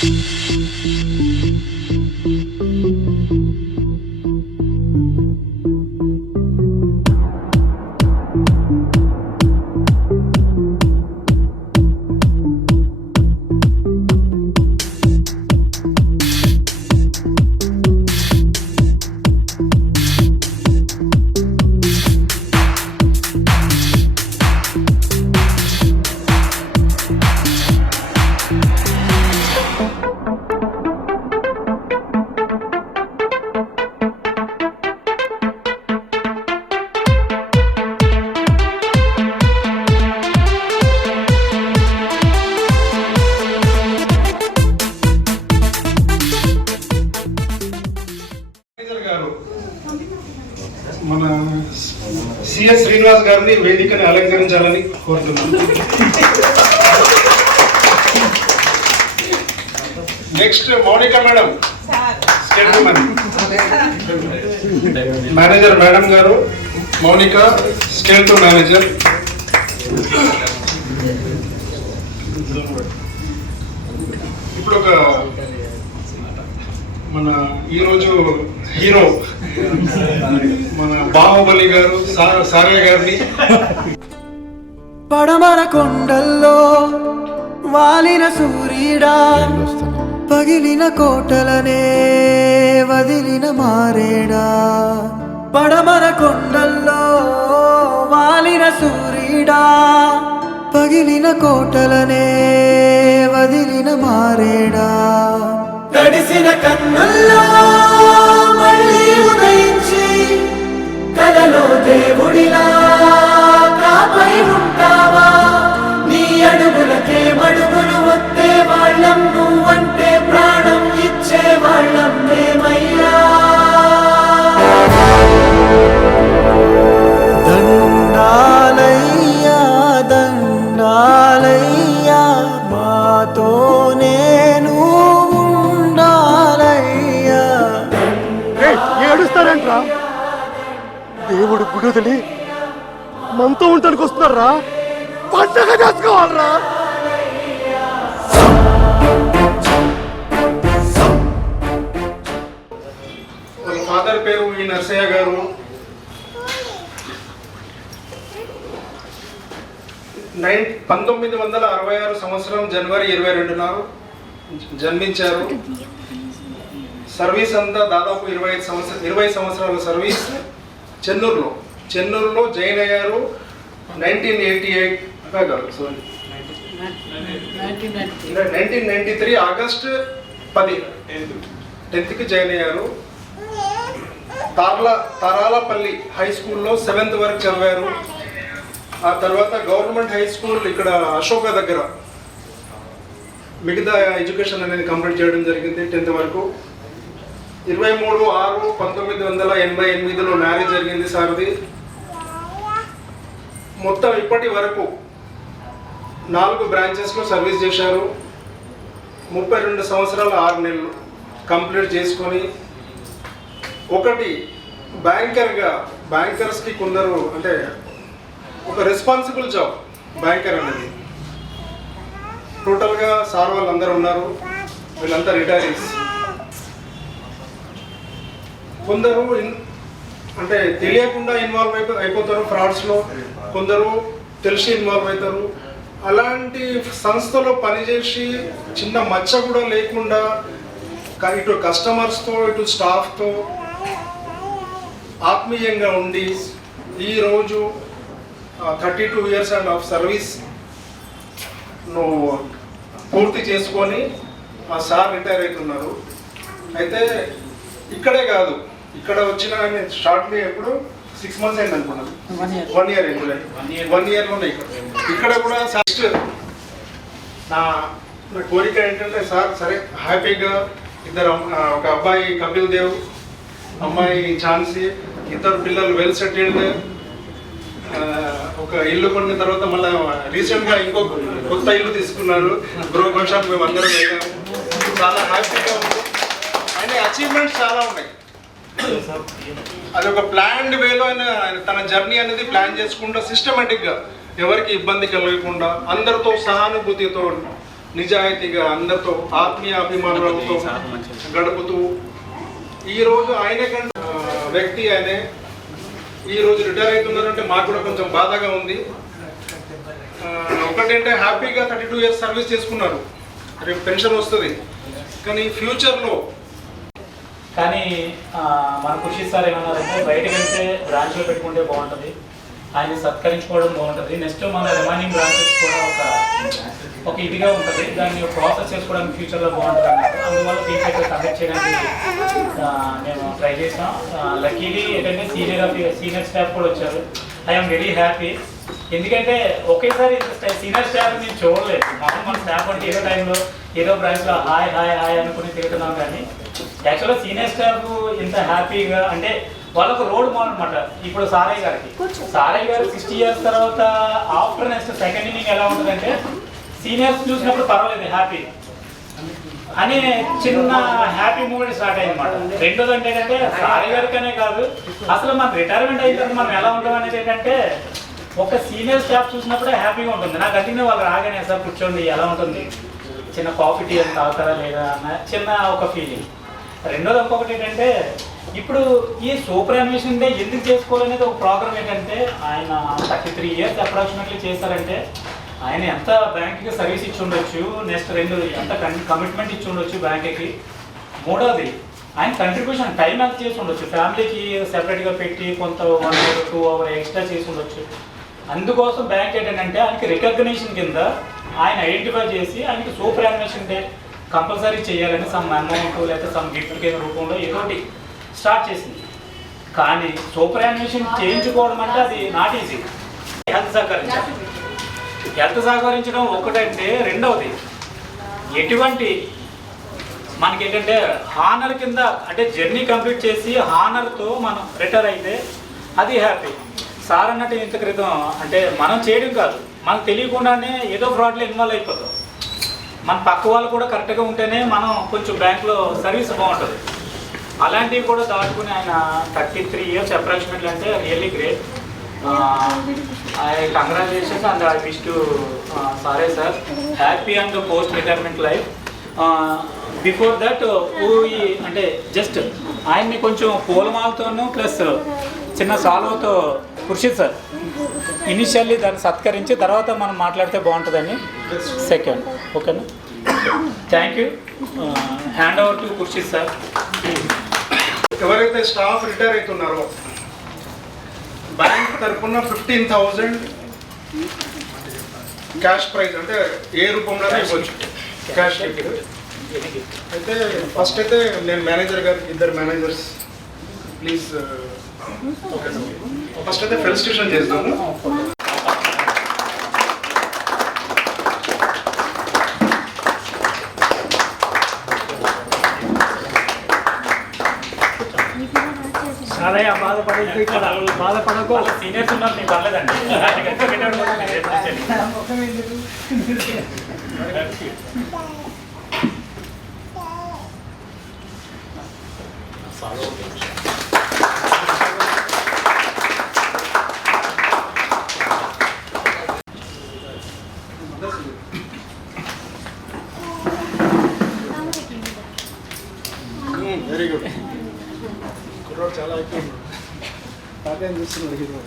మన సిఎస్ శ్రీనివాస్ గారిని వేదికని అలంకరించాలని కోరుతున్నాను. Next Mounika madam, manager madam గారు, మౌనిక స్కేల్ 2 మేనేజర్. ఇప్పుడు ఒక మన ఈరోజు హీరో మన బాహుబలి గారు సారయ్య గారిని. పడమర కొండల్లో వాలిన సూర్యుడా, పగిలిన కోటలనే వదిలిన మారేడా. పడమర కొండల్లో వాలిన సూర్యుడా, పగిలిన కోటలనే వదిలిన మారేడా. తడిసిన కన్నుల్లో మళ్ళీ ఉదయించి కలలో దేవుడిలా కాపై ఉంటావా. నీ అడుగులకే మడుగులు వస్తే వాళ్ళం, నువ్వంటే ప్రాణం ఇచ్చే వాళ్ళం మేమయ్యా. దండాలయ్యా దండాలయ్యా, మాతో నేను ఉండాలయ్యా. ఏడుస్తారంట్రా, దేవుడు గుడి వదిలి మనతో ఉండటానికి వస్తున్నారా, పండగ చేసుకోవాలరా. వాళ్ళ ఫాదర్ పేరు ఈ నర్సయ్య గారు. 1966 సంవత్సరం జనవరి 22న జన్మించారు. సర్వీస్ అంతా దాదాపు 20 సంవత్సరాల సర్వీస్. చెన్నూరులో జాయిన్ అయ్యారు 1993 ఆగస్ట్ 10కి జాయిన్ అయ్యారు. తారాలపల్లి హై స్కూల్లో 7th వరకు చదివారు. ఆ తర్వాత గవర్నమెంట్ హై స్కూల్ ఇక్కడ అశోక దగ్గర మిగతా ఎడ్యుకేషన్ అనేది కంప్లీట్ చేయడం జరిగింది 10th వరకు. 23/6/1988లో మ్యారేజ్ జరిగింది సార్ది. మొత్తం ఇప్పటి వరకు 4 బ్రాంచెస్లో సర్వీస్ చేశారు. 32 సంవత్సరాలు 6 నెలలు కంప్లీట్ చేసుకొని, ఒకటి బ్యాంకర్స్కి కొందరు అంటే ఒక రెస్పాన్సిబుల్ జాబ్ బ్యాంకర్ అనేది. టోటల్గా సార్ వాళ్ళందరూ ఉన్నారు, వీళ్ళంతా రిటైరీస్. కొందరు అంటే తెలియకుండా ఇన్వాల్వ్ అయిపోతారు ఫ్రాడ్స్లో, కొందరు తెలిసి ఇన్వాల్వ్ అవుతారు. అలాంటి సంస్థలో పనిచేసి చిన్న మచ్చ కూడా లేకుండా ఇటు కస్టమర్స్తో ఇటు స్టాఫ్తో ఆత్మీయంగా ఉండి ఈరోజు 32 years అండ్ ఆఫ్ సర్వీస్ నువ్వు పూర్తి చేసుకొని ఆ సార్ రిటైర్ అవుతున్నారు. అయితే ఇక్కడే కాదు, ఇక్కడ వచ్చిన షార్ట్లీ ఎప్పుడు 6 months అయింది అనుకున్నాను, 1 year అయింది. 1 yearలోనే ఇక్కడ కూడా ఫస్ట్ నా కోరిక ఏంటంటే సార్ సరే హ్యాపీగా ఒక అబ్బాయి కపిల్ దేవ్, అమ్మాయి ఝాన్సీ, 2 పిల్లలు వెల్ సెటిల్డ్, ఒక ఇల్లు కొన్న తర్వాత మళ్ళీ రీసెంట్గా ఇంకొక కొత్త ఇల్లు తీసుకున్నారు. బ్రోకర్ షాప్ మేము అందరం వెళ్ళాము. చాలా హ్యాపీగా ఉంది. ఆయన అచీవ్మెంట్స్ చాలా ఉన్నాయి. అది ఒక ప్లాన్డ్ వేలో ఆయన తన జర్నీ అనేది ప్లాన్ చేసుకుంటూ సిస్టమేటిక్గా ఎవరికి ఇబ్బంది కలగకుండా అందరితో సహానుభూతితో నిజాయితీగా అందరితో ఆత్మీయ అభిమానులతో గడుపుతూ ఈరోజు ఆయన వ్యక్తి ఆయనే ఈరోజు రిటైర్ అవుతున్నారంటే మాకు కూడా కొంచెం బాధగా ఉంది. ఒకటంటే హ్యాపీగా 32 years సర్వీస్ చేసుకున్నారు, రేపు పెన్షన్ వస్తుంది. కానీ ఫ్యూచర్లో కానీ మన ఖుషి సార్ ఏమన్నారంటే బయటకు వెళ్తే బ్రాంచ్లో పెట్టుకుంటే బాగుంటుంది, ఆయన సత్కరించుకోవడం బాగుంటుంది. నెక్స్ట్ మన రిమైనింగ్ బ్రాంచెస్ కూడా ఒక ఇదిగా ఉంటుంది, దాన్ని ప్రాసెస్ చేసుకోవడానికి ఫ్యూచర్లో బాగుంటుంది అన్నారు. అందువల్ల టీచర్ కండక్ట్ చేయడానికి మేము ట్రై చేసాం. లక్కీలీ ఏంటంటే సీనియర్ స్టాఫ్ కూడా వచ్చారు. I'm very happy. ఎందుకంటే ఒకేసారి సీనియర్ స్టాఫ్ నేను చూడలేదు. మామూలు మన స్టాఫ్ అంటే ఏదో టైంలో ఏదో బ్రాంచ్లో హాయ్ హాయ్ హాయ్ అనుకుని తిరుగుతున్నాం. కానీ యాక్చువల్గా సీనియర్ స్టాఫ్ ఇంత హ్యాపీగా అంటే వాళ్ళకు రోడ్ మోడల్ అనమాట. ఇప్పుడు సారయ్య గారికి 60 years తర్వాత ఆఫ్టర్ నెక్స్ట్ సెకండ్ ఇన్నింగ్ ఎలా ఉంటుందంటే సీనియర్స్ చూసినప్పుడు పర్వాలేదు హ్యాపీ అని చిన్న హ్యాపీ మూమెంట్ స్టార్ట్ అయ్యింది అనమాట. రెండోది అంటే ఏంటంటే సారయ్య గారికనే కాదు, అసలు మన రిటైర్మెంట్ అయిన తర్వాత మనం ఎలా ఉంటాం అనేది ఏంటంటే ఒక సీనియర్ స్టాఫ్ చూసినప్పుడే హ్యాపీగా ఉంటుంది. నాకు అడిగిన వాళ్ళు రాగానే సార్ కూర్చోండి ఎలా ఉంటుంది, చిన్న కాఫీ టీ అని తాగుతారా లేదా అన్న చిన్న ఒక ఫీలింగ్. రెండోది ఇంకొకటి ఏంటంటే ఇప్పుడు ఈ సూపర్ యాన్యుయేషన్ డే ఎందుకు చేసుకోవాలనేది ఒక ప్రోగ్రామ్ ఏంటంటే ఆయన 33 years అప్రాక్సిమేట్లీ చేస్తారంటే ఆయన ఎంత బ్యాంక్కి సర్వీస్ ఇచ్చి ఉండొచ్చు, నెక్స్ట్ ఎంత కమిట్మెంట్ ఇచ్చి ఉండొచ్చు బ్యాంక్కి. మూడోది ఆయన కంట్రిబ్యూషన్ టైం ఎంత చేసి ఉండొచ్చు, ఫ్యామిలీకి సెపరేట్గా పెట్టి కొంత 1 hour 2 hour ఎక్స్ట్రా చేసి ఉండొచ్చు. అందుకోసం బ్యాంక్ ఏంటంటే ఆయనకి రికగ్నిషన్ కింద ఆయన ఐడెంటిఫై చేసి ఆయనకి సూపర్ యాన్యుయేషన్ డే కంపల్సరీ చేయాలని సమ్ అమౌంట్ లేదా సమ్ గిఫ్ట్ కింద రూపంలో ఏదోటి స్టార్ట్ చేసింది. కానీ సూపర్ యాన్యుయేషన్ చేయించుకోవడం అంటే అది నాట్ ఈజీ. హెల్త్ సహకరించడం ఒకటంటే, రెండవది ఎటువంటి మనకి ఏంటంటే హానర్ కింద అంటే జర్నీ కంప్లీట్ చేసి హానర్తో మనం రిటైర్ అయితే అది హ్యాపీ. సార్ అన్నట్టు ఇంత క్రితం అంటే మనం చేయడం కాదు, మనకు తెలియకుండానే ఏదో ఫ్రాడ్లో ఇన్వాల్వ్ అయిపోతాం. మన పక్క వాళ్ళు కూడా కరెక్ట్గా ఉంటేనే మనం కొంచెం బ్యాంక్లో సర్వీస్ బాగుంటుంది. అలాంటివి కూడా దాటుకుని ఆయన 33 years అప్రాక్సిమేట్లీ అంటే really great. I congratulations and I wish to సారే sir happy and post retirement life. Before that అంటే జస్ట్ ఆయన్ని కొంచెం పూలమాలతోనూ ప్లస్ చిన్న సాల్వతో ఖుర్షీద్ సార్ ఇనిషియల్లీ దాన్ని సత్కరించి తర్వాత మనం మాట్లాడితే బాగుంటుందని. సెకండ్ ఓకేనా, thank you. Hand over to Khurshid sir. ఎవరైతే స్టాఫ్ రిటైర్ అవుతున్నారో బ్యాంక్ తరఫున 15,000 క్యాష్ ప్రైజ్ అంటే ఏ రూపంలోనే ఇవ్వచ్చు, క్యాష్ గిఫ్ట్. అయితే ఫస్ట్ అయితే నేను మేనేజర్ గారికి, 2 managers ప్లీజ్ ఓకే ఫస్ట్ అయితే ఫెలిసిటేషన్ చేస్తాము. అదే బాధపడకు, సీనియర్స్ ఉన్నారు నీకు పర్లేదండి. Very good. కుర్రోడు చాలా అయిపోయింది, తాతయ్య చూస్తున్నాడు హీరో.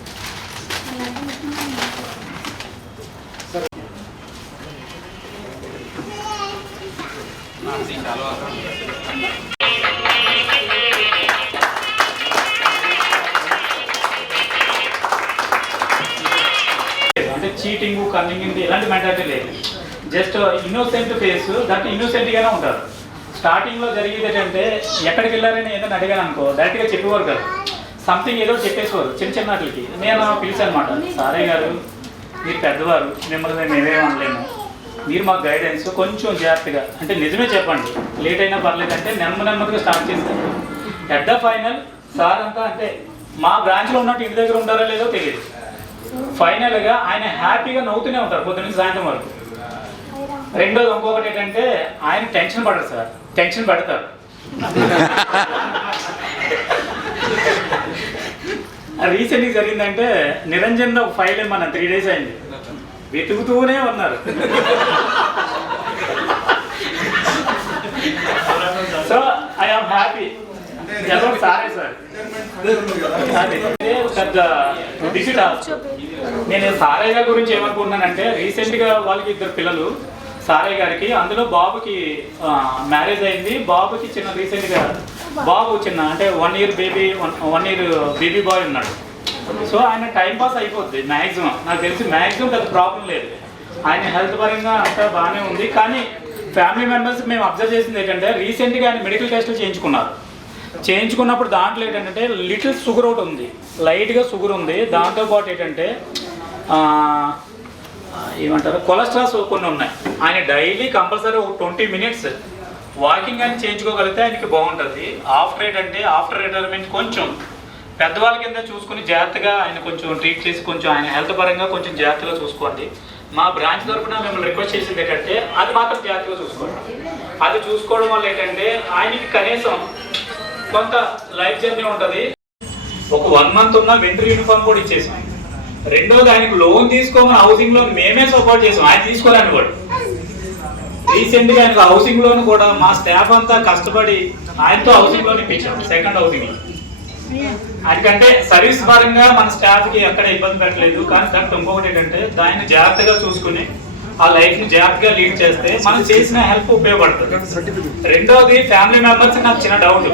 అంటే చీటింగ్ కన్నింగ్ ఇలాంటి మెంటాలిటీ లేదు. జస్ట్ ఇన్నోసెంట్ ఫేస్, దట్ ఇన్నోసెంట్గానే ఉంటారు. స్టార్టింగ్లో జరిగేది ఏంటంటే ఎక్కడికి వెళ్ళారని ఏదైనా అడిగాను అనుకో డైరెక్ట్గా చెప్పేవారు కాదు, సంథింగ్ ఏదో చెప్పేసేవారు చిన్న వాటికి. నేను పిలిచాను అనమాట, సారయ్య గారు మీరు పెద్దవారు, మిమ్మల్ని మేమేం అనలేము, మీరు మాకు గైడెన్స్ కొంచెం జాగ్రత్తగా అంటే నిజమే చెప్పండి, లేట్ అయినా పర్లేదంటే నెమ్మదిగా స్టార్ట్ చేస్తాను. ఎట్ ద ఫైనల్ సార్ అంతా అంటే మా బ్రాంచ్లో ఉన్నట్టు ఇంటి దగ్గర ఉంటారో లేదో తెలియదు. ఫైనల్గా ఆయన హ్యాపీగా నవ్వుతూనే ఉంటారు పొద్దున్న నుంచి సాయంత్రం వరకు. రెండోది ఇంకొకటి ఏంటంటే ఆయన టెన్షన్ పడరు సార్, టెన్షన్ పెడతారు. రీసెంట్గా జరిగిందంటే నిరంజన్ ఒక ఫైల్ ఏమన్నా 3 days అయింది, వెతుకుతూనే ఉన్నారు. అది పెద్ద డిఫిట్. నేను సారయ్య గారి గురించి ఏమనుకుంటున్నానంటే, రీసెంట్గా వాళ్ళకి 2 పిల్లలు సారయ్య గారికి, అందులో బాబుకి మ్యారేజ్ అయింది. బాబుకి చిన్న రీసెంట్గా బాబు చిన్న అంటే 1 year బేబీ బాయ్ ఉన్నాడు. సో ఆయన టైం పాస్ అయిపోద్ది మ్యాక్సిమం, నాకు తెలిసి మ్యాక్సిమం పెద్ద ప్రాబ్లం లేదు. ఆయన హెల్త్ పరంగా అంతా బాగానే ఉంది. కానీ ఫ్యామిలీ మెంబర్స్ మేము అబ్జర్వ్ చేసింది ఏంటంటే, రీసెంట్గా ఆయన మెడికల్ టెస్టులు చేయించుకున్నప్పుడు దాంట్లో ఏంటంటే లిటిల్ షుగర్ ఒకటి ఉంది, లైట్గా షుగర్ ఉంది. దాంతోపాటు ఏంటంటే ఏమంటారు కొలెస్ట్రాల్స్ కొన్ని ఉన్నాయి. ఆయన డైలీ కంపల్సరీ ఒక 20 minutes వాకింగ్ అని చేయించుకోగలిగితే ఆయనకి బాగుంటుంది. ఆఫ్టర్ రిటైర్మెంట్ కొంచెం పెద్దవాళ్ళ కింద చూసుకుని జాగ్రత్తగా ఆయన కొంచెం ట్రీట్ చేసి కొంచెం ఆయన హెల్త్ పరంగా కొంచెం జాగ్రత్తగా చూసుకోండి. మా బ్రాంచ్ తరఫున మిమ్మల్ని రిక్వెస్ట్ చేసింది ఏంటంటే అది మాత్రం జాగ్రత్తగా చూసుకోండి. అది చూసుకోవడం వల్ల ఏంటంటే ఆయనకి కనీసం కొంత లైఫ్ జర్నీ ఉంటుంది. ఒక 1 month ఉన్న వింటర్ యూనిఫామ్ కూడా ఇచ్చేసాం. రెండోది ఆయనకు లోన్ తీసుకోమని హౌసింగ్ లోన్ మేమే సపోర్ట్ చేసాం, ఆయన తీసుకోలేని కూడా. రీసెంట్గా ఆయనకు హౌసింగ్ లోన్ కూడా మా స్టాఫ్ అంతా కష్టపడి ఆయనతో హౌసింగ్ లోన్ ఇప్పించాం, 2nd హౌసింగ్ లోన్. ఆయనకంటే సర్వీస్ పరంగా మన స్టాఫ్కి ఎక్కడ ఇబ్బంది పెట్టలేదు. కానీ దాంట్లో ఇంకొకటి ఏంటంటే దాన్ని జాగ్రత్తగా చూసుకుని ఆ లైఫ్ని జాగ్రత్తగా లీడ్ చేస్తే మనం చేసిన హెల్ప్ ఉపయోగపడుతుంది. రెండోది ఫ్యామిలీ మెంబర్స్ నాకు చిన్న డౌట్,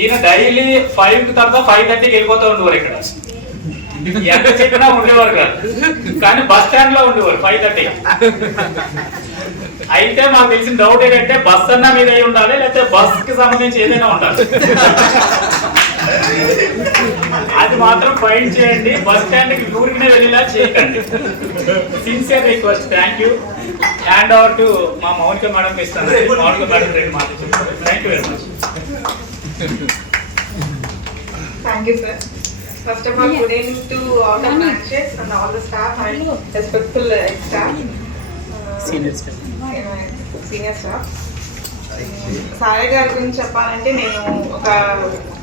ఈయన డైలీ 5 తర్వాత 5:30కి వెళ్ళిపోతూ ఉండేవారు. ఇక్కడ ఎంత చెప్పినా ఉండేవారు కాదు, కానీ బస్ స్టాండ్ లో ఉండేవారు 5:30. అయితే మాకు తెలిసిన డౌట్ ఏంటంటే బస్ అన్నా మీద అయి ఉండాలి, లేకపోతే బస్ కి సంబంధించి ఏదైనా ఉండాలి. అది మాత్రం ఫైండ్ చేయండి, బస్ స్టాండ్ కి ఊరికినే వెళ్ళేలా చేయకండి. Sincere request. Thank you. Hand over to మా మౌనిక మేడం ఇస్తాను. మౌనిక మేడం 2 మాటలు చెప్తారు. Thank you very much. Thank you, sir. First of all, good evening to all the branches and all the staff and respectful staff. Senior staff. Sai గారి గురించి చెప్పాలంటే నేను ఒక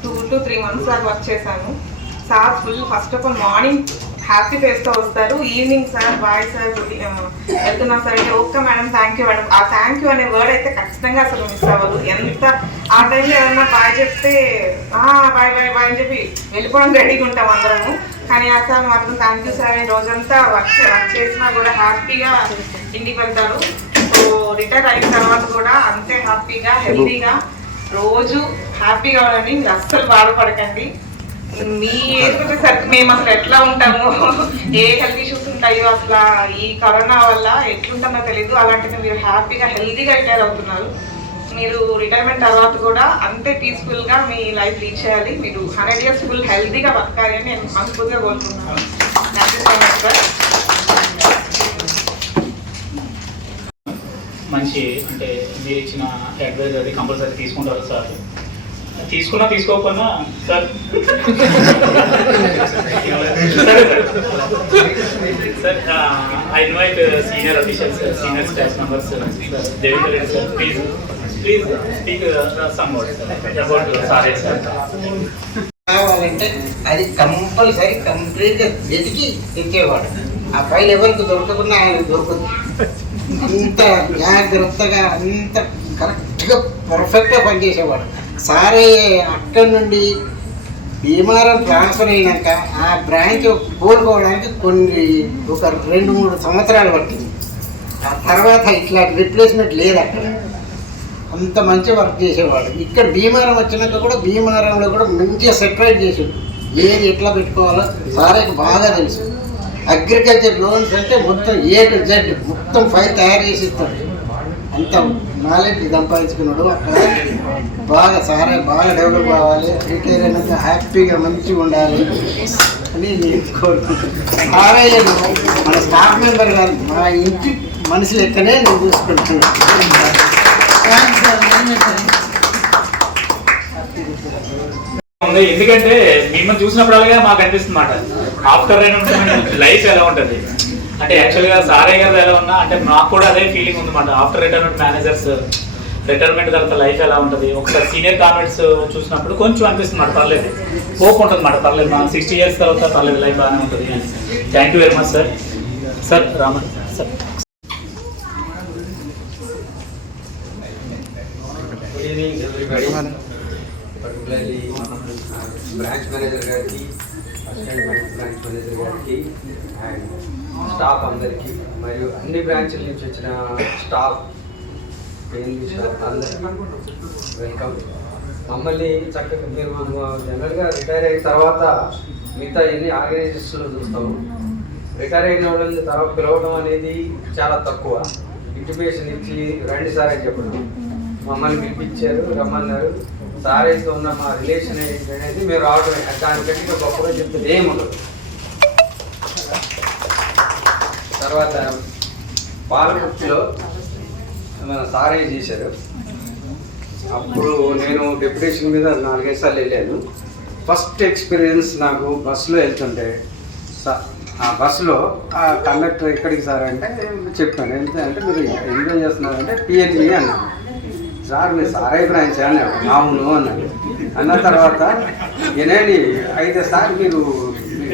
2 to 3 months దాకా వర్క్ చేశాను. Sir full first of all morning happy ఫేస్తో వస్తారు, evening sir bye sir వెళ్తున్నా సార్ అంటే okay madam thank you madam. ఆ థ్యాంక్ యూ అనే వర్డ్ అయితే ఖచ్చితంగా అసలు మిస్ అవ్వదు. ఎంత ఆ టైంలో ఏమన్నా బాయ్ చెప్తే బాయ్ బాయ్ బాయ్ అని చెప్పి వెళ్ళిపోవడం రెడీగా ఉంటాం అందరము. కానీ ఆ సార్ మాత్రం థ్యాంక్ యూ సార్ అని రోజంతా వర్క్ చేసినా కూడా హ్యాపీగా ఇంటికి వెళ్తారు. సో రిటైర్ అయిన తర్వాత కూడా అంతే హ్యాపీగా హెల్తీగా రోజు హ్యాపీగా ఉండండి. మీరు అస్సలు బాధపడకండి. మీ ఏజ్ వచ్చేసరికి మేము అసలు ఎట్లా ఉంటాము, ఏ హెల్త్ ఇష్యూస్ ఉంటాయో అసలు ఈ కరోనా వల్ల ఎట్లుంటుందో తెలియదు. అలాంటిది మీరు హ్యాపీగా హెల్తీగా రిటైర్ అవుతున్నారు. మీరు రిటైర్మెంట్ తర్వాత కూడా అంతే పీస్ఫుల్గా మీ లైఫ్ లీడ్ చేయాలి. మీరు 100 years ఫుల్ హెల్తీగా బతకాలి అని నేను మనస్ఫూర్తిగా కోరుకుంటున్నాను. Thank you so much sir. మంచి అంటే మీరు ఇచ్చిన అడ్వైజ్ అది కంపల్సరీ తీసుకుంటారు సార్. తీసుకున్నా తీసుకోకపోయినా sir sir I invite senior officials, senior staff members, Devendra Reddy sir, please speak some words about sir. కావాలంటే అది కంపల్సరీ కంప్లీట్గా వెతికి తెచ్చేవాడు. ఆ ఫైల్ ఎవరికి దొరకకుండా ఆయన దొరకదు. అంత జాగ్రత్తగా అంత కరెక్ట్గా పర్ఫెక్ట్గా పనిచేసేవాడు. సారే అక్కడి నుండి భీమారం ట్రాన్స్ఫర్ అయినాక ఆ బ్రాంచ్ కోలుకోవడానికి ఒక 2-3 సంవత్సరాలు పట్టింది. ఆ తర్వాత ఇట్లా రిప్లేస్మెంట్ లేదు అక్కడ. అంత మంచి వర్క్ చేసేవాడు. ఇక్కడ భీమారం వచ్చినాక కూడా భీమారంలో కూడా మంచిగా సెపరేట్ చేసాడు. ఏది ఎట్లా పెట్టుకోవాలో సారేకి బాగా తెలుసు. అగ్రికల్చర్ లోన్స్ అంటే మొత్తం A to Z మొత్తం ఫైల్ తయారు చేసి ఇస్తాడు. అంత నాలెడ్జ్ సంపాదించుకున్నాడు. అక్కడ బాగా సారే బాగా డెవలప్ అవ్వాలి, రిటైర్ అయినాక హ్యాపీగా మంచిగా ఉండాలి అని నేను కోరుకుంటున్నాను. సారయ్య మన స్టాఫ్ మెంబర్ కాదు, మా ఇంటి మనిషి లెక్కనే నేను చూసుకుంటున్నాను. ఎందుకంటే మిమ్మల్ని చూసినప్పుడల్లా మాకు అనిపిస్తుంది మాట ఆఫ్టర్ రిటైర్మెంట్ లైఫ్ ఎలా ఉంటుంది అంటే, యాక్చువల్గా సారయ్య గారు ఎలా ఉన్నా అంటే నాకు కూడా అదే ఫీలింగ్ ఉందన్నమాట. ఆఫ్టర్ రిటైర్మెంట్ మేనేజర్స్ రిటైర్మెంట్ తర్వాత లైఫ్ ఎలా ఉంటుంది, ఒకసారి సీనియర్ కామెంట్స్ చూసినప్పుడు కొంచెం అనిపిస్తుంది మాట, పర్లేదు హోప్ ఉంటుంది మాట, పర్లేదు మనం 60 years తర్వాత పర్లేదు లైఫ్ బాగానే ఉంటుంది అని. Thank you very much sir. Sir Raman sir. Good evening everybody. Particularly branch manager గారికి, అసిస్టెంట్ బ్రాంచ్ మేనేజర్ గారికి అండ్ స్టాఫ్ అందరికీ, మరియు అన్ని బ్రాంచ్ల నుంచి వచ్చిన స్టాఫ్, పెయిన్ స్టాఫ్ అందరికీ వెల్కమ్. మమ్మల్ని చక్కగా మీరు జనరల్గా రిటైర్ అయిన తర్వాత మిగతా ఎన్ని ఆర్గనైజేషన్లో చూస్తాము, రిటైర్ అయిన వాళ్ళని తర్వాత పిలవడం అనేది చాలా తక్కువ. ఇంటిమేషన్ ఇచ్చి రండి సార్ అని చెప్పడం, మమ్మల్ని పిలిపించారు, రమ్మన్నారు. సార్ అయితే ఉన్న మా రిలేషన్ ఏంటి అనేది మీరు రావడమే, దానికంటే గొప్పగా చెప్తే ఏముండదు. తర్వాత పాలకుర్తిలో మన సారే చేశారు. అప్పుడు నేను డెప్యుటేషన్ మీద 4-5 సార్లు వెళ్ళాను. ఫస్ట్ ఎక్స్పీరియన్స్ నాకు బస్సులో వెళ్తుంటే, ఆ బస్సులో ఆ కండక్టర్ ఎక్కడికి సార్ అంటే చెప్పాను. అంటే మీరు ఎంజాయ్ చేస్తున్నారంటే పిహెచ్డి అన్నాను. సార్ మీరు సారే బ్రాంచ్ అన్నాడు. అవును అన్నాడు. అన్న తర్వాత ఏనండి అయితే సార్ మీరు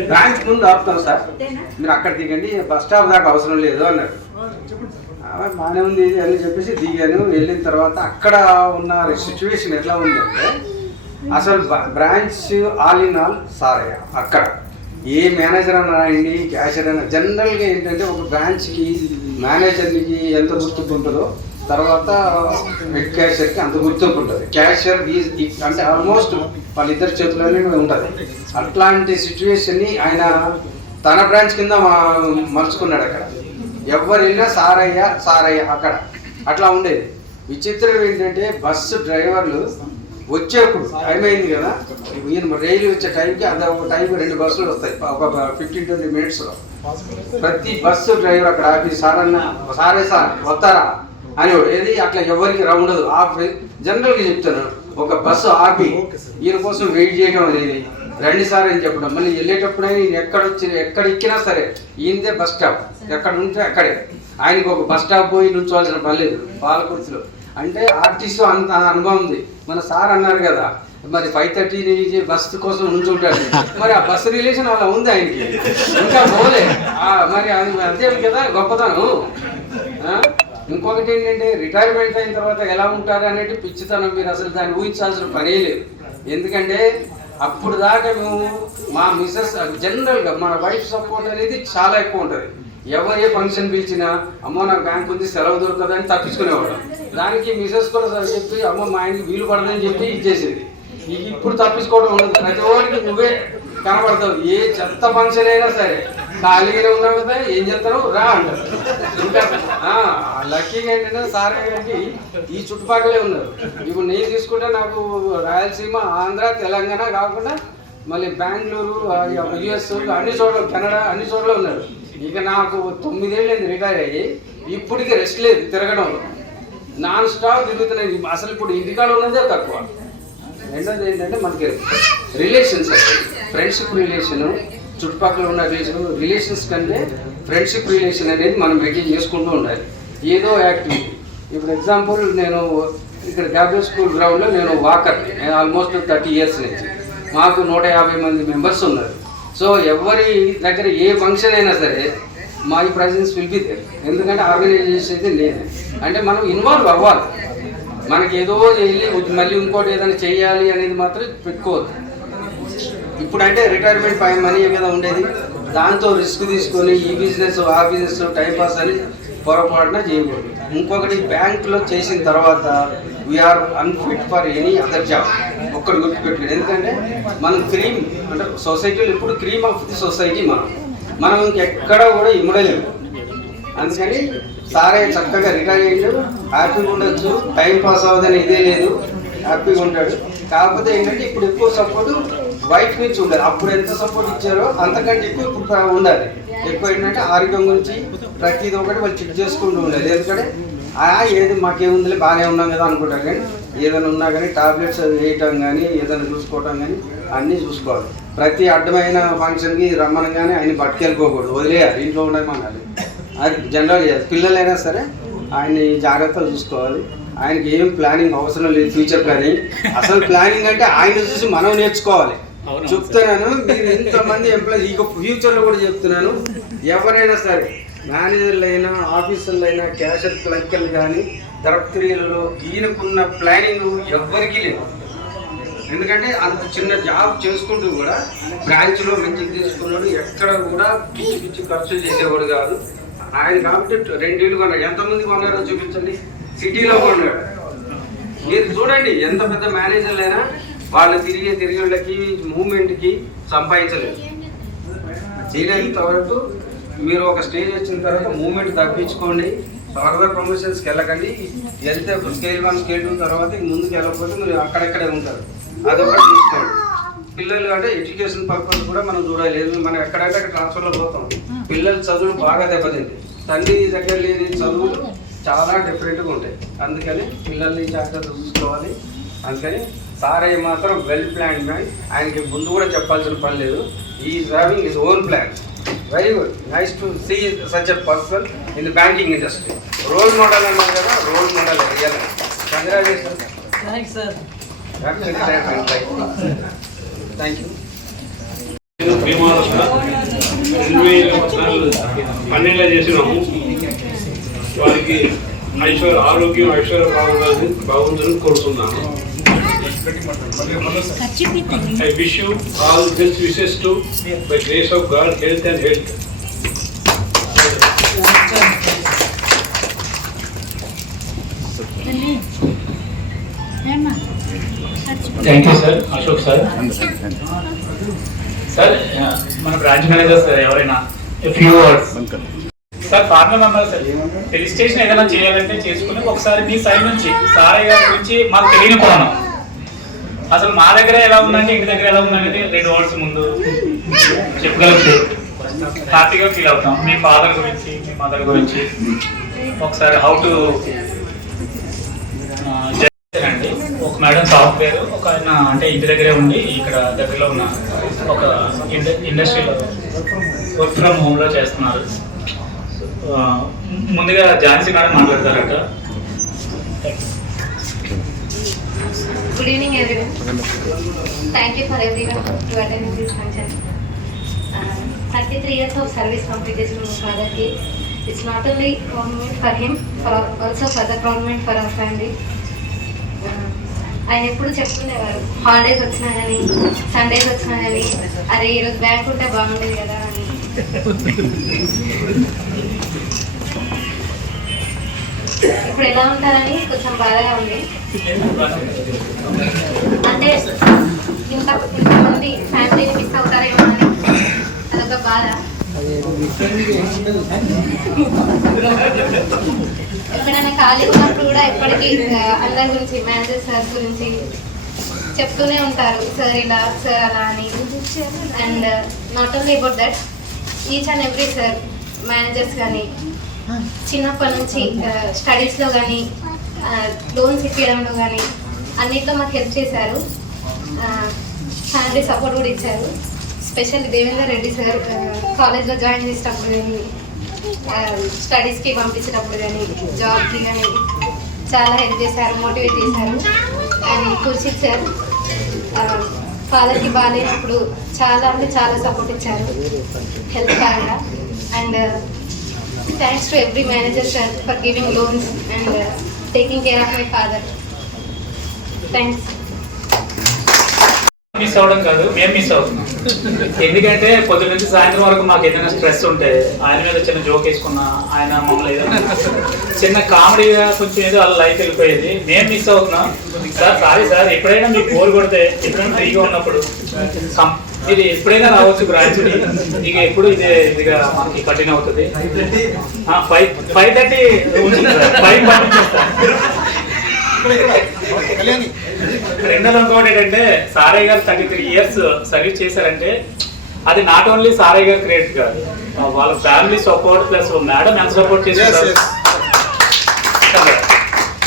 బ్రాంచ్ ముందు ఆపుతాం సార్, మీరు అక్కడ దిగండి, బస్ స్టాప్ దాకా అవసరం లేదు అన్నాడు. బాగానే ఉంది అని చెప్పేసి దిగాను. వెళ్ళిన తర్వాత అక్కడ ఉన్న సిచ్యువేషన్ ఎట్లా ఉందంటే, అసలు బ్రాంచ్ ఆల్ ఇన్ ఆల్ సారే. అక్కడ ఏ మేనేజర్ అన్నా అండి, క్యాషియర్ అన్నా, జనరల్గా ఏంటంటే ఒక బ్రాంచ్కి మేనేజర్కి ఎంత గుర్తింపు ఉంటుందో తర్వాత హెడ్ క్యాషియర్కి అంత గుర్తింపు ఉంటుంది. క్యాషియర్ అంటే ఆల్మోస్ట్ వాళ్ళిద్దరి చేతుల్లోనే ఉంటుంది. అట్లాంటి సిచ్యువేషన్ని ఆయన తన బ్రాంచ్ కింద మలుచుకున్నాడు. అక్కడ ఎవరు వెళ్ళినా సారయ్య సారయ్య అక్కడ అట్లా ఉండేది. విచిత్రం ఏంటంటే బస్సు డ్రైవర్లు వచ్చేప్పుడు టైం అయింది కదా, ఈయన రైలు వచ్చే టైంకి అది ఒక టైం 2 బస్సులు వస్తాయి ఒక 15-20 మినిట్స్లో. ప్రతి బస్సు డ్రైవర్ అక్కడ ఆపి సారన్న సారే సార్ వస్తారా అనేవాడు. ఏది అట్లా ఎవరికి ఉండదు. జనరల్గా చెప్తాను, ఒక బస్సు ఆపి ఈయన కోసం వెయిట్ చేయడం అనేది, రండి సార్ అని చెప్పడం. మళ్ళీ వెళ్ళేటప్పుడైనా ఈయన ఎక్కడ ఎక్కినా సరే ఈయనదే బస్ స్టాప్, ఎక్కడ ఉంటే అక్కడే. ఆయనకి ఒక బస్ స్టాప్ పోయి నుంచోవాల్సిన పని లేదు పాలకుర్తిలో. అంటే ఆర్టీసీ అంత అనుభవం ఉంది. మన సార్ అన్నారు కదా, మరి 5:30 నుంచి బస్సు కోసం నుంచుంటాడు. మరి ఆ బస్సు రిలేషన్ అలా ఉంది ఆయనకి, ఇంకా పోలే. మరి అది అదే కదా గొప్పతనం. ఇంకొకటి ఏంటంటే, రిటైర్మెంట్ అయిన తర్వాత ఎలా ఉంటారు అనేది పిచ్చితనం. మీరు అసలు దాన్ని ఊహించాల్సిన పనే లేదు. ఎందుకంటే అప్పుడు దాకా మేము మా మిస్సెస్ జనరల్గా మన వైఫ్ సపోర్ట్ అనేది చాలా ఎక్కువ ఉంటుంది. ఎవరు ఏ ఫంక్షన్ పిలిచినా అమ్మో నాకు బ్యాంక్ ఉంది సెలవు దొరకదని తప్పించుకునేవాడు. దానికి మిస్సెస్ కూడా చెప్పి అమ్మ మా ఆయనకి వీలు పడదని చెప్పి ఇచ్చేసేది. ఇప్పుడు తప్పించుకోవడం ఉండదు. ప్రతి ఒక్కరికి నువ్వే కనపడతావు. ఏ చెత్త ఫంక్షన్ అయినా సరే ఖాళీగానే ఉన్నావు కదా, ఏం చేస్తావు రా అంటారు. ఇంకా లక్కీగా ఏంటంటే సార్ గారికి ఈ చుట్టుపక్కలే ఉన్నారు. ఇప్పుడు నేను తీసుకుంటే నాకు రాయలసీమ, ఆంధ్ర, తెలంగాణ కాకుండా మళ్ళీ బెంగళూరు, యుఎస్, అన్ని చోట్ల, కెనడా, అన్ని చోట్ల ఉన్నారు. ఇక నాకు 9 ఏళ్ళైంది రిటైర్ అయ్యి, ఇప్పటికీ రెస్ట్ లేదు తిరగడంలో, నాన్ స్టాప్ తిరుగుతున్నాయి. అసలు ఇప్పుడు ఇంటికాడ ఉన్నదే తక్కువ. రెండోది ఏంటంటే మనకి రిలేషన్స్, ఫ్రెండ్షిప్ రిలేషను, చుట్టుపక్కల ఉన్న రిలేషన్స్ కంటే ఫ్రెండ్షిప్ రిలేషన్ అనేది మనం మెయింటైన్ చేసుకుంటూ ఉండాలి. ఏదో యాక్టివిటీ, ఇప్పుడు ఎగ్జాంపుల్ నేను ఇక్కడ గ్యాబ్రియల్ స్కూల్ గ్రౌండ్లో నేను వాకర్, ఆల్మోస్ట్ 30 ఇయర్స్ నుంచి. మాకు 150 మంది మెంబర్స్ ఉన్నారు. సో ఎవరి దగ్గర ఏ ఫంక్షన్ అయినా సరే మా ఈ ప్రజెన్స్ విల్ బి దేర్. ఎందుకంటే ఆర్గనైజేషన్ అయితే లేదు. అంటే మనం ఇన్వాల్వ్ అవ్వాలి. మనకి ఏదో వెళ్ళి మళ్ళీ ఇంకోటి ఏదైనా చేయాలి అనేది మాత్రం పెట్టుకోవద్దు. ఇప్పుడంటే రిటైర్మెంట్ పై మనీ కదా ఉండేది, దాంతో రిస్క్ తీసుకొని ఈ బిజినెస్ ఆ బిజినెస్ టైంపాస్ అని పొరపాటున చేయకూడదు. ఇంకొకటి బ్యాంకులో చేసిన తర్వాత we are unfit for any other job. ఒక్కడు గుర్తుపెట్టలేదు. ఎందుకంటే మనం క్రీమ్ అంటే సొసైటీలో ఇప్పుడు క్రీమ్ ఆఫ్ ది సొసైటీ. మనం ఇంకెక్కడ కూడా ఇమ్మడలేము. అందుకని సారే చక్కగా రిటైర్ అయ్యాడు, హ్యాపీగా ఉండొచ్చు, టైం పాస్ అవ్వదని ఇదే లేదు, హ్యాపీగా ఉంటాడు. కాకపోతే ఏంటంటే ఇప్పుడు ఎక్కువ సపోర్ట్ వైఫ్ నుంచి ఉండాలి. అప్పుడు ఎంత సపోర్ట్ ఇచ్చారో అంతకంటే ఎక్కువ ఇప్పుడు ఉండాలి. ఎక్కువ ఏంటంటే ఆరోగ్యం గురించి ప్రతిదీ ఒకటి వాళ్ళు చెక్ చేసుకుంటూ ఉండాలి. ఎందుకంటే ఏది మాకేముందిలే బాగానే ఉన్నాం కదా అనుకుంటారు, కానీ ఏదైనా ఉన్నా కానీ టాబ్లెట్స్ వేయటం కానీ ఏదైనా చూసుకోవటం కానీ అన్నీ చూసుకోవాలి. ప్రతి అడ్డమైన ఫంక్షన్కి రమ్మని కానీ ఆయన పట్టుకెళ్ళిపోకూడదు, వదిలేయాలి, ఇంట్లో ఉండమనాలి. అది జనరల్ పిల్లలైనా సరే ఆయన్ని జాగ్రత్తగా చూసుకోవాలి. ఆయనకి ఏం ప్లానింగ్ అవసరం లేదు, ఫ్యూచర్ ప్లానింగ్. అసలు ప్లానింగ్ అంటే ఆయన చూసి మనం నేర్చుకోవాలి. చెప్తున్నాను, మీరు ఇంతమంది ఎంప్లాయీస్ ఇక ఫ్యూచర్లో కూడా చెప్తున్నాను, ఎవరైనా సరే మేనేజర్లు అయినా ఆఫీసర్లు అయినా క్యాషియర్ క్లర్కర్లు కానీ దరక్రియలలో ఈయనకున్న ప్లానింగ్ ఎవ్వరికీ లేదు. ఎందుకంటే అంత చిన్న జాబ్ చేసుకుంటూ కూడా బ్రాంచ్లో మంచిగా తీసుకున్నాడు, ఎక్కడ కూడా పిచ్చి పిచ్చి ఖర్చు చేసేవాడు కాదు ఆయన. కాబట్టి 2 ఇళ్ళు కొన్నాడు. ఎంతమంది కొన్నారో చూపించండి. సిటీలో కొన్నాడు. మీరు చూడండి, ఎంత పెద్ద మేనేజర్లైనా వాళ్ళు తిరిగేళ్ళకి మూమెంట్కి సంపాదించలేదు. చేయలేనంత వరకు మీరు ఒక స్టేజ్ వచ్చిన తర్వాత మూమెంట్ తగ్గించుకోండి. ఫర్దర్ ప్రమోషన్స్కి వెళ్ళకండి. వెళ్తే స్కేల్ 1 స్కేల్ 2 తర్వాత ముందుకు వెళ్ళకపోతే మీరు అక్కడెక్కడే ఉంటారు. అదొకటి చూసుకోండి. పిల్లలు అంటే ఎడ్యుకేషన్ పర్పస్ కూడా మనం చూడాలి. మనం ఎక్కడంటే అక్కడ ట్రాన్స్ఫర్లో పోతాం. పిల్లల చదువులు బాగా దెబ్బతింటాయి. తల్లి దగ్గర లేని చదువులు చాలా డిఫరెంట్గా ఉంటాయి. అందుకని పిల్లల్ని జాగ్రత్తగా చూసుకోవాలి. అందుకని సారయ్య మాత్రం వెల్ ప్లాన్ మ్యాన్. ఆయనకి ముందు కూడా చెప్పాల్సిన పని లేదు. Is having his own plan. Very good, nice to see such a person in the banking industry. Role model అన్నారు కదా, role model real. Congratulation. Thank you. Bhimavaram 2012 చేసినాము. వారికి ఆరోగ్యం ఐశ్వర్య బాగుందని కోరుతున్నాను. I wish you all best wishes to, by grace of God, health and health. Thank you sir. Ashok sir. Sir మన branch manager sir ఎవరైనా few words sir. Farmer member sir, registration ఏదైనా చేయాలంటే చేసుకుని ఒకసారి మీ సైడ్ నుంచి సారయ్య గారి గురించి మాకు తెలియకపోవడం, అసలు మా దగ్గర ఎలా ఉందంటే ఇంటి దగ్గర ఎలా ఉందనేది 2 వర్డ్స్ ముందు చెప్పగలిగితే హ్యాపీగా ఫీల్ అవుతాం. మీ ఫాదర్ గురించి, మీ మదర్ గురించి ఒకసారి హౌ టు అండి. ఒక మేడం సాఫ్ట్వేర్, ఒక ఆయన అంటే ఇంటి దగ్గరే ఉండి ఇక్కడ దగ్గరలో ఉన్న ఒక ఇండస్ట్రీలో వర్క్ ఫ్రమ్ హోమ్లో చేస్తున్నారు. ముందుగా ఝాన్సీ మేడం మాట్లాడతారట. Good evening everyone. Thank you for everyone to attend this function. 33 years of service completed to my father. It's not only proudment for him, for also for the proudment for our family. ఆయన ఎప్పుడు చెప్తుండేవారు, holidays వచ్చినా కానీ Sundays వచ్చినా కానీ అరే ఈరోజు bank ఉంటే బాగుండేది కదా అని. ఇప్పుడు ఎలా ఉంటారని కొంచెం బాధగా ఉంది. అంటే ఇంతమంది ఫ్యామిలీని మిస్ అవుతారేమో అని అదొక బాధ. ఎప్పుడైనా ఖాళీ ఉన్నప్పుడు కూడా ఎప్పటికీ అందరి గురించి, మేనేజర్ సార్ గురించి చెప్తూనే ఉంటారు, సార్ ఇలా, సార్ అలా అని. And not only about that, each and every sir managers కానీ చిన్నప్పటి నుంచి స్టడీస్లో కానీ లోన్స్ ఇప్పించడంలో కానీ అన్నిట్లో మాకు హెల్ప్ చేశారు. ఫ్యామిలీ సపోర్ట్ కూడా ఇచ్చారు. స్పెషల్లీ దేవేందర్ రెడ్డి సార్ కాలేజ్లో జాయిన్ చేసేటప్పుడు కానీ, స్టడీస్కి పంపించేటప్పుడు కానీ, జాబ్కి కానీ చాలా హెల్ప్ చేశారు, మోటివేట్ చేశారు. అండ్ ఖుర్షిద్ సార్ ఫాదర్కి బాగాలేనప్పుడు చాలా అంటే చాలా సపోర్ట్ ఇచ్చారు హెల్త్ పరంగా. And thanks to every manager sir for giving loans and taking care of my father. Thanks. Miss అవ్వడం కాదు, మేము మిస్ అవుతున్నాం. ఎందుకంటే పొద్దున్న నుంచి సాయంత్రం వరకు మాకు ఏదైనా స్ట్రెస్ ఉంటే ఆయన మీద చిన్న జోక్ వేసుకున్నా, ఆయన మమ్మల్ని ఏదైనా చిన్న కామెడీగా కొంచెం ఏదో అలా లైఫ్ వెళ్ళిపోయేది. మేము మిస్ అవుతున్నాం సార్. సారీ సార్, ఎప్పుడైనా మీకు బోర్ కొడితే, ఎప్పుడైనా ఫ్రీగా ఉన్నప్పుడు ఇది ఎప్పుడైనా రావచ్చు బ్రాంచ్ని. ఇక ఎప్పుడు ఇదిగా మనకి కఠిన అవుతుంది. 5:30 ఉంటుంది సార్, 5 పంపించేస్తాను. రెండోది ఇంకోటి ఏంటంటే, సారయ్య గారు 33 years సర్వీస్ చేశారంటే అది నాట్ ఓన్లీ సారయ్య గారు క్రియేట్ కాదు, వాళ్ళ ఫ్యామిలీ సపోర్ట్ ప్లస్ మేడం ఎంత సపోర్ట్ చేశారు.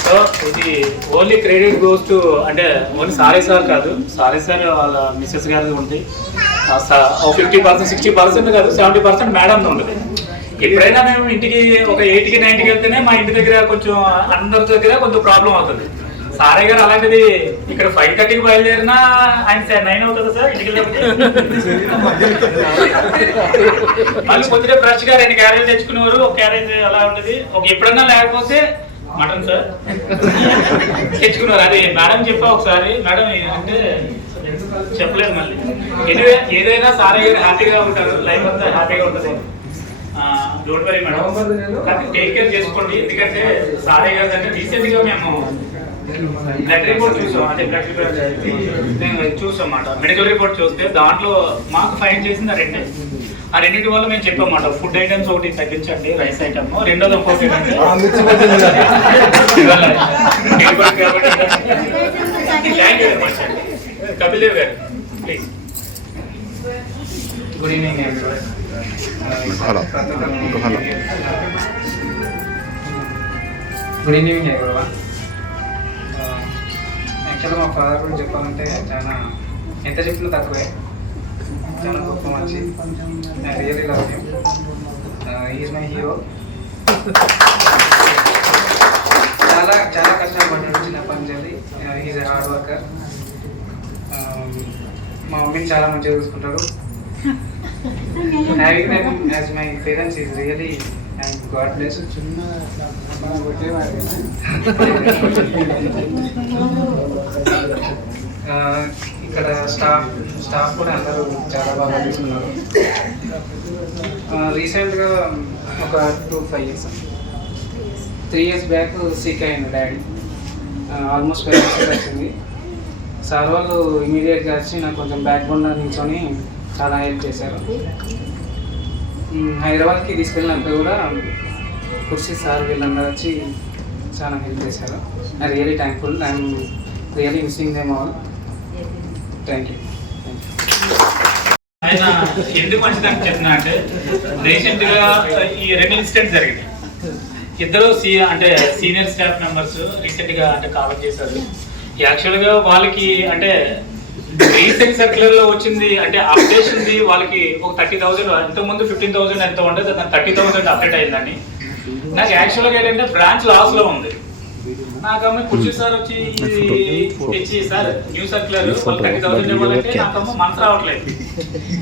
సో ఇది ఓన్లీ క్రెడిట్ గోస్ టు, అంటే ఓన్లీ సారయ్య సార్ కాదు, సారయ్య సార్ వాళ్ళ మిస్సెస్ గారి ఉంది 50%, 60% కాదు, 70% మేడం ఉంటుంది. ఎప్పుడైనా మేము ఇంటికి ఒక 8కి 9కి వెళ్తేనే మా ఇంటి దగ్గర కొంచెం అందరి దగ్గర కొంచెం ప్రాబ్లం అవుతుంది. సారయ్య గారు అలాంటిది ఇక్కడ 5:30కి బయలుదేరినా ఆయన 9 అవుతుంది సార్ ఇంటికి వెళ్ళకపోతే. మళ్ళీ కొద్దిగా ఫ్రెష్గా 2 క్యారేజ్ తెచ్చుకునేవారు, ఒక క్యారేజ్ అలా ఉంటుంది. ఒక ఎప్పుడన్నా లేకపోతే మటన్ సార్ తెచ్చుకున్నారు. అది మేడం చెప్పా ఒకసారి, మేడం అంటే చెప్పలేదు మళ్ళీ. ఎనివే ఏదైనా సార్ గారు హ్యాపీగా ఉంటారు, లైఫ్ అంతా హ్యాపీగా ఉంటుంది. డోంట్ వరీ మేడం, కానీ టేక్ కేర్ చేసుకోండి. ఎందుకంటే సారే గారు అంటే రీసెంట్గా మేము బ్లడ్ రిపోర్ట్ చూసాం, అంటే బ్లడ్ రిపోర్ట్ చూసాం అన్నమాట. మెడికల్ రిపోర్ట్ చూస్తే దాంట్లో మాకు ఫైన్ చేసింది ఆ రెండింటి వల్ల మేము చెప్పామన్నమాట. ఫుడ్ ఐటమ్స్ ఒకటి తగ్గించండి, రైస్ ఐటమ్. రెండోది ఇంకోటి ఏంటంటే థ్యాంక్ యూ వెరీ మచ్ అండి. కపిల్ దేవ్ గారు please. Good evening everyone. Good evening everyone. యాక్చువల్గా మా ఫాదర్ గురించి చెప్పాలంటే చాలా, ఎంత చెప్పినా తక్కువే. చాలా గొప్ప మంచి, I really love him. Is my hero. చాలా చాలా కష్టాలు పడ్డాడు చిన్నప్పటి నుంచి. Is a hard worker. మా మమ్మీని చాలా మంచిగా చూసుకుంటాడు. Having them as my parents is really, and God bless. ఇక్కడ స్టాఫ్ కూడా అందరూ చాలా బాగా చూస్తున్నారు. రీసెంట్గా ఒక 3 years బ్యాక్ సిక్ అయింది డాడీ. ఆల్మోస్ట్ 5 years వచ్చింది. సార్ వాళ్ళు ఇమీడియట్గా వచ్చి నాకు కొంచెం బ్యాక్ బోన్ నిల్చొని చాలా హెల్ప్ చేశారు. హైదరాబాద్కి తీసుకెళ్ళినప్పుడు కూడా కుర్షీ సార్ వీళ్ళందరూ వచ్చి చాలా హెల్ప్ చేశారు. I really thankful. I'm really missing them all. Thank you. ఆయన ఎందుకు మంచిదని చెప్తున్నా అంటే, రీసెంట్గా ఈ 2 ఇన్సిడెంట్స్ జరిగినాయి. ఇద్దరు అంటే సీనియర్ స్టాఫ్ మెంబర్స్ రీసెంట్గా అంటే కాల్ చేశారు. యాక్చువల్గా వాళ్ళకి అంటే రీసెంట్ సర్క్యులర్ లో వచ్చింది అంటే అప్డేషన్ వాళ్ళకి ఒక 30,000, ఇంతకుముందు 15,000 ఎంత ఉండదు, 30,000 అప్డేట్ అయిందని. నాకు యాక్చువల్గా ఏంటంటే బ్రాంచ్ లాస్ లో ఉంది. నాకమ్మ కుర్చీ సార్ వచ్చి తెచ్చి సార్ న్యూ సర్క్యులర్ వాళ్ళు 30,000 ఇవ్వాలంటే నాకమ్మ మనసు రావట్లేదు.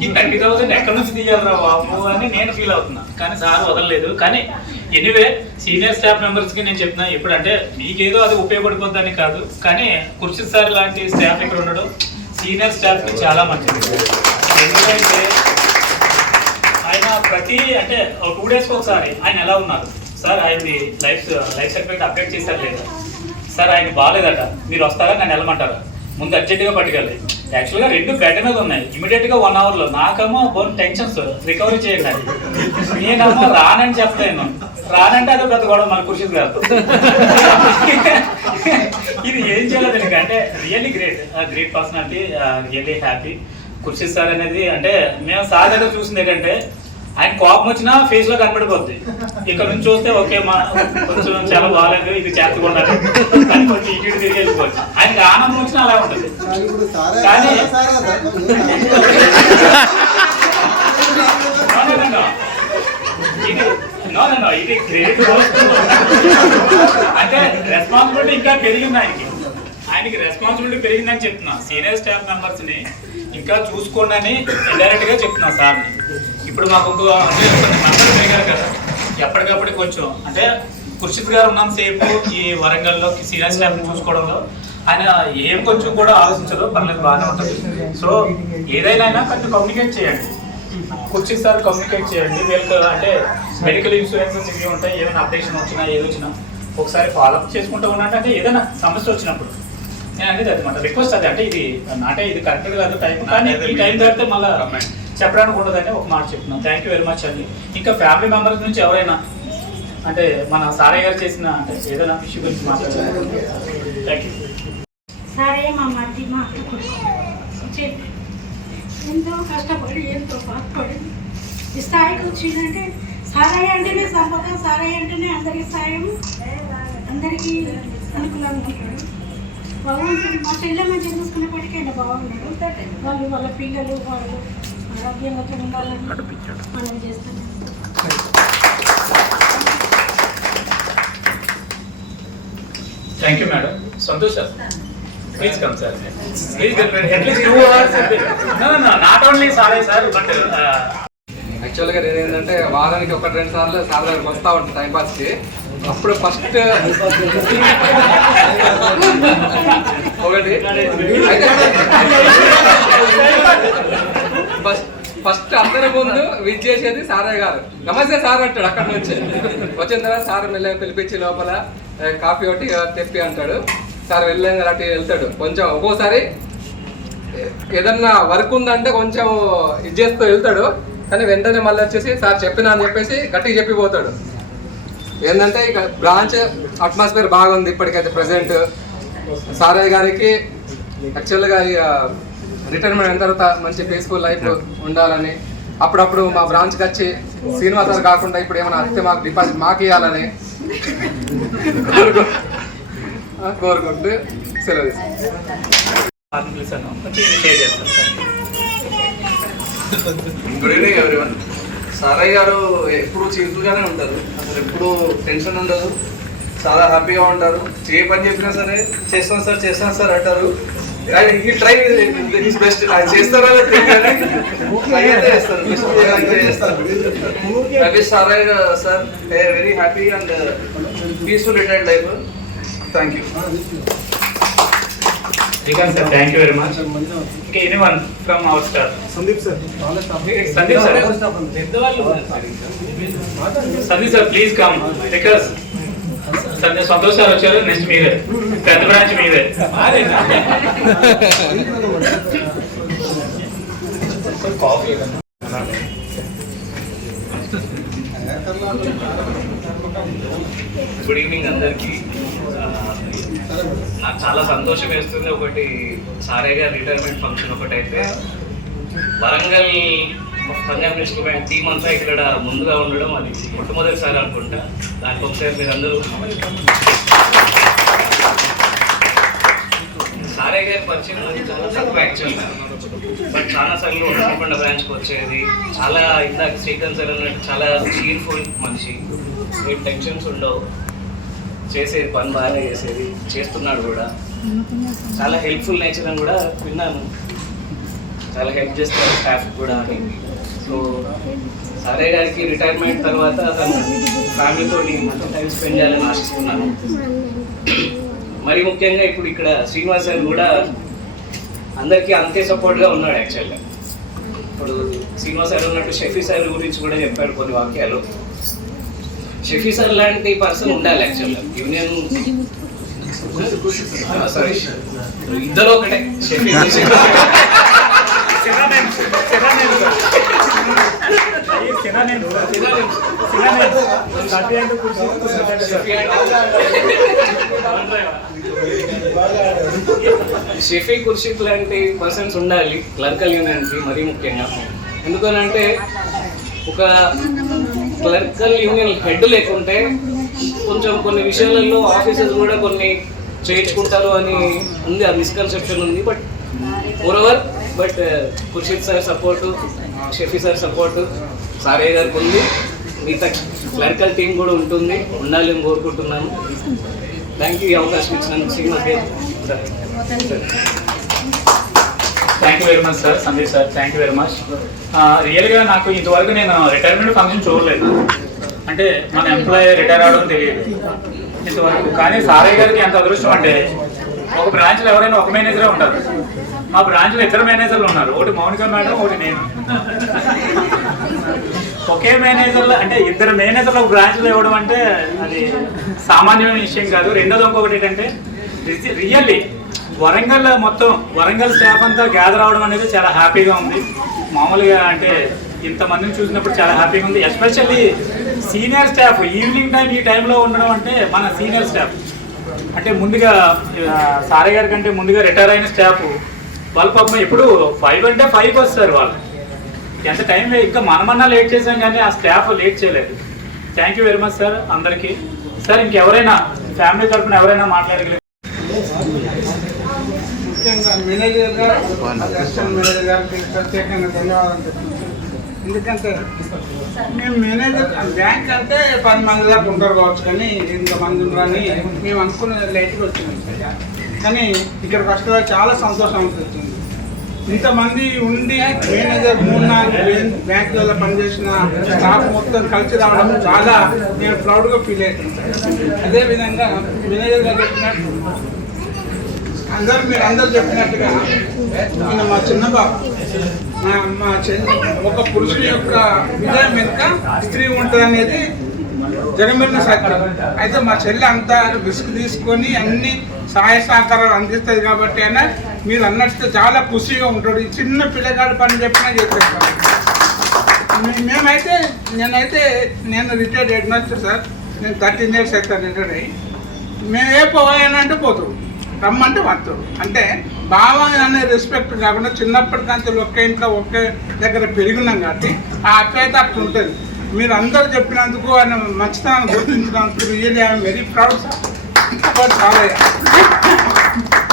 ఈ 30,000 ఎక్కడి నుంచి తీయాలరా బాబు అని నేను ఫీల్ అవుతున్నా. కానీ సార్ వదలలేదు. కానీ ఎనీవే సీనియర్ స్టాఫ్ మెంబర్స్ కి నేను చెప్తున్నా, ఇప్పుడంటే మీకేదో అది ఉపయోగపడిపోద్దని కాదు, కానీ కుర్చీ సార్ లాంటి స్టాఫ్ ఇక్కడ ఉండడం సీనియర్ స్టాఫ్ కి చాలా మంచిది. ఎందుకంటే ఆయన ప్రతి అంటే 2 days ఒకసారి ఆయన ఎలా ఉన్నారు సార్, ఆయనది లైఫ్ సర్టిఫికేట్ అప్డేట్ చేశారు లేదా సార్, ఆయన బాగాలేదట, మీరు వస్తారా నన్ను వెళ్ళమంటారా, ముందు అర్జెంట్గా పట్టుకెళ్ళి. యాక్చువల్గా 2 బెడ్ మీద ఉన్నాయి, ఇమీడియట్గా 1 hour లో. నాకేమో బోన్ టెన్షన్స్ రికవరీ చేయండి. నేనేమో రానని చెప్తాను, రానంటే అదే పెద్ద గొడవ మన కుర్షీ గారు. ఇది ఏం చేయలేదు అంటే really great personality, really happy. Kurshi sir అనేది అంటే మేము సార్ దగ్గర చూసింది ఏంటంటే ఆయన కోపం వచ్చినా ఫేస్ లో కనపడిపోద్ది. ఇక్కడ నుంచి చూస్తే ఓకే మా కొంచెం చాలా బాగాలేదు, ఇది చేర్చుకున్నారు అని కొంచెం ఇటు తిరిగి వెళ్ళిపోవచ్చు. ఆయనకి ఆనందం వచ్చినా అలా ఉంటుంది. కానీ ఇది గ్రేట్ అంటే రెస్పాన్సిబిలిటీ ఇంకా పెరిగింది ఆయనకి రెస్పాన్సిబిలిటీ పెరిగిందని చెప్తున్నా. సీనియర్ స్టాఫ్ మెంబర్స్ ని ఇంకా చూసుకోండి అని ఇండైరెక్ట్ గా చెప్తున్నా సార్ని. ఇప్పుడు మాకు మండలం పెరిగారు కదా, ఎప్పటికప్పుడు కొంచెం అంటే ఖుర్షిద్ గారు ఉన్నంత సేపు ఈ వరంగల్లో సీనియర్ స్టాఫ్ చూసుకోవడంలో ఆయన ఏం కొంచెం కూడా ఆలోచించదు, పర్లేదు బాగానే ఉంటుంది. సో ఏదైనా కొంచెం కమ్యూనికేట్ చేయండి, ఖుర్షిద్ సార్ కమ్యూనికేట్ చేయండి. వీళ్ళకి అంటే మెడికల్ ఇన్సూరెన్సెస్ ఇవి ఉంటాయి, ఏమైనా అప్డేషన్ వచ్చినా ఏది వచ్చినా ఒకసారి ఫాలోఅప్ చేసుకుంటూ ఉండండి. అంటే ఏదైనా సమస్య వచ్చినప్పుడు నేను అనేది అనమాట రిక్వెస్ట్. అది అంటే ఇది అంటే ఇది కరెక్ట్ కాదు టైం, కానీ ఈ టైం దాటితే మళ్ళీ చెప్పడానికి ఉండదని ఒక మాట చెప్తున్నాను. థ్యాంక్ యూ వెరీ మచ్ అండి. ఇంకా ఫ్యామిలీ మెంబర్స్ నుంచి ఎవరైనా అంటే మన సారయ్య గారు చేసిన అంటే ఏదైనా ఇష్యూ గురించి మాట్లాడారు. Thank you. సరే మా మధ్య ఎంతో కష్టపడి ఎంతో బాధపడి ఈ స్థాయికి వచ్చిందంటే సారయ్య అంటేనే సంపద, సారయ్య అంటేనే అందరికీ సాయం, అందరికీ అనుకూలంగా ఉంటాడు. భగవంతుడు మా చెల్లె మంచిగా చూసుకునేప్పటికీ ఆయన బాగున్నాడు. వాళ్ళు వాళ్ళ పిల్లలు వాళ్ళు ఆరోగ్యంగా ఉండాలని మనం చేస్తాం. Thank you madam. Santosh sir please come sir, please at least 2 hours. No, not only Saray sir, but యాక్చువల్గా నేను ఏంటంటే వారానికి 1-2 సార్లు సార్ దగ్గరికి వస్తూ ఉంటాను టైంపాస్కి. అప్పుడు ఫస్ట్ ఒకటి ఫస్ట్ అందరి ముందు విజ్ చేసేది సారయ్య గారు. నమస్తే సార్ అంటాడు అక్కడ నుంచి. వచ్చిన తర్వాత సార్ మెల్లగా పిలిపించి లోపల కాఫీ ఒకటి తెప్పి అంటాడు. సార్ వెళ్ళాక అలాంటి వెళ్తాడు. కొంచెం ఒక్కోసారి ఏదన్నా వర్క్ ఉందంటే కొంచెం ఇది చేస్తూ వెళ్తాడు, కానీ వెంటనే మళ్ళీ వచ్చేసి సార్ చెప్పినా అని చెప్పేసి గట్టిగా చెప్పిపోతాడు. ఏంటంటే ఇక బ్రాంచ్ అట్మాస్ఫియర్ బాగుంది ఇప్పటికైతే ప్రెసెంట్. సారయ్య గారికి యాక్చువల్గా ఇక రిటైర్మెంట్ అయిన తర్వాత మంచి పీస్ఫుల్ లైఫ్ ఉండాలని, అప్పుడప్పుడు మా బ్రాంచ్కి వచ్చి శ్రీనివాస్ గారు కాకుండా ఇప్పుడు ఏమైనా వస్తే మాకు డిపాజిట్ మాకు ఇవ్వాలని కోరుకుంటూ సెలవు గుడ్ ఈవినింగ్ ఎవ్రీవన్. సారయ్య గారు ఎప్పుడు సింపుల్గానే ఉంటారు, అసలు ఎప్పుడు టెన్షన్ ఉండదు, చాలా హ్యాపీగా ఉంటారు. ఏ పని చెప్పినా సరే చేస్తాను సార్ అంటారు. ఈ ట్రై హిస్ బెస్ట్. ఆయన చేస్తారో ట్రై అయితే చేస్తారు. Sarayya sir very happy and peaceful retired life. Thank you. Sir, thank you very much. Okay, anyone from our staff? Sandeep sir, please come because Santosh sir వచ్చారు. Next మీరే, పెద్ద branch మీదే. Good evening అందరికీ. నాకు చాలా సంతోషం వేస్తుంది. ఒకటి సారయ్య గారి రిటైర్మెంట్ ఫంక్షన్ ఒకటైతే, వరంగల్ పంజాబ్ నేషనల్ బ్యాంక్ టీం అంతా ఇక్కడ ముందుగా ఉండడం అది మొట్టమొదటిసారి అనుకుంటా. దానికి ఒకసారి మీరు అందరూ సారయ్య గారి పరిచయం చాలా తక్కువ యాక్చువల్గా, బట్ చాలాసార్లు హన్మకొండ బ్రాంచ్కి వచ్చేది. చాలా ఇందాక శ్రీకాంత్ సార్ అన్నట్టు చాలా చీర్ఫుల్ మనిషి, ఏ టెన్షన్స్ ఉండవు, చేసేది పని బాగా చేసేది, చేస్తున్నాడు కూడా. చాలా హెల్ప్ఫుల్ నేచర్ అని కూడా విన్నాను, చాలా హెల్ప్ చేస్తారు స్టాఫ్ కూడా అని. సో సారయ్య గారికి రిటైర్మెంట్ తర్వాత తను ఫ్యామిలీతో మంచి టైం స్పెండ్ చేయాలని ఆశిస్తున్నాను. మరి ముఖ్యంగా ఇప్పుడు ఇక్కడ శ్రీనివాస్ గారు కూడా అందరికీ అంతే సపోర్ట్గా ఉన్నాడు. యాక్చువల్గా ఇప్పుడు శ్రీనివాస్ గారు ఉన్నట్టు షఫీ సార్ గురించి కూడా చెప్పాడు కొన్ని వాక్యాలు. షఫీ సార్ లాంటి పర్సన్ ఉండాలి యాక్చువల్గా. యూనియన్ సారీ ఇద్దరు ఒకటే. షఫీ షఫీ ఖుర్షిద్ లాంటి పర్సన్స్ ఉండాలి క్లర్కల్ యూనియన్కి మరీ ముఖ్యంగా. ఎందుకనంటే ఒక క్లర్కల్ యూనియన్ హెడ్ లేకుంటే కొంచెం కొన్ని విషయాలలో ఆఫీసర్స్ కూడా కొన్ని చేయించుకుంటారు అని ఉంది, ఆ మిస్కన్సెప్షన్ ఉంది. But moreover Khurshid sir support, Shafi sir support Sarayya గారికి ఉంది. మిగతా క్లర్కల్ టీం కూడా ఉంటుంది, ఉండాలి అని కోరుకుంటున్నాను. థ్యాంక్ యూ ఈ అవకాశం ఇచ్చినందుకు శ్రీనివాస్ గారు. Thank you very much sir. Sandeep sir, thank you very much. రియల్గా నాకు ఇంతవరకు నేను రిటైర్మెంట్ ఫంక్షన్ చూడలేదు, అంటే మన ఎంప్లాయీ రిటైర్ అవ్వడం తెలియదు ఇంతవరకు. కానీ సారయ్య గారికి ఎంత అదృష్టం అంటే, ఒక బ్రాంచ్లో ఎవరైనా ఒక మేనేజరే ఉంటారు. మా బ్రాంచ్లో 2 మేనేజర్లు ఉన్నారు, ఒకటి మౌనిక మేడం, ఒకటి నేను. ఒకే మేనేజర్లో అంటే 2 మేనేజర్లు ఒక బ్రాంచ్లో ఇవ్వడం అంటే అది సామాన్యమైన విషయం కాదు. రెండోది ఇంకొకటి ఏంటంటే, రియల్లీ వరంగల్ మొత్తం వరంగల్ స్టాఫ్ అంతా గ్యాదర్ అవడం అనేది చాలా హ్యాపీగా ఉంది. మామూలుగా అంటే ఇంతమందిని చూసినప్పుడు చాలా హ్యాపీగా ఉంది. Especially senior staff evening time ఈ టైంలో ఉండడం అంటే, మన సీనియర్ స్టాఫ్ అంటే ముందుగా సారయ్య గారి కంటే ముందుగా రిటైర్ అయిన స్టాఫ్ వాళ్ళ పాపం ఎప్పుడు 5 అంటే 5 వస్తారు. వాళ్ళు ఎంత టైం ఇంకా మనమన్నా లేట్ చేసాం కానీ ఆ స్టాఫ్ లేట్ చేయలేదు. Thank you very much sir అందరికీ. సార్ ఇంకెవరైనా ఫ్యామిలీ తరఫున ఎవరైనా మాట్లాడగలిగారు? మేనేజర్ గారు, అసిస్టెంట్ మేనేజర్ గారికి ప్రత్యేకంగా ధన్యవాదాలు చెప్తున్నాను. ఎందుకంటే మేము మేనేజర్ బ్యాంక్ అంటే 10 మంది దాకా ఉంటారు కావచ్చు, కానీ ఇంతమంది ఉండరని మేము అనుకున్న లేట్గా వచ్చినాం. కానీ ఇక్కడికి వస్తే చాలా సంతోషం అనిపిస్తుంది. ఇంతమంది ఉండి మేనేజర్ 3-4 బ్యాంకులలో పనిచేసిన స్టాఫ్ మొత్తం కలిసి రావడం చాలా నేను ప్రౌడ్గా ఫీల్ అవుతున్నాను. అదేవిధంగా మేనేజర్ గారు చెప్పినట్టు మీరు అందరు చెప్పినట్టుగా ఆయన మా చిన్న బాబు మా ఒక పురుషుని యొక్క విజయం వెనుక స్త్రీ ఉంటుంది అనేది జగమెరిన సత్యం. అయితే మా చెల్లి అంతా రిస్క్ తీసుకొని అన్ని సహాయ సహకారాలు అందిస్తుంది కాబట్టి అయినా మీరు అన్నట్టు చాలా ఖుషిగా ఉంటాడు. ఈ చిన్న పిల్లగాడు పని చెప్పినా చేసేస్తాను. నేను రిటైర్డ్ హెడ్ మాస్టర్ సార్. నేను 13 years అవుతాను రిటైర్డ్ అయ్యి. మేము ఏ పోయానంటే పోతాడు, రమ్మంటే వస్తాడు. అంటే బావ అనే రెస్పెక్ట్ కాకుండా చిన్నప్పటికంటే ఒకే ఇంట్లో ఒకే దగ్గర పెరిగినాం కాబట్టి ఆ అట్లయితే అట్లా ఉంటుంది. మీరు అందరూ చెప్పినందుకు ఆయన మంచితనాన్ని గుర్తించినందుకు really I'm very proud sir. చాలా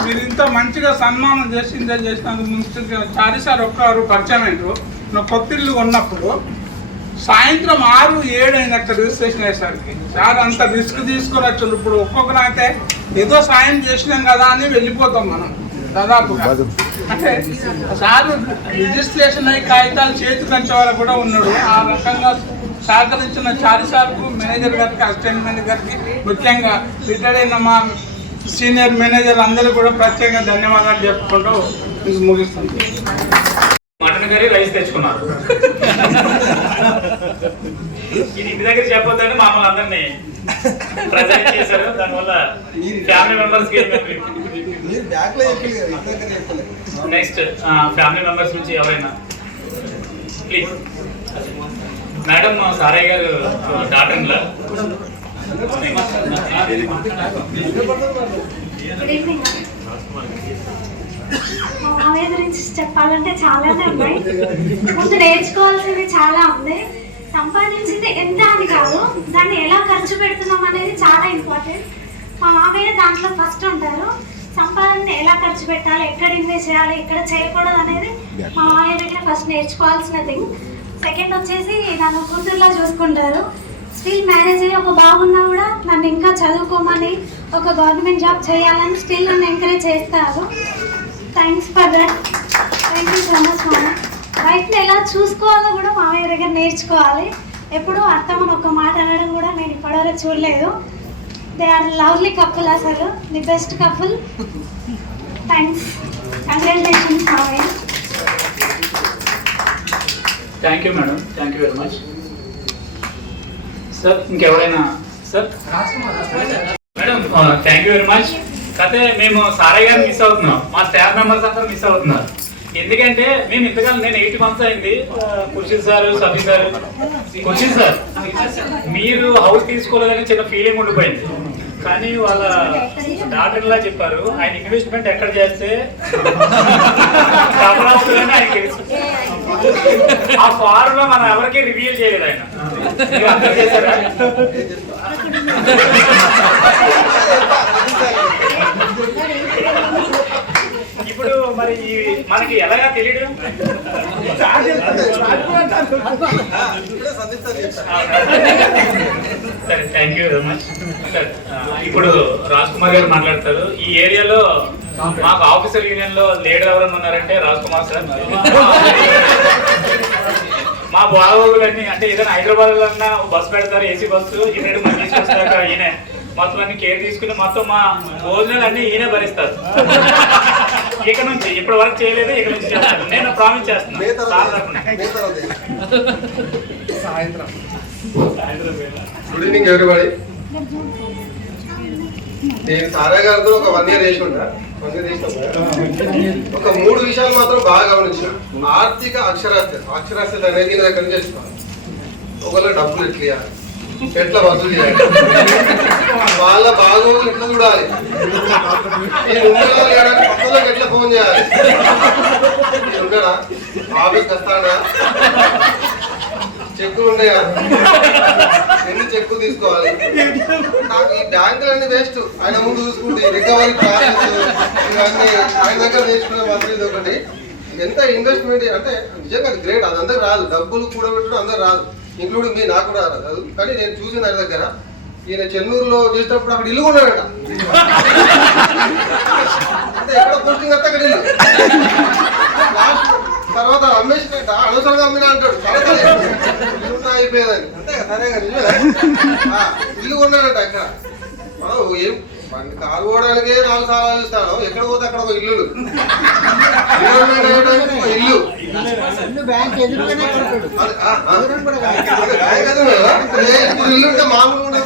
మీరు ఇంత మంచిగా సన్మానం చేసినందుకు ముందుగా చారి సార్ ఒక్కరు పరిచయం అయ్యారు. నువ్వు కొత్తిల్లు ఉన్నప్పుడు సాయంత్రం 6-7 అయింది అక్కడ రిజిస్ట్రేషన్ అయ్యేసరికి. సార్ అంత రిస్క్ తీసుకొని వచ్చారు. ఇప్పుడు ఒక్కొక్కరు అయితే ఏదో సాయం చేసినాం కదా అని వెళ్ళిపోతాం మనం దాదాపుగా. అంటే సార్ రిజిస్ట్రేషన్ అయ్యి కాగితాలు చేతికి వచ్చే వాళ్ళకు కూడా ఉన్నాడు. ఆ రకంగా సహకరించిన చారి సార్కు, మేనేజర్ గారికి, అసిస్టెంట్ మేనేజర్ గారికి, ముఖ్యంగా రిటైర్డ్ అయిన మా సీనియర్ మేనేజర్ అందరూ కూడా ప్రత్యేకంగా ధన్యవాదాలు చెప్పుకుంటూ ముగిస్తుంది. మటన్ కర్రీ, రైస్ తెచ్చుకున్నారు. ఇది ఇంటి దగ్గర చెప్పొద్దని మామూలు అందరినీ ప్రజెంట్ చేశారు. దానివల్ల ఫ్యామిలీ మెంబర్స్ కి నెక్స్ట్ ఫ్యామిలీ మెంబర్స్ నుంచి ఎవరైనా ప్లీజ్. మేడం సారయ్య గారు డాటర్ ఇన్ లా. మా మామయ్య గురించి చెప్పాలంటే చాలానే ఉన్నాయి. ముందు నేర్చుకోవాల్సింది చాలా ఉంది. సంపాదించింది ఎంత అని కాదు, దాన్ని ఎలా ఖర్చు పెడుతున్నాం అనేది చాలా ఇంపార్టెంట్. మా మామయ్య దాంట్లో ఫస్ట్ ఉంటారు. సంపాదన ఎలా ఖర్చు పెట్టాలి, ఎక్కడ ఇన్వెస్ట్ చేయాలి, ఎక్కడ చేయకూడదు అనేది మా మామయ్య దగ్గర ఫస్ట్ నేర్చుకోవాల్సిన థింగ్. సెకండ్ వచ్చేసి నన్ను కూతురులా చూసుకుంటారు. స్టిల్ మ్యారేజ్ అయ్యి ఒక బాగున్నా కూడా నన్ను ఇంకా చదువుకోమని, ఒక గవర్నమెంట్ జాబ్ చేయాలని స్టిల్ నన్ను ఎంకరేజ్ చేస్తారు. Thanks for that. Thank you so much మామ. వైఫ్ని ఎలా చూసుకోవాలో కూడా మామయ్య దగ్గర నేర్చుకోవాలి. ఎప్పుడూ అత్తమ్మని ఒక మాట అనడం కూడా నేను ఇప్పటివరకు చూడలేదు. దే ఆర్ లవ్లీ కపుల్, అసలు the best couple. Thanks, congratulations మామయ్య. Thank you madam, thank you very much sir. ఇంకెవరైనా sir? Madam thank you very much. కాకపోతే మేము సారయ్య గారిని మిస్ అవుతున్నాం, మా స్టాఫ్ మెంబర్స్ అందరూ మిస్ అవుతున్నారు. ఎందుకంటే మేము ఇంతకాలం నేను 8 months అయింది. Khurshid sir, సఫీ sir, Khurshid sir మీరు హౌస్ తీసుకోలేదని చిన్న ఫీలింగ్ ఉండిపోయింది. కానీ వాళ్ళ డాక్టర్ లా చెప్పారు, ఆయన ఇన్వెస్ట్మెంట్ ఎక్కడ చేస్తే డబుల్ అవుతుందని ఆయన తెలుసు. ఆ ఫార్మ్ లో మనం ఎవరికి రివీల్ చేయలేదు ఆయన. చేశారా? ఇప్పుడు మరి మనకి ఎలాగా తెలియదు. సరే, thank you very much sir. ఇప్పుడు రాజ్ కుమార్ గారు మాట్లాడతారు. ఈ ఏరియాలో మాకు ఆఫీసర్ యూనియన్ లో లీడర్ ఎవరైనా ఉన్నారంటే రాజ్ కుమార్ సార్. మా బాగోగులన్నీ అంటే ఏదైనా హైదరాబాద్ లో బస్సు పెడతారు, ఏసీ బస్సు, ఈయన మనం తీసుకొస్తాక ఈయన మొత్తం అన్ని కేర్ తీసుకుని మొత్తం మా భోజనాలు అన్ని ఈయనే భరిస్తారు. ఇక నుంచి ఇప్పటి వరకు చేయలేదు, ఇక నుంచి చేస్తాను. నేను ప్రామిస్ చేస్తున్నాను. Good evening everybody. నేను సారా గారితో ఒక 1 year చేసి ఉంటా. ఒక 3 విషయాలు మాత్రం బాగా గమనించిన. ఆర్థిక అక్షరాస్యత అనేది నేను దగ్గర నుంచి చేస్తాను. ఒకవేళ డబ్బులు ఎట్లా వసూలు చేయాలి, వాళ్ళ బాగోగులు ఎట్లా చూడాలి, నేను ఉండడానికి పక్కలకు ఎట్లా ఫోన్ చేయాలి, నేను ఉండడా ఆఫీస్కి వస్తాడా, చెక్కులు ఉన్నాయా, ఎన్ని చెక్కులు తీసుకోవాలి. నాకు ఈ బ్యాంకులన్నీ వేస్ట్. ఆయన ముందు చూసుకుంటే రికవరీ ప్రాసెస్ ఇవన్నీ ఆయన దగ్గర నేర్చుకునే మాత్రం ఇది ఒకటి. ఎంత ఇన్వెస్ట్మెంట్ అంటే నిజంగా అది గ్రేట్. అది అందరికి రాదు, డబ్బులు కూడబెట్టడం అందరు రాదు, ఇంక్లూడింగ్ మీ నాకు కూడా రాదు. కానీ నేను చూసిన ఆయన దగ్గర ఈయన చెన్నూరులో చేసేటప్పుడు అక్కడ ఇల్లు కొన్నాడట. అంటే ఎక్కడ పోస్టింగ్ వస్తే అక్కడ ఇల్లు. లాస్ట్ తర్వాత అమ్మేసినట్ట అనవసరంగా అమ్మినా అంటాడు. ఇల్లు అయిపోయేదని అంతే కదా. సరే కదా, ఇల్లు కొన్నాడట అక్కడ. ఏం కారు పోవడానికే 4 సార్లు ఆలోచిస్తాను. ఎక్కడ పోతే అక్కడ ఒక ఇల్లు, ఇల్లు ఇల్లు ఉంటే మామూలు ఉండే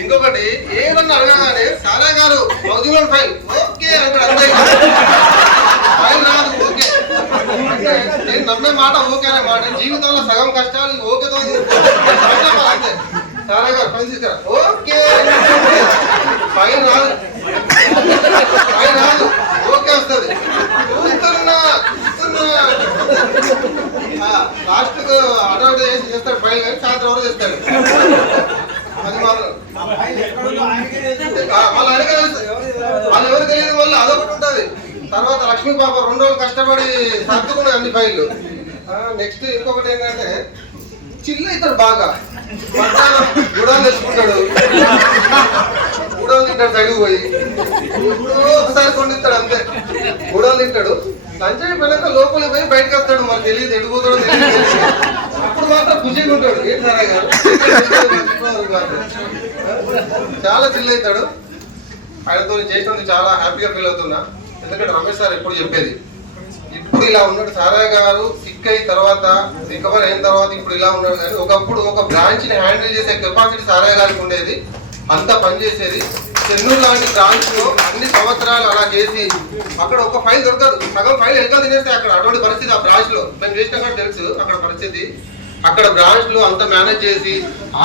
ఇంకొకటి ఏమన్నా అడగగానే సారా గారు హౌసింగ్ లోన్ ఫైల్ ఓకే అంతే, ఫైల్ రాదు ఓకే. నేను నమ్మే మాట ఓకే అనే మాట. జీవితంలో సగం కష్టాలు ఓకేతో అంతే. సారా గారు ఫైల్ తీసుకురా ఓకే, ఫైల్ రాదు, ఫైల్ రాదు ఓకే వస్తుంది. చూస్తున్నా లాస్ట్ కు అడౌట్ చేస్తాడు ఫైల్, కానీ సాయంత్రం వరకు చేస్తాడు. అది వాళ్ళు ఎవరు తెలియదు వల్ల అదొకటి ఉంటుంది. తర్వాత లక్ష్మీ పాప 2 రోజులు కష్టపడి సర్దుకున్నాయి అన్ని ఫైళ్ళు. నెక్స్ట్ ఇంకొకటి ఏంటంటే చిల్లు అవుతాడు బాగా. గుడాలు తెచ్చుకుంటాడు, గుడాలు తింటాడు సైడ్కి పోయి. ఒకసారి కొండిస్తాడు అంతే, గుడాలు తింటాడు. లంచ్ అయిపోయినాక లోపలికి పోయి బయటకు వస్తాడు. మరి తెలియదు ఎడిపోతాడో తెలియదు. అప్పుడు మాత్రం ఖుషిగా ఉంటాడు. చాలా చిల్ అవుతాడు. ఆయనతో చేసినందుకు చాలా హ్యాపీగా ఫీల్ అవుతున్నా. ఎందుకంటే రమేష్ సార్ ఎప్పుడు చెప్పేది, ఇప్పుడు ఇలా ఉన్నాడు సారయ్య గారు సిక్ అయిన తర్వాత రికవర్ అయిన తర్వాత ఇప్పుడు ఇలా ఉన్నాడు. కానీ ఒకప్పుడు ఒక బ్రాంచ్ ని హ్యాండిల్ చేసే కెపాసిటీ సారయ్య గారికి ఉండేది. అంత పనిచేసేది. చెన్నూరు లాంటి బ్రాంచ్ లో అన్ని సంవత్సరాలు అలా చేసి అక్కడ ఒక ఫైల్ దొరకదు. సగం ఫైల్ ఎంత తినేస్తే అక్కడ అటువంటి పరిస్థితి ఆ బ్రాంచ్ లో. మేము చేసినా కూడా తెలుసు అక్కడ పరిస్థితి. అక్కడ బ్రాంచ్ లో అంత మేనేజ్ చేసి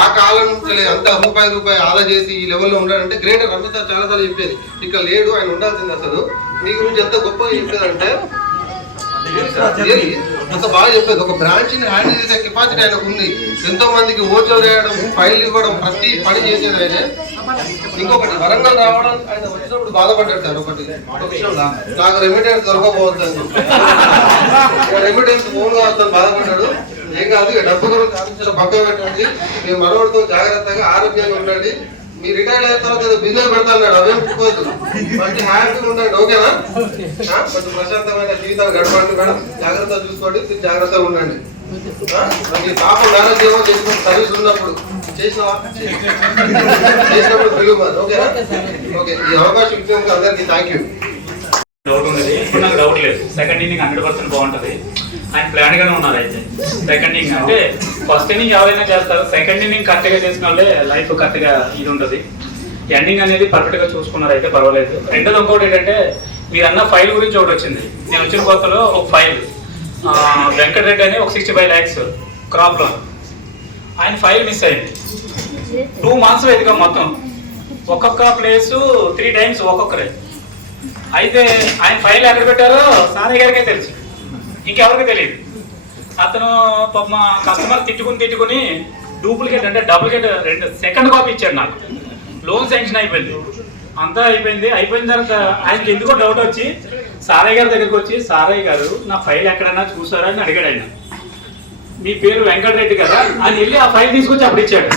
ఆ కాలం నుంచి అంత రూపాయి ఆదా చేసి ఈ లెవెల్లో ఉండాలంటే గ్రేట్. రమేష్ సార్ చాలా సార్లు చెప్పేది, ఇక్కడ లేడు ఆయన ఉండాల్సింది. అసలు మీ గురించి ఎంత గొప్పగా చెప్పేదంటే అంత బాగా చెప్పేది. ఒక బ్రాంచ్ ని హ్యాండిల్ చేసే కెపాసిటీ ఆయనకు ఉంది. ఎంతో మందికి ఓట్లు వేయడం, ఫైల్ ఇవ్వడం, ప్రతి పని చేసేది ఆయన. ఇంకొకటి వరంగల్ రావడం ఆయన వచ్చినప్పుడు బాధపడ్డాడు సార్. ఒకటి నాకు రెమిటెన్స్ దొరకపోవద్దని, రెమిటెన్స్ ఫోన్ కావద్దని బాధపడ్డాడు. ఏం కాదు, డబ్బు గురించి ఆలోచించడం పక్కన పెట్టండి. మీ మనవడితో జాగ్రత్తగా ఆరోగ్యంగా ఉండండి. మీ రిటైర్డ్ అయిన తర్వాత బిజినెస్ పెడతాడు, అవేం పోదు. మంచి హ్యాపీగా ఉండండి. ఓకేనా? కొంచెం ప్రశాంతమైన జీవితాలు గడపండి మేడం. జాగ్రత్తగా చూసుకోండి, జాగ్రత్తగా ఉండండి. మీ పాప మ్యారేజ్ ఏమో చేసుకుని సర్వీస్ ఉన్నప్పుడు చేసినప్పుడు తెలుగు మరి. ఓకేనా? ఓకే, ఈ అవకాశం ఇచ్చినందుకు అందరికీ థ్యాంక్ యూ. డౌట్ ఉండేది, ఇప్పుడు నాకు డౌట్ లేదు. సెకండ్ ఇన్నింగ్ 100% బాగుంటుంది. ఆయన ప్లాన్ గానే ఉన్నారు. అయితే సెకండ్ ఇన్నింగ్ అంటే ఫస్ట్ ఇన్నింగ్ ఎవరైనా చేస్తారు, సెకండ్ ఇన్నింగ్ కరెక్ట్ గా చేసిన వాళ్ళే లైఫ్ కరెక్ట్ గా ఇది ఉంటుంది. ఎండింగ్ అనేది పర్ఫెక్ట్ గా చూసుకున్నారు, అయితే పర్వాలేదు. రెండోది ఇంకోటి ఏంటంటే మీరు అన్న ఫైల్ గురించి ఒకటి వచ్చింది. నేను వచ్చిన కొత్తలో ఒక ఫైల్ వెంకటరెడ్డి అని ఒక 65 lakhs క్రాప్ లోన్, ఆయన ఫైల్ మిస్ అయింది. 2 months వెతికాం మొత్తం, ఒక్కొక్క ప్లేస్ 3 times ఒక్కొక్కరే. అయితే ఆయన ఫైల్ ఎక్కడ పెట్టారో సారయ్య గారికే తెలుసు, ఇంకెవరికి తెలియదు. అతను పాప కస్టమర్ తిట్టుకుని డూప్లికేట్ అంటే డూప్లికేట్ 2 second కాపీ ఇచ్చాడు నాకు. లోన్ శాంక్షన్ అయిపోయింది, అంతా అయిపోయింది. అయిపోయిన తర్వాత ఆయనకి ఎందుకో డౌట్ వచ్చి సారయ్య గారి దగ్గరికి వచ్చి, సారయ్య గారు నా ఫైల్ ఎక్కడన్నా చూసారా అని అడిగాడు. ఆయన మీ పేరు వెంకటరెడ్డి కదా అని వెళ్ళి ఆ ఫైల్ తీసుకొచ్చి అప్పుడు ఇచ్చాడు.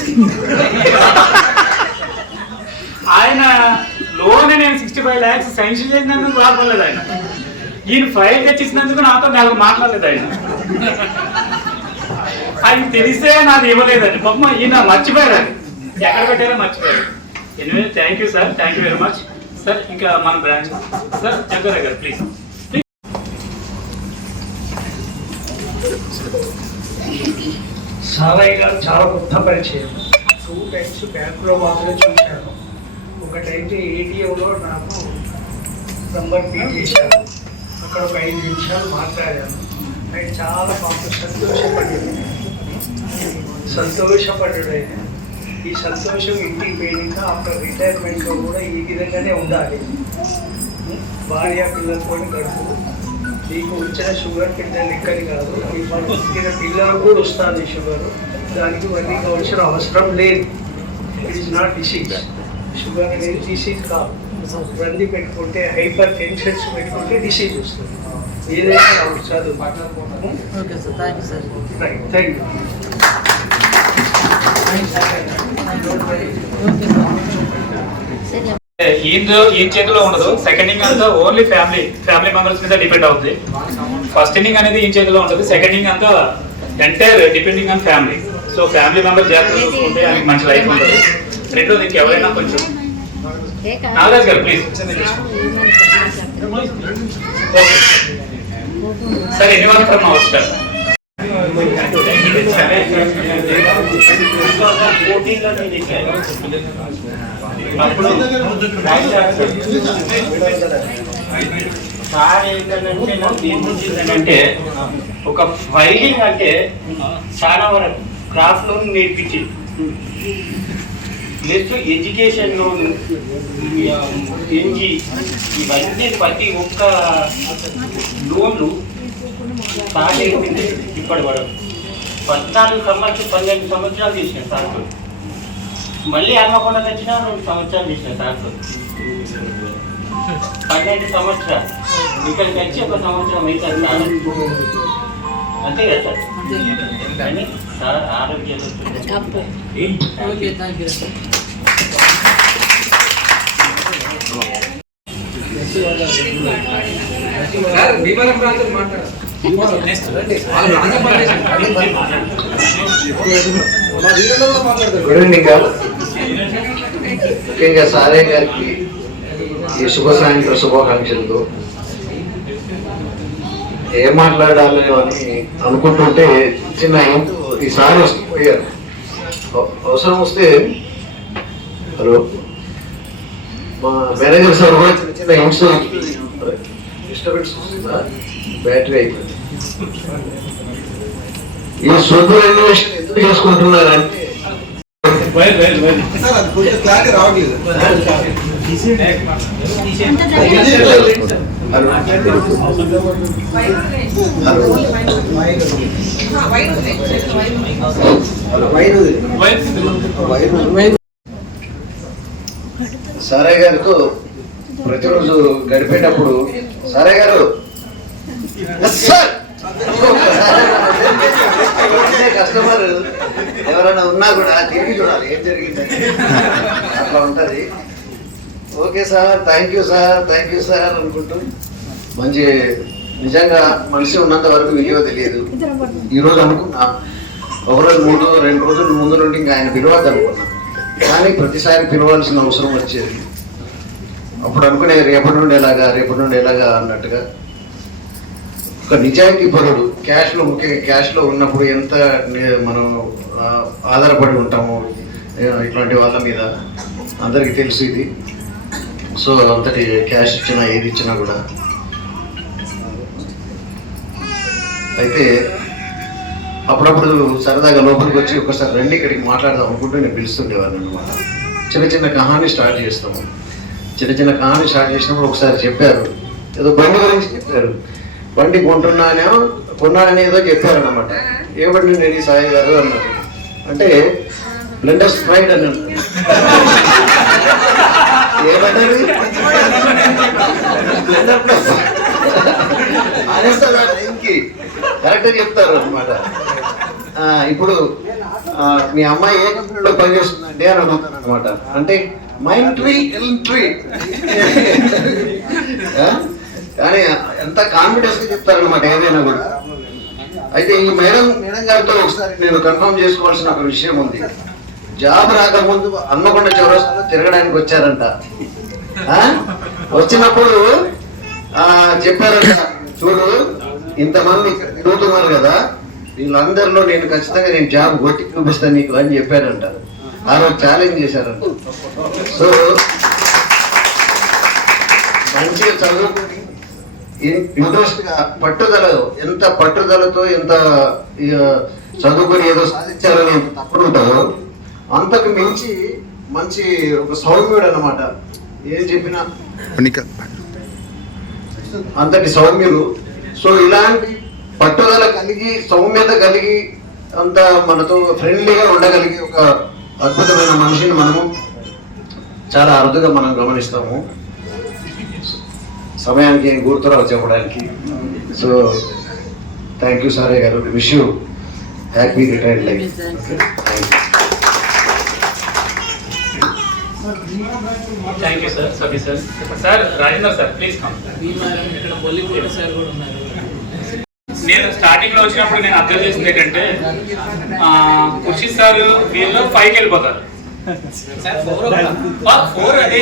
ఆయన లోన్ నేను 65 lakhs శాంక్షన్ చేసినందుకు బాధపడలేదు ఆయన. ఈయన ఫైల్ తెచ్చినందుకు నాతో నాకు మాట్లాడలేదు ఆయన. ఆయన తెలిసే నాకు ఇవ్వలేదండి. పాపం ఈయన మర్చిపోయారు, ఎక్కడ పెట్టారో మర్చిపోయారు. Anyway thank you sir, thank you very much sir. ఇంకా మన బ్రాంచ్ సార్ జగ్గారావు గారు ప్లీజ్. సారయ్య గారు చాలా కొత్త పరిచయం. 2 times బ్యాంకులో మాత్రమే చూశాను. ఒకటైతే ఏటీఎంలో నాకు నంబర్ ఫీడ్ చేశాను. అక్కడ ఒక 5 నిమిషాలు మాట్లాడాను. ఆయన చాలా పాపం సంతోషపడ్డాడు ఆయన. ఈ సంతోషం ఇంటికి పోయినాక ఆఫ్టర్ రిటైర్మెంట్లో కూడా ఈ విధంగానే ఉండాలి. భార్య పిల్లలతో గడుపు. నీకు వచ్చిన షుగర్ కింద లెక్కని కాదు, ఇప్పుడు పుట్టిన పిల్లలకు కూడా వస్తుంది షుగర్. దానికి మళ్ళీ కావాల్సిన అవసరం లేదు. It is not disease. Sugar అనేది డిసీజ్ కాదు. రంది పెట్టుకుంటే హైపర్ టెన్షన్స్ పెట్టుకుంటే డిసీజ్ వస్తుంది. ఏదైనా చదువు. Okay sir, thank you sir. Right, thank you. ఈ చేతిలో ఉండదు. సెకండ్ ఇన్నింగ్ అంతా ఓన్లీ ఫ్యామిలీ మెంబర్స్ మీద డిపెండ్ అవుతుంది. ఫస్ట్ ఇన్నింగ్ అనేది ఈ చేతిలో ఉంటుంది. సెకండ్ ఇన్నింగ్ అంతా entire depending on family. So family member జాగ్రత్తగా చూసుకుంటే ఆయనకి మంచి లైఫ్ ఉంటుంది. రెండోది ఇంకెవరైనా కొంచెం Nagaraj garu please. Sir anyone from our staff. Sir ఏంటంటే నాకు ఏమొచ్చిందంటే ఒక ఫైలింగ్ అంటే చాలా వరకు క్రాఫ్ట్ లోన్ నేర్పించి ప్లస్ ఎడ్యుకేషన్ లోన్ ఎన్జీ ఇవన్నీ ప్రతి ఒక్క లోన్లు సార్ నేర్పించి ఇప్పటి వరకు 14 సంవత్సరాలు 12 సంవత్సరాలు చేసిన సార్తో. మళ్ళీ హన్మకొండ వచ్చిన 2 సంవత్సరాలు చేసిన సార్తో. 12 సంవత్సరాలు ఇక్కడికి వచ్చి 1 సంవత్సరం అవుతారు సార్. అంతే కదా సార్? కానీ సార్ ఆరోగ్యాలు భీమవరం ప్రాంతం మాట్లాడారు. గుడ్ ఈవినింగ్ గారు. ముఖ్యంగా సారే గారికి ఈ శుభ సాయంత్రం శుభాకాంక్షలతో ఏం మాట్లాడాలి అని అనుకుంటుంటే చిన్న ఈసారి వస్తుపోయారు. అవసరం వస్తే హలో మా మేనేజర్ సార్ కూడా చిన్న చిన్న హింట్స్ డిస్టర్బెన్స్ వస్తుందా, బ్యాటరీ అయిపోయింది. ఈ సొంత రెన్యువేషన్ ఎందుకు చేసుకుంటున్నారంటే సార్ అది కొంచెం క్లారిటీ రావట్లేదు. సారయ్య గారితో ప్రతిరోజు గడిపేటప్పుడు సారయ్య గారు కస్టమర్ ఎవరైనా ఉన్నా కూడా తిరిగి చూడాలి ఏం జరిగిందని, అట్లా ఉంటది. Okay sir, thank you sir అనుకుంటూ మంచి నిజంగా మనిషి ఉన్నంత వరకు విలువ తెలియదు. ఈరోజు అనుకున్నా ఒకరోజు 2 రోజుల ముందు నుండి ఇంకా ఆయన పిలవద్దు అనుకున్నా, కానీ ప్రతిసారి పిలవాల్సిన అవసరం వచ్చేది. అప్పుడు అనుకునే రేపటి నుండి ఎలాగా అన్నట్టుగా ఒక నిజాయితీ పరుడు ముఖ్యంగా క్యాష్లో ఉన్నప్పుడు ఎంత మనం ఆధారపడి ఉంటాము ఇట్లాంటి వాళ్ళ మీద అందరికీ తెలుసు ఇది. సో అంతటి క్యాష్ ఇచ్చినా ఏది ఇచ్చినా కూడా అయితే అప్పుడప్పుడు సరదాగా లోపలికి వచ్చి ఒకసారి రండి ఇక్కడికి మాట్లాడదాం అనుకుంటూ నేను పిలుస్తుండేవాడిని అనమాట. చిన్న కహానీ స్టార్ట్ చేస్తాము. చిన్న కహానీ స్టార్ట్ చేసినప్పుడు ఒకసారి చెప్పారు, ఏదో బండి గురించి చెప్పారు. బండి కొన్నానని ఏదో చెప్పారు అనమాట. ఏ బండి నేను సాయి గారు అన్నారు. అంటే బ్లెండర్స్ ప్రైడ్ అని ఏమన్నారు, టైంకి కరెక్ట్గా చెప్తారు అనమాట. ఇప్పుడు మీ అమ్మాయి ఏ కంపెనీలో పనిచేస్తుందండి అని అడుగుతాను అనమాట. అంటే మైంట్రీ ఎల్ట్రీ కానీ ఎంత కాన్ఫిడెన్స్ గా చెప్తారనమాట ఏదైనా కూడా. అయితే ఈ మేడం గారితో ఒకసారి నేను కన్ఫర్మ్ చేసుకోవాల్సిన ఒక విషయం ఉంది. జాబ్ రాకముందు హన్మకొండ చౌరస్తాలో తిరగడానికి వచ్చారంట. వచ్చినప్పుడు చెప్పారంట, చూడు ఇంతమంది తిరుగుతున్నారు కదా, వీళ్ళందరిలో నేను ఖచ్చితంగా జాబ్ కొట్టి చూపిస్తాను నీకు అని చెప్పారంట. ఆ రోజు ఛాలెంజ్ చేశారంట. సో మంచిగా చదువుకుని ఇంట్రెస్ట్ గా ఎంత పట్టుదలతో ఎంత చదువుకుని ఏదో సాధించాలని ఎంత తప్పుడుంటుందో అంతకు మించి మంచి ఒక సౌమ్యుడు అన్నమాట. ఏం చెప్పినా అంతటి సౌమ్యులు. సో ఇలాంటి పట్టుదల కలిగి సౌమ్యత కలిగి అంత మనతో ఫ్రెండ్లీగా ఉండగలిగే ఒక అద్భుతమైన మనిషిని మనము చాలా అరుదుగా మనం గమనిస్తాము. సమయానికి ఏం గుర్తురావు చెప్పడానికి. So thank you Sarayya garu. Wish you happy retired life. Thank you sir. So okay sir. Sir Rajendra sir please come. నేను స్టార్టింగ్ లో వచ్చినప్పుడు నేను అబ్జర్వ్ చేసింది ఏంటంటే ఖుషి సార్ వీళ్ళు 5కి వెళ్ళిపోతారు. 4 అది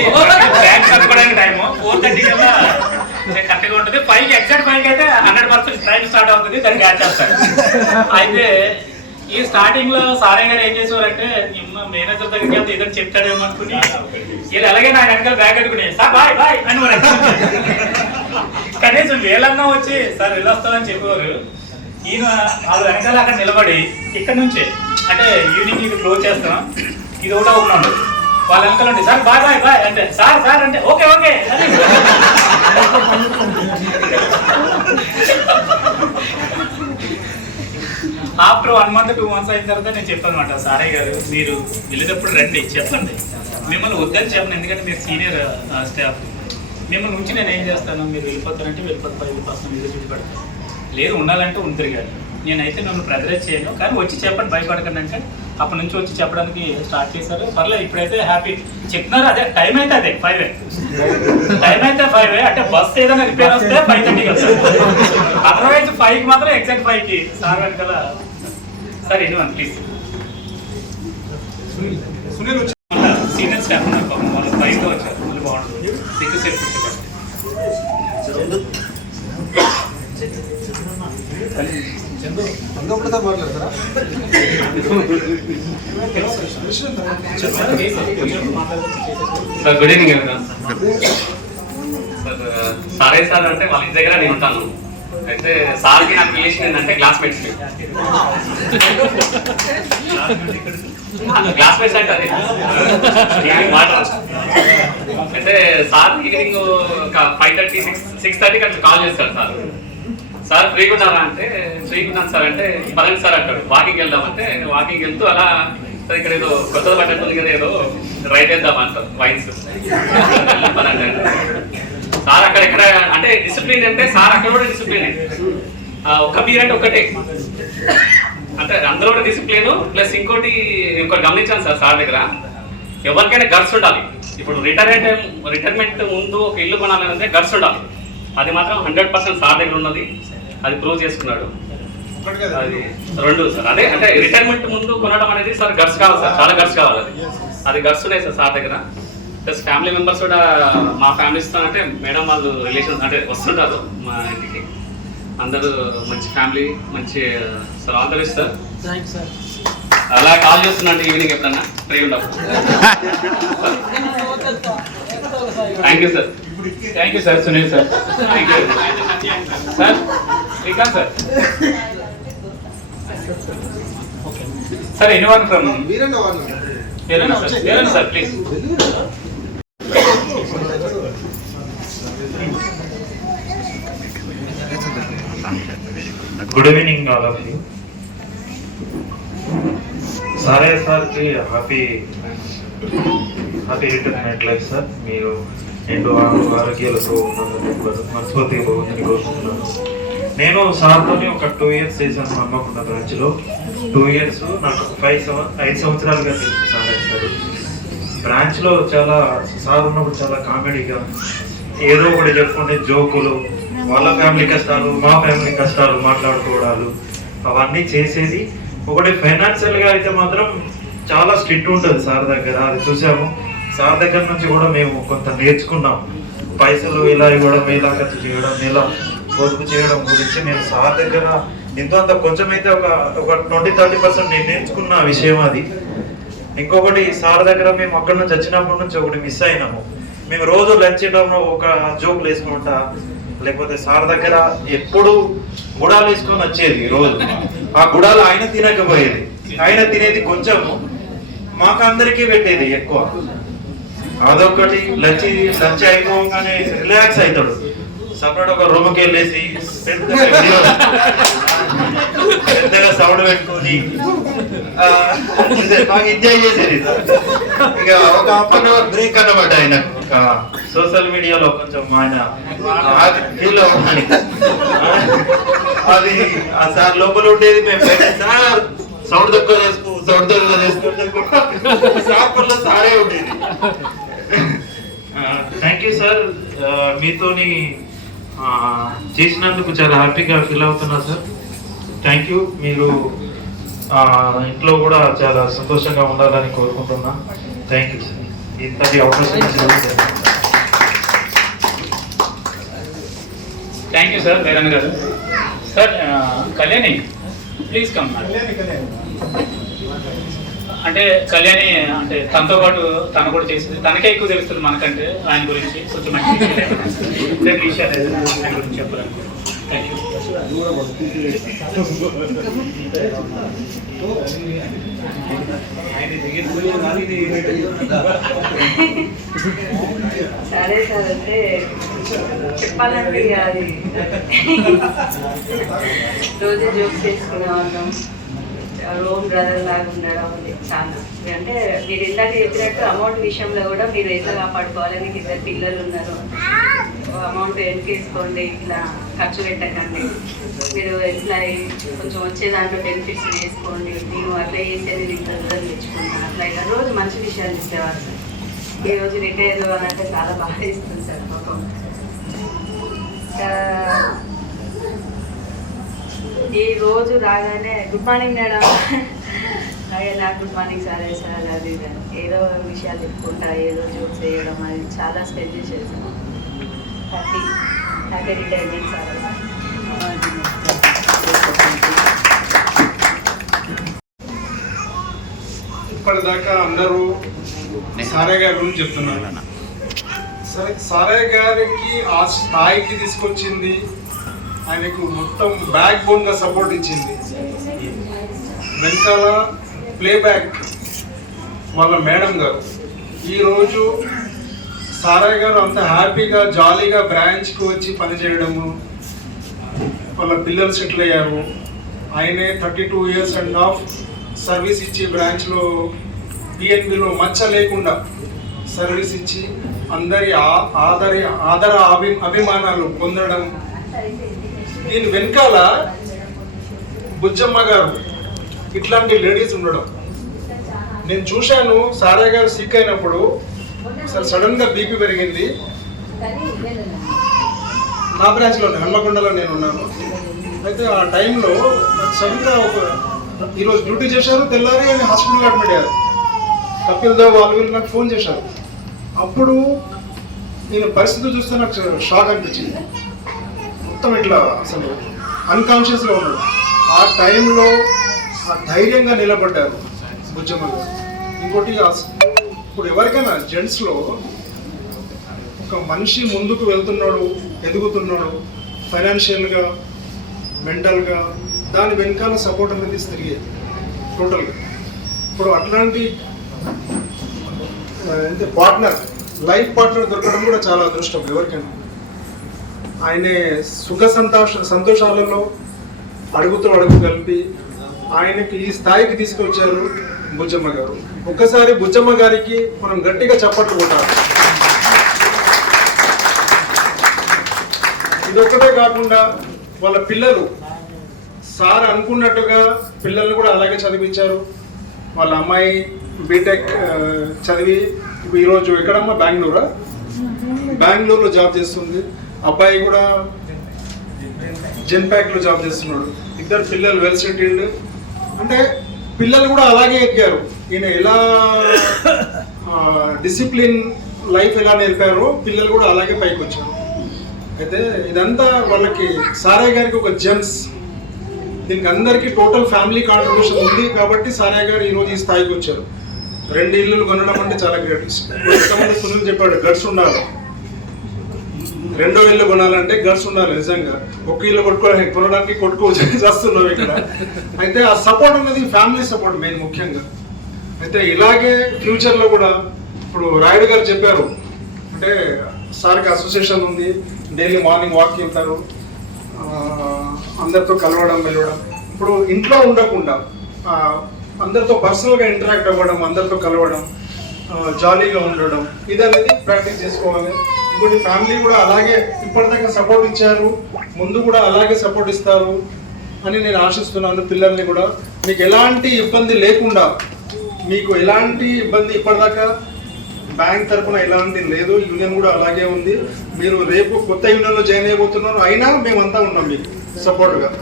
బ్యాంక్ కట్టుకోవడానికి టైం 4:30 కల్లా కరెక్ట్గా ఉంటుంది. 5కి ఎగ్జాక్ట్ 5కి అయితే 100% టైం స్టార్ట్ అవుతుంది, దాన్ని క్యాచ్ చేస్తారు. అయితే ఈ స్టార్టింగ్ లో సారయ్య గారు ఏం చేసేవారంటే మేనేజర్ దగ్గరికి వెళ్తే ఏదైనా చెప్తాడేమో అనుకుని వీళ్ళు అలాగే నా వెనకాల బ్యాగ్ కట్టుకుని సార్ బాయ్ బాయ్ అని కనీసం వీళ్ళన్నా వచ్చి సార్ వెళ్ళొస్తామని చెప్పేవారు. ఈయన వాళ్ళు వెనకాల అక్కడ నిలబడి ఇక్కడ నుంచే అంటే ఈవినింగ్ ఇది క్లోజ్ చేస్తాం, ఇది ఒకటే ఉన్నాడు. వాళ్ళ వెనకాల ఉండి సార్ బాయ్ బాయ్ బాయ్ అంటే సార్ సార్ అంటే okay okay. After 1 month 2 months అయిన తర్వాత నేను చెప్పాను అనమాట, సారయ్య గారు మీరు వెళ్ళేటప్పుడు రండి చెప్పండి, మిమ్మల్ని వద్దని చెప్పను ఎందుకంటే మీరు సీనియర్ స్టాఫ్, మిమ్మల్ని ఉంచి నేను ఏం చేస్తాను, మీరు వెళ్ళిపోతారంటే వెళ్ళిపోతాను మీరు చూపెడతాను, లేదు ఉండాలంటే ఉందిరిగారు, నేనైతే మిమ్మల్ని ప్రెజరైజ్ చేయను కానీ వచ్చి చెప్పండి భయపడకండి అంటే అప్పటి నుంచి వచ్చి చెప్పడానికి స్టార్ట్ చేశారు. పర్లేదు ఇప్పుడైతే హ్యాపీ చెప్తున్నారు. అదే టైం అయితే అదే 5 టైం అయితే 5 అంటే బస్ ఏదైనా రిపేర్ వస్తే 5:30 కదా, అదర్వైజ్ 5కి మాత్రం ఎగ్జాక్ట్ 5కి సార్ వెనకాల. సార్ ఇవ్వండి ప్లీజ్. సీనియర్ స్టాఫ్ ఉన్నారు పాపం, వాళ్ళు 5తో వచ్చారు, మళ్ళీ బాగుంటుంది ఎక్కువ సేపు sir good evening everyone. Sir Sarayya sir అంటే వాళ్ళ ఇంటి దగ్గర నేను ఉంటాను. అయితే సార్కి నాకు రిలేషన్ ఏంటంటే క్లాస్మేట్స్ అంటే అది అంటే సార్ ఈవినింగ్ 5:30 6:30కి అట్లా కాల్ చేస్తాడు సార్. సార్ ఫ్రీగా ఉన్నారా అంటే ఫ్రీగా ఉన్నాను సార్ అంటే పదండి సార్ అంటాడు. వాకింగ్ వెళ్దామంటే వాకింగ్ వెళ్తూ అలా సార్ ఇక్కడ ఏదో కొత్తది పట్టేస్తుంది కదా ఏదో రైట్ వేద్దామంటారు వైన్స్ పదండి అంటే సార్ అక్కడెక్కడ అంటే డిసిప్లిన్ అంటే సార్ అక్కడ కూడా డిసిప్లిన్ ఒక్క బీర్ అంటే ఒక్కటే అంటే అందరూ కూడా డిసిప్లిన్ ప్లస్ ఇంకోటి గమనించాను సార్ దగ్గర ఎవరికైనా గర్స్ ఉండాలి. ఇప్పుడు రిటైర్మెంట్ ముందు ఒక ఇల్లు కొనాలంటే గర్స్ ఉండాలి, అది మాత్రం 100% సార్ దగ్గర ఉన్నది, అది ప్రూవ్ చేసుకున్నాడు. అది 2 సార్ అదే అంటే రిటైర్మెంట్ ముందు కొనడం అనేది సార్ గర్స్ కావాలి సార్, చాలా గర్స్ కావాలి, అది గర్స్ ఉన్నాయి సార్ దగ్గర. ప్లస్ ఫ్యామిలీ మెంబర్స్ కూడా మా ఫ్యామిలీస్తో అంటే మేడం వాళ్ళు రిలేషన్స్ అంటే వస్తుంటారు మా ఇంటికి, అందరూ మంచి ఫ్యామిలీ మంచి sir all the best sir. అలా కాల్ చేస్తున్నాండి ఈవినింగ్ ఎప్పుడన్నా ఫ్రీ ఉన్నప్పుడు. Thank you sir. Thank you sir. Sunil sir thank you sir. Srikanth sir. Sir anyone from Veeranna sir please. Good evening all of you. Sarayya సార్కి హ్యాపీ రిటైర్మెంట్ లైఫ్ సార్. మీరు ఎంతో ఆరోగ్యాలతో మనస్ఫూర్తిగా బాగుందని కోరుకుంటున్నాను. నేను సార్తో ఒక 2 years చేశాను హన్మకొండ బ్రాంచ్లో. 2 years నాకు 5 సంవత్సరాలుగా తెలుసు సారయ్య సార్. బ్రాంచ్లో చాలా సార్ ఉన్నప్పుడు చాలా కామెడీగా ఏదో ఒకటి చెప్పుకుంటే జోకులు, వాళ్ళ ఫ్యామిలీ కష్టాలు మా ఫ్యామిలీ కష్టాలు మాట్లాడుకోవడాలు అవన్నీ చేసేది. ఒకటి ఫైనాన్షియల్గా అయితే మాత్రం చాలా స్ట్రిక్ట్ ఉంటుంది సార్ దగ్గర, అది చూసాము. సార్ దగ్గర నుంచి కూడా మేము కొంత నేర్చుకున్నాం. పైసలు ఇలా ఇవ్వడం, ఇలా ఖర్చు చేయడం, ఇలా పొదుపు చేయడం గురించి నేను సార్ దగ్గర ఎంతో అంత కొంచెం అయితే ఒక 20-30% నేను నేర్చుకున్న విషయం అది. ఇంకొకటి సార్ దగ్గర మేము అక్కడ నుంచి వచ్చినప్పటి నుంచి ఒకటి మిస్ అయినాము. మేము రోజు లంచ్ టైంలో ఒక జోకులు వేసుకుంటా, లేకపోతే సార్ దగ్గర ఎప్పుడు గుడాలు వేసుకొని వచ్చేది రోజు. ఆ గుడాలు ఆయన తినకపోయేది, ఆయన తినేది కొంచెము, మాకు అందరికీ పెట్టేది ఎక్కువ. అదొకటి లంచ్ అయిపోగానే రిలాక్స్ అవుతాడు. సపరేట్ ఒక రూమ్కి వెళ్ళేసి పెద్దగా సౌండ్ పెట్టుకొని బాగా ఎంజాయ్ చేసేది. ఇక ఒక 1/2 hour బ్రేక్ అన్నమాట ఆయన. సోషల్ మీడియాలో కొంచెం ఆయన ఫీల్ అవ్వాలి. అది ఆ సార్ లోపల ఉండేది మేము బయట సార్ సౌండ్ తక్కువ చేసుకో సారే ఉండేది. థ్యాంక్ యూ సార్, మీతోని చేసినందుకు చాలా హ్యాపీగా ఫీల్ అవుతున్నా సార్. Thank you. మీరు ఇంట్లో కూడా చాలా సంతోషంగా ఉండాలని కోరుకుంటున్నా. థ్యాంక్ యూ సార్, ఇంతటి అవకాశం. థ్యాంక్ యూ సార్ వీరన్న గారు. Sir Kalyani please come. అంటే కళ్యాణి అంటే తనతో పాటు తను కూడా చేస్తుంది, తనకే ఎక్కువ తెలుస్తుంది మనకంటే ఆయన గురించి. కొంచెం మంచి విషయాలు ఆయన గురించి చెప్పాలనుకుంటున్నాను. Thank you. సరే సార్, అంటే చెప్పాలంటే అది రోజు జోక్స్ చేసుకునే వాళ్ళం, రోమ్ బ్రదర్ లాగా ఉండడం అది చాలా. అంటే మీరు ఇందాక చెప్పినట్టు అమౌంట్ విషయంలో కూడా మీరు ఎట్లా కాపాడుకోవాలి. మీకు 2 పిల్లలు ఉన్నారు, అమౌంట్ వెనకేసుకోండి, ఇట్లా ఖర్చు పెట్టకండి, మీరు ఎట్లా కొంచెం వచ్చే దాంట్లో బెనిఫిట్స్ వేసుకోండి, నేను అట్లా చేసేది నేను రిజల్ట్ తెచ్చుకున్నాను, అట్లా ఇలా రోజు మంచి విషయాలు ఇచ్చేవారు సార్. ఈ రోజు రిటైర్ అనంటే చాలా బాగా ఇస్తుంది సార్ పాపం. ఈ రోజు రాగానే గుడ్ మార్నింగ్ మేడం, అలాగే నాకు గుడ్ మార్నింగ్ సార్ సార్ అది ఏదో విషయాలు చెప్పుకుంటా, ఏదో జోక్స్ చేయడం, అది చాలా స్పెండ్ చేసేసాను. Happy retirement sir. ఇప్పటిదాకా అందరూ సారయ్య గారి గురించి చెప్తున్నారు. సరే, సారయ్య గారికి ఆ స్థాయికి తీసుకొచ్చింది ఆయనకు మొత్తం బ్యాక్ బోన్ గా సపోర్ట్ ఇచ్చింది. వెనకాల ప్లే బ్యాక్ వాళ్ళ మేడం గారు. ఈరోజు సారయ్య గారు అంత హ్యాపీగా జాలీగా బ్రాంచ్కి వచ్చి పనిచేయడము, వాళ్ళ పిల్లలు సెటిల్ అయ్యారు. ఆయనే 32 years and half సర్వీస్ ఇచ్చి బ్రాంచ్లో పిఎన్బిలో మచ్చ లేకుండా సర్వీస్ ఇచ్చి అందరి అభిమానాలు పొందడం. దీని వెనకాల బుజ్జమ్మ గారు ఇట్లాంటి లేడీస్ ఉండడం. నేను చూశాను సారయ్య గారు సిక్ అయినప్పుడు సడన్ గా బీపీ పెరిగింది. నా బ్రాంచ్లోనే హన్మకొండలో నేను ఉన్నాను. అయితే ఆ టైంలో సడన్ గా ఈరోజు డ్యూటీ చేశారు, తెల్లారి ఆయన హాస్పిటల్ అడ్మిట్ అయ్యారు. కపిల్ దేవ్ వాళ్ళు నాకు ఫోన్ చేశారు. అప్పుడు నేను పరిస్థితి చూస్తే నాకు షాక్ అనిపించింది. మొత్తం ఇట్లా అసలు అన్కాన్షియస్గా ఉన్నాడు. ఆ టైంలో ధైర్యంగా నిలబడ్డారు బుజ్జమ్మ గారు. ఇంకోటి ఇప్పుడు ఎవరికైనా జెంట్స్లో ఒక మనిషి ముందుకు వెళ్తున్నాడు, ఎదుగుతున్నాడు ఫైనాన్షియల్గా, మెంటల్గా, దాని వెనకాల సపోర్ట్ అనేది తిరిగేది టోటల్గా. ఇప్పుడు అట్లాంటి పార్ట్నర్, లైఫ్ పార్ట్నర్ దొరకడం కూడా చాలా అదృష్టం ఎవరికైనా. ఆయనే సుఖ సంతోషాలలో అడుగుతో అడుగు కలిపి ఆయనకి ఈ స్థాయికి తీసుకొచ్చారు బుజ్జమ్మ గారు. ఒక్కసారి బుజ్జమ్మ గారికి మనం గట్టిగా చప్పట్లు కొట్టాలి. ఇదొక్కటే కాకుండా వాళ్ళ పిల్లలు సార్ అనుకున్నట్టుగా పిల్లల్ని కూడా అలాగే చదివించారు. వాళ్ళ అమ్మాయి బీటెక్ చదివి ఈరోజు ఎక్కడమ్మా బెంగళూరులో జాబ్ చేస్తుంది. అబ్బాయి కూడా జెన్పాక్లో జాబ్ చేస్తున్నాడు. 2 పిల్లలు వెల్ సెటిల్డ్. అంటే పిల్లలు కూడా అలాగే ఎదిగారు. ఈయన ఎలా డిసిప్లిన్ లైఫ్ ఎలా నేర్పారో పిల్లలు కూడా అలాగే పైకి వచ్చారు. అయితే ఇదంతా వాళ్ళకి సారయ్య గారికి ఒక జెమ్స్. దీనికి అందరికీ టోటల్ ఫ్యామిలీ కాంట్రిబ్యూషన్ ఉంది కాబట్టి సారయ్య గారు ఈరోజు ఈ స్థాయికి వచ్చారు. 2 ఇల్లులు కొనడం అంటే చాలా గ్రేట్. ఎంతమంది సునీల్ చెప్పాడు, గట్స్ ఉండాలి. 2వ ఇల్లు కొనాలంటే గట్స్ ఉండాలి. నిజంగా ఒక ఇల్లు కొనడానికి చేస్తున్నాం ఇక్కడ. అయితే ఆ సపోర్ట్ అనేది ఫ్యామిలీ సపోర్ట్ మెయిన్ ముఖ్యంగా. అయితే ఇలాగే ఫ్యూచర్లో కూడా ఇప్పుడు రాయుడు గారు చెప్పారు, అంటే సార్కి అసోసియేషన్ ఉంది, డైలీ మార్నింగ్ వాక్ వెళ్తారు, అందరితో కలవడం వెళ్ళడం. ఇప్పుడు ఇంట్లో ఉండకుండా అందరితో పర్సనల్గా ఇంటరాక్ట్ అవ్వడం, అందరితో కలవడం, జాలీగా ఉండడం, ఇది అనేది ప్రాక్టీస్ చేసుకోవాలి. ఇంకోటి ఫ్యామిలీ కూడా అలాగే ఇప్పటిదాకా సపోర్ట్ ఇచ్చారు, ముందు కూడా అలాగే సపోర్ట్ ఇస్తారు అని నేను ఆశిస్తున్నాను. పిల్లల్ని కూడా మీకు ఎలాంటి ఇబ్బంది లేకుండా, మీకు ఎలాంటి ఇబ్బంది ఇప్పటిదాకా బ్యాంక్ తరఫున ఎలాంటి లేదు, యూనియన్ కూడా అలాగే ఉంది. మీరు రేపు కొత్త యూనియన్లో జాయిన్ అయిపోతున్నారు, అయినా మేమంతా ఉన్నాం మీకు సపోర్ట్గా.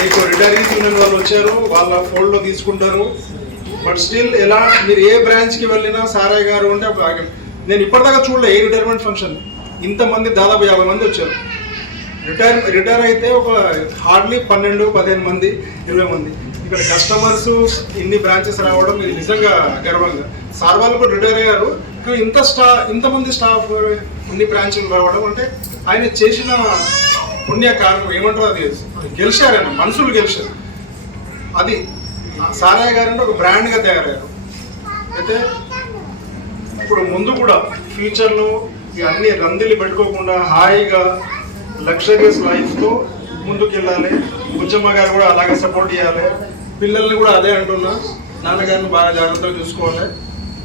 మీకు రిటైరింగ్ యూనియన్ వాళ్ళు వచ్చారు, వాళ్ళ ఫోల్డ్లో తీసుకుంటారు. బట్ స్టిల్ ఎలా మీరు ఏ బ్రాంచ్కి వెళ్ళినా సారయ్య గారు ఉంటే నేను ఇప్పటిదాకా చూడలే ఏ రిటైర్మెంట్ ఫంక్షన్ ఇంతమంది దాదాపు 50 మంది వచ్చారు. రిటైర్ అయితే ఒక హార్డ్లీ 12-15 మంది 20 మంది. ఇక్కడ కస్టమర్స్ ఇన్ని బ్రాంచెస్ రావడం ఇది నిజంగా గర్వంగా. సార్ వాళ్ళు కూడా రిటైర్ అయ్యారు, కానీ ఇంతమంది స్టాఫ్ ఇన్ని బ్రాంచ్లు రావడం అంటే ఆయన చేసిన పుణ్య కారణం ఏమంటారు, అది గెలిచారు, ఆయన మనుషులు గెలిచారు. అది సారయ్య గారు అంటే ఒక బ్రాండ్గా తయారయ్యారు. అయితే ఇప్పుడు ముందు కూడా ఫ్యూచర్లో అన్ని రందిలు పెట్టుకోకుండా హాయిగా లగ్జరియస్ లైఫ్తో ముందుకు వెళ్ళాలి. బుజ్జమ్మ గారు కూడా అలాగే సపోర్ట్ చేయాలి. పిల్లల్ని కూడా అదే అంటున్నా, నాన్నగారిని బాగా జాగ్రత్తగా చూసుకోవాలి.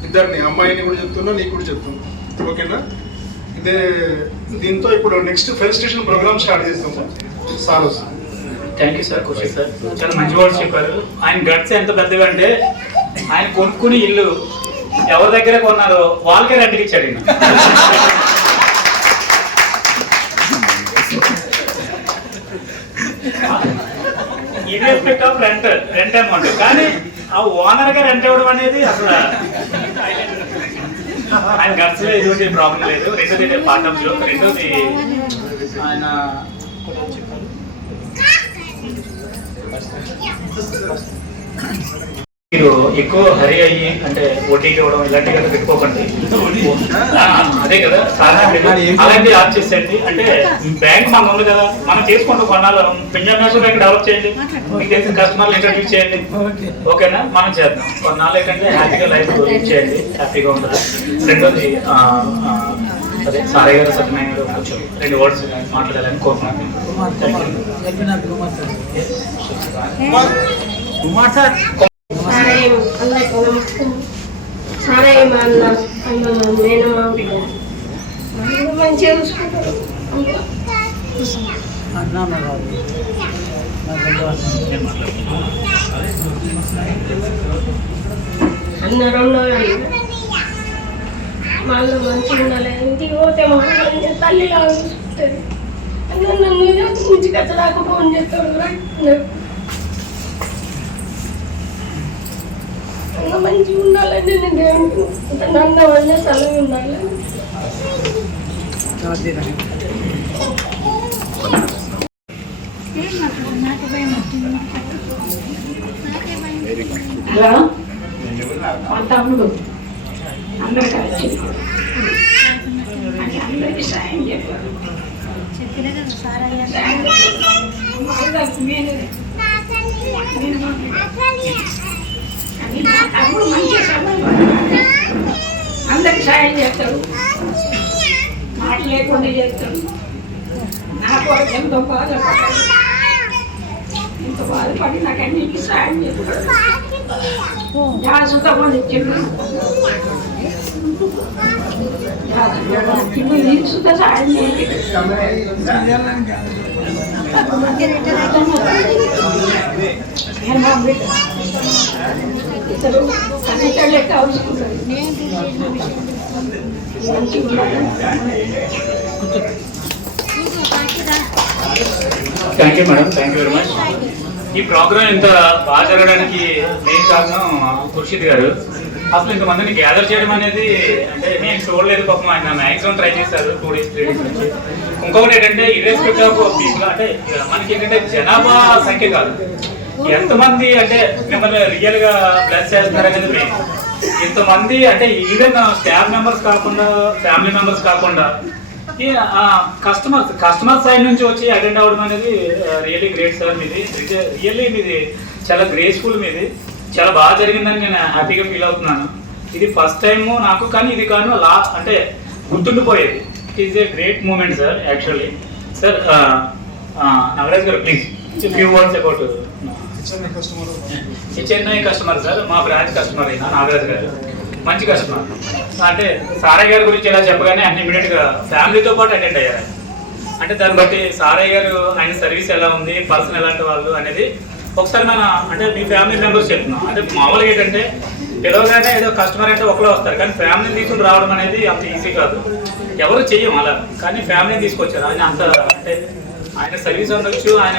ఇద్దరిని, అమ్మాయిని కూడా చెప్తున్నా, నీకు కూడా చెప్తున్నా, ఓకేనా? ఇదే దీంతో ఇప్పుడు నెక్స్ట్ ఫెలిసిటేషన్ ప్రోగ్రామ్ స్టార్ట్ చేస్తాం సార్. Thank you sir, Khushi sir, చాలా మంచి వర్డ్స్ చెప్పారు. ఆయన గట్స్ ఎంత పెద్దగా అంటే ఆయన కొనుక్కుని ఇల్లు ఎవరి దగ్గర కొన్నారో వాళ్ళకే రెంట్కి ఇచ్చాడు. ఇర్రెస్పెక్ట్ ఆఫ్ రెంట్ అమౌంట్, కానీ ఆ ఓనర్ గా రెంట్ ఇవ్వడం అనేది అసలు ఆయన గట్స్ లో ఎటువంటి ప్రాబ్లం లేదు. రెండోది పార్ట్ ఆఫ్ జోక్, రెండోది ఆయన మీరు ఎక్కువ హరి అయ్యి అంటే వడ్డీకి ఇవ్వడం ఇలాంటివి కదా పెట్టుకోకండి. అదే కదా అలాంటివి ఆఫ్ చేసేయండి. అంటే బ్యాంక్ మనం ఉంది కదా, మనం చేసుకుంటూ కొన్నాళ్ళు పంజాబ్ నేషనల్ బ్యాంక్ డెవలప్ చేయండి, మీకు తెలిసిన కస్టమర్లు ఇంట్రడ్యూస్ చేయండి, ఓకేనా? మనం చేద్దాం. కొన్నాళ్ళు ఏంటంటే హ్యాపీగా లైఫ్ చేయండి, హ్యాపీగా ఉంటుంది. రెండోది అదే సారయ్య గారు, సత్యనారాయణ గారు కొంచెం 2 వర్డ్స్ మాట్లాడాలని కోరుకున్నాను. సారయ్య మా అన్న నేను మా బిడ్డ మంచిగా చూసుకుంటారు. అందరూ వాళ్ళు మంచిగా ఉండాలి. ఇంటికి పోతే మా తల్లిలా చూసుకుంటుంది. నన్ను ఇంటికి వచ్చేదాకా ఫోన్ చేస్తాడు. మంచిగా ఉండాలని నేను దేవుడికి నన్ను వల్ల స్థలం ఉండాలి. మా తమ్ముడు అందరికీ అందరికీ సాయం చెప్పారు. అందరికి సాయం చేస్తాడు, మాట లేకుండా చేస్తాడు. నాకు ఎంతో బాధపడ్డాడు, ఎంతో బాధపడి నాకు అన్నింటికి సాయం చేస్తాడు. జాగ్రత్తగా ఇచ్చాడు, సుతా సాయం చేయాలి. లెక్క అవసరం thank you madam, thank you very much. ఈ ప్రోగ్రామ్ ఇంత బాగా జరగడానికి మెయిన్ కారణం ఖుర్షిద్ గారు. అసలు ఇంతమందిని గ్యాదర్ చేయడం అనేది అంటే నేను చూడలేదు. పాపం ఆయన మ్యాక్సిమం ట్రై చేశారు 2 days 3 days నుంచి. ఇంకొకటి ఏంటంటే ఇర్రెస్పెక్ట్ ఆఫ్ పీపుల్, అంటే మనకి ఏంటంటే జనాభా సంఖ్య కాదు, ఎంతమంది అంటే మిమ్మల్ని రియల్ గా బ్లెస్ చేస్తారనేది మెయిన్. ఇంతమంది అంటే ఈవెన్ స్టాఫ్ మెంబర్స్ కాకుండా, ఫ్యామిలీ మెంబర్స్ కాకుండా కస్టమర్ సైడ్ నుంచి వచ్చి అటెండ్ అవ్వడం అనేది రియల్లీ గ్రేట్ సార్. మీది రియల్లీ మీది చాలా గ్రేస్ఫుల్, మీది చాలా బాగా జరిగిందని నేను హ్యాపీగా ఫీల్ అవుతున్నాను. ఇది ఫస్ట్ టైం నాకు, కానీ ఇది కానీ అంటే గుర్తుండిపోయేది. It is a great moment sir actually. Sir Nagaraj garu please few words about Chennai customer sir, మా బ్రాంచ్ కస్టమర్ అయినా నాగరాజ్ గారు. మంచి కస్టమర్. అంటే సారయ్య గారి గురించి ఎలా చెప్పగానే అన్ని ఇమీడియట్గా ఫ్యామిలీతో పాటు అటెండ్ అయ్యారు. అంటే దాన్ని బట్టి సారయ్య గారు ఆయన సర్వీస్ ఎలా ఉంది, పర్సన్ ఎలాంటి వాళ్ళు అనేది ఒకసారి మన అంటే మీ ఫ్యామిలీ మెంబర్స్ చెప్తున్నాం. అంటే మామూలుగా ఏంటంటే పిలవగానే ఏదో కస్టమర్ అంటే ఒకలో వస్తారు, కానీ ఫ్యామిలీని తీసుకుని రావడం అనేది అంత ఈజీ కాదు, ఎవరు చెయ్యం అలా. కానీ ఫ్యామిలీని తీసుకొచ్చారు. ఆయన అంత అంటే ఆయన సర్వీస్ ఉండొచ్చు, ఆయన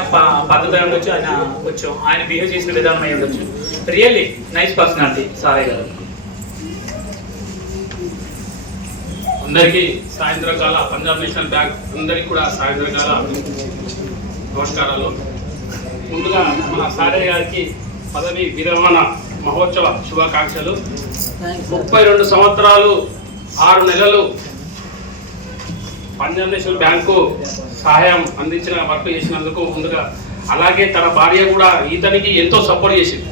పద్ధతి అయి ఉండొచ్చు, ఆయన కొంచెం ఆయన బిహేవ్ చేసిన విధానం అయి ఉండొచ్చు. రియల్లీ నైస్ పర్సనాలిటీ సారయ్య గారు. అందరికీ సాయంత్రకాల పంజాబ్ నేషనల్ బ్యాంక్ అందరికీ కూడా సాయంత్రకాల నమస్కారాలు. ముందుగా మన సారయ్య గారికి పదవి విరమణ మహోత్సవ శుభాకాంక్షలు. 32 సంవత్సరాలు 6 నెలలు పంజాబ్ నేషనల్ బ్యాంకు సహాయం అందించిన వర్క్ చేసినందుకు ముందుగా, అలాగే తన భార్య కూడా ఇతనికి ఎంతో సపోర్ట్ చేసింది.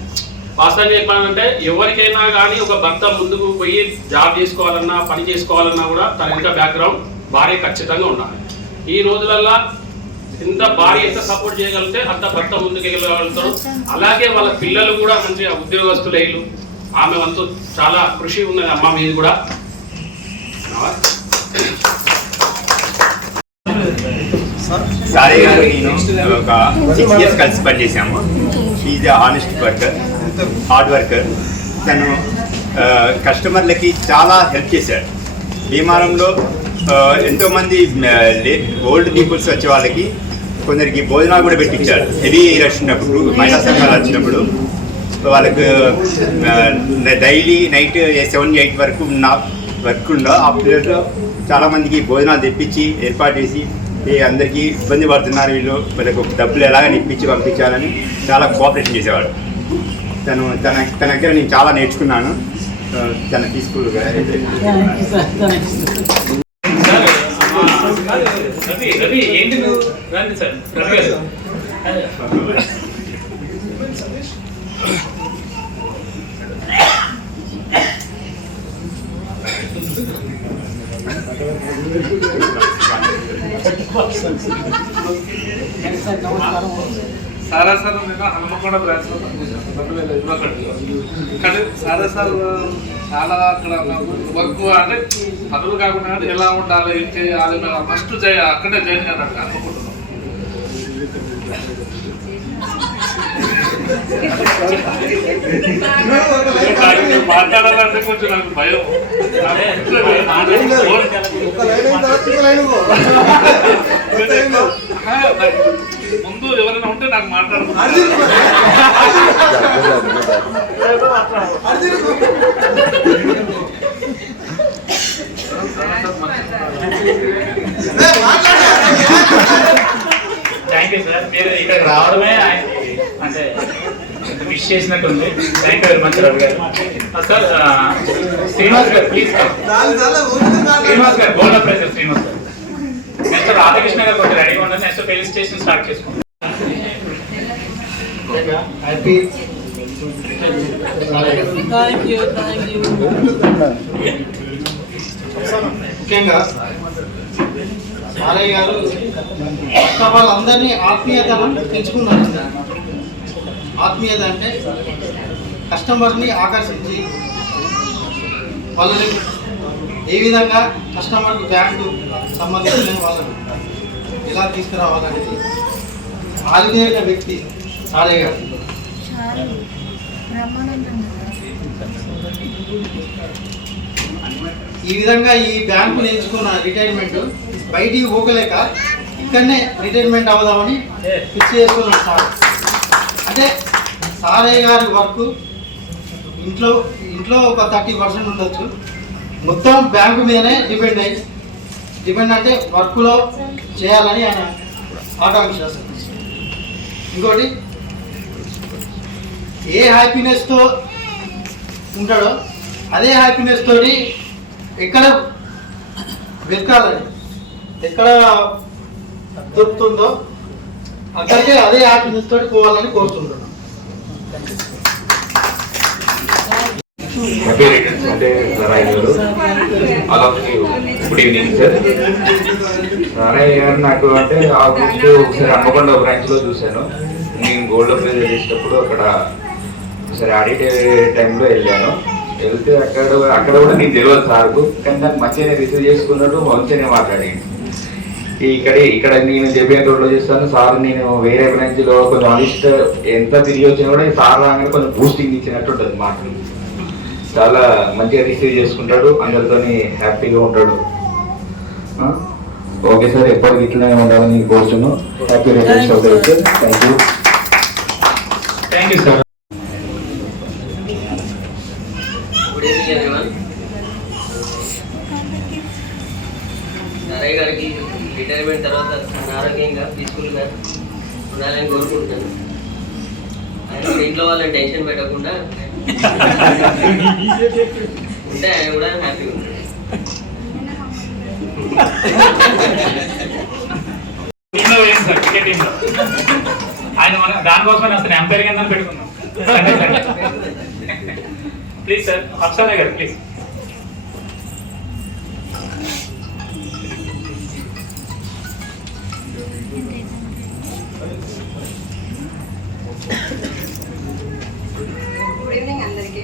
వాస్తవంగా చెప్పాలంటే ఎవరికైనా కానీ ఒక భర్త ముందుకు పోయి జాబ్ చేసుకోవాలన్నా పని చేసుకోవాలన్నా కూడా తన వెనుక బ్యాక్గ్రౌండ్ భార్య ఖచ్చితంగా ఉండాలి. ఈ రోజులల్లో ఎంత భార్య ఎంత సపోర్ట్ చేయగలిగితే అంత భర్త ముందుకు వెళ్ళగలుగుతారు. అలాగే వాళ్ళ పిల్లలు కూడా మంచిగా ఉద్యోగస్తులు. ఆమె వంతు చాలా కృషి ఉన్నది అమ్మ మీద కూడా. సారయ్య గారు నేను ఒక 6 years కలిసి పనిచేసాము. Is honest worker, hard worker. తను కస్టమర్లకి చాలా హెల్ప్ చేశాడు. భీమారంలో ఎంతోమంది ఓల్డ్ పీపుల్స్ వచ్చే వాళ్ళకి కొందరికి భోజనాలు కూడా పెట్టించాడు. హెవీ రష్ ఉన్నప్పుడు, మహిళా సంఘాలు వచ్చినప్పుడు వాళ్ళకు డైలీ నైట్ 7-8 వరకు ఉన్న వర్క్ ఉండో ఆ పీరియడ్లో చాలామందికి భోజనాలు తెప్పించి ఏర్పాటు చేసి అందరికీ ఇబ్బంది పడుతున్నారు వీళ్ళు, వాళ్ళకు డబ్బులు ఎలాగని ఇప్పించి పంపించాలని చాలా కోఆపరేషన్ చేసేవాడు. తన దగ్గర నేను చాలా నేర్చుకున్నాను. తన పీస్ఫుల్గా రవి ఏంటి నువ్వు రండి సార్. రవి గారు సారా సార్ నేను హనుమకొండ బ్రాంచ్లో పనిచేశాను 2021లో. కానీ సారా సార్ చాలా అక్కడ వర్క్ అంటే పనులు కాకుండా ఎలా ఉండాలి, ఏం చేయాలి, ఫస్ట్ అక్కడే జాయిన్ అయ్యారంట అనుకుంటున్నాం. మాట్లాడాలంటే కొంచెం నాకు భయం. ముందు ఎవరైనా ఉంటే నాకు మాట్లాడుతున్నారు. Thank you sir. మీరు ఇక్కడ రావడమే అంటే విష్ చేసినట్టుంది. Thank you very much Ravi garu. Sir Srinivas గారు ప్లీజ్. శ్రీనివాస్ గారు గోల్డ్ ప్రైజర్ శ్రీనివాస్ గారు. నెక్స్ట్ రాధాకృష్ణ గారు కొంచెం రెడీగా ఉండాలి. నెక్స్ట్ పెళ్లి స్టేషన్ స్టార్ట్ చేసుకుంటాం. ముఖ్యంగా సారయ్య గారు వాళ్ళందరినీ ఆత్మీయతను పెంచుకున్నారు. ఆత్మీయత అంటే కస్టమర్ని ఆకర్షించి వాళ్ళని ఏ విధంగా కస్టమర్కి బ్యాంకు సంబంధించిన వాళ్ళని ఎలా తీసుకురావాలనేది ఆలోచన వ్యక్తి సారయ్య గారు. ఈ విధంగా ఈ బ్యాంకు నేర్చుకున్న రిటైర్మెంట్ బయటికి పోగలేక ఇక్కడనే రిటైర్మెంట్ అవుదామని ఫిక్స్ చేసుకున్నాం సార్. అంటే సారయ్య గారి వర్క్ ఇంట్లో ఒక 30% ఉండొచ్చు, మొత్తం బ్యాంకు మీదనే డిపెండ్ అంటే వర్క్లో చేయాలని ఆయన ఆకాంక్ష. ఇంకోటి ఏ హ్యాపీనెస్తో ఉంటాడో అదే హ్యాపీనెస్ తోటి ఎక్కడ వెతకాలని, ఎక్కడ దొరుకుతుందో అక్కడికే అదే హ్యాపీనెస్ తోటి పోవాలని కోరుతున్నాను. Good evening sir. సారయ్య గారు నాకు అంటే ఆల్మోస్ట్ ఒకసారి హన్మకొండ బ్రాంచ్లో చూశాను. నేను గోల్డ్ ప్రైజ్ చేసేటప్పుడు అక్కడ ఒకసారి ఆడిట్ టైంలో వెళ్ళాను. వెళ్తే అక్కడ కూడా నీకు తెలియదు సార్కు, కానీ దాన్ని మంచిగానే రిసీవ్ చేసుకున్నాడు, మంచిగానే మాట్లాడాడు. ఇక్కడ నేను చెప్పిన రోడ్లో చేస్తాను సార్, నేను వేరే బ్రాంచ్లో కొంచెం అనిష్ట ఎంత తిరిగి వచ్చినా కూడా సార్ రాగానే కొంచెం బూస్టింగ్ ఇచ్చినట్టు ఉంటుంది మాటలు. చాలా మంచిగా రిసీవ్ చేసుకుంటాడు, అందరితోని హ్యాపీగా ఉంటాడు. ఓకే సార్, ఎప్పటికి ఇట్లనే ఉండాలని కోరుచున్నాను. Happy returns of the day. Thank you sir. Good evening everyone. Narayana గారికి రిటైర్మెంట్ తర్వాత ఆరోగ్యంగా పీస్ఫుల్గా ఉండాలని కోరుకుంటున్నాను. ఆయన ఇంట్లో వాళ్ళని టెన్షన్ పెట్టకుండా ఉంటే ఆయన కూడా హ్యాపీగా ఉంటాడు. ఆయన దానికోసమే వస్తాను ఎంపైర్ కింద పెట్టుకున్నాం. ప్లీజ్ సార్, అప్సరా గారు ప్లీజ్. గుడ్ ఈవినింగ్ అందరికీ.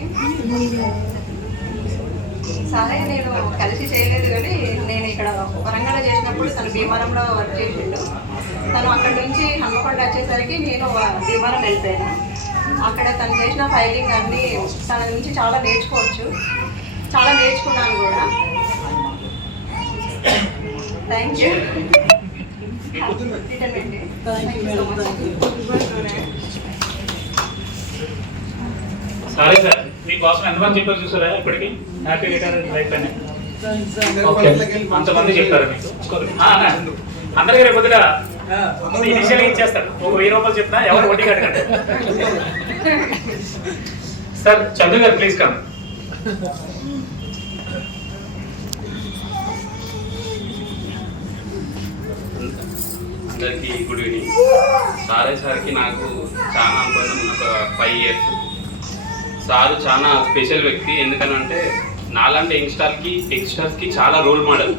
సారయ్య నేను కలిసి చేయలేదు, కానీ నేను ఇక్కడ వరంగల్ చేసినప్పుడు తను భీమవరంలో వర్క్ చేసిండు. తను అక్కడి నుంచి హన్మకొండ వచ్చేసరికి నేను భీమవరం వెళ్ళిపోయాను. అక్కడ తను చేసిన ఫైలింగ్ అన్నీ తన నుంచి చాలా నేర్చుకోవచ్చు, చాలా నేర్చుకున్నాను కూడా. Thank you. సరే సార్, మీకోసం ఎంతమంది చెప్పారు చూసారా ఇప్పటికి? హ్యాపీ రిటైర్మెంట్ లైఫ్ అని అంతమంది చెప్తారు మీకు. అందరికీ రేపు కొద్దిగా ఇనిషియల్గా ఇచ్చేస్తారు. ఒక 1000 రూపాయలు చెప్తా, ఎవరు వడ్డీ కట్టకండి. సార్ చంద్ర గారు ప్లీజ్ కమ్. అందరికీ గుడ్ ఈవినింగ్. సార్కి నాకు చాలా అనుబంధం, ఒక 5 years. సారు చాలా స్పెషల్ వ్యక్తి. ఎందుకనంటే నాలాంటి యంగ్స్టర్స్కి చాలా రోల్ మోడల్.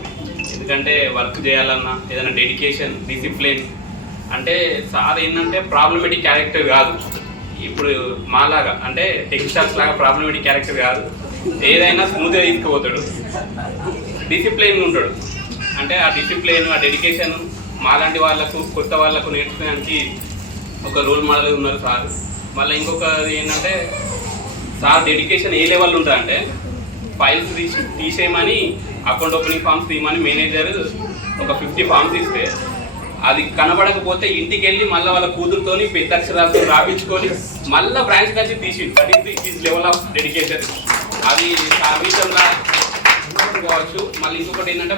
ఎందుకంటే వర్క్ చేయాలన్నా ఏదైనా డెడికేషన్, డిసిప్లిన్. అంటే సార్ ఏంటంటే ప్రాబ్లమేటిక్ క్యారెక్టర్ కాదు. ఇప్పుడు మాలాగా అంటే యంగ్స్టర్స్ లాగా ప్రాబ్లమేటిక్ క్యారెక్టర్ కాదు. ఏదైనా స్మూత్గా తీసుకుపోతాడు, డిసిప్లిన్ ఉంటాడు. అంటే ఆ డిసిప్లిన్, ఆ డెడికేషన్ మాలాంటి వాళ్ళకు, కొత్త వాళ్ళకు నేర్చుకోవడానికి ఒక రోల్ మోడల్ ఉన్నారు సార్. మళ్ళీ ఇంకొకది ఏంటంటే సార్ డెడికేషన్ ఏ లెవెల్ ఉంటుందంటే ఫైల్స్ తీసేయమని, అకౌంట్ ఓపెనింగ్ ఫామ్స్ తీయమని మేనేజర్ ఒక 50 ఫామ్స్ ఇస్తే అది కనబడకపోతే ఇంటికి వెళ్ళి మళ్ళీ వాళ్ళ కూతురుతోని పెద్ద అక్షరాలతో రాపించుకొని మళ్ళీ బ్రాంచ్ నుంచి తీసిండు. That is level of dedication. అది విషయంలో కావచ్చు. మళ్ళీ ఇంకొకటి ఏంటంటే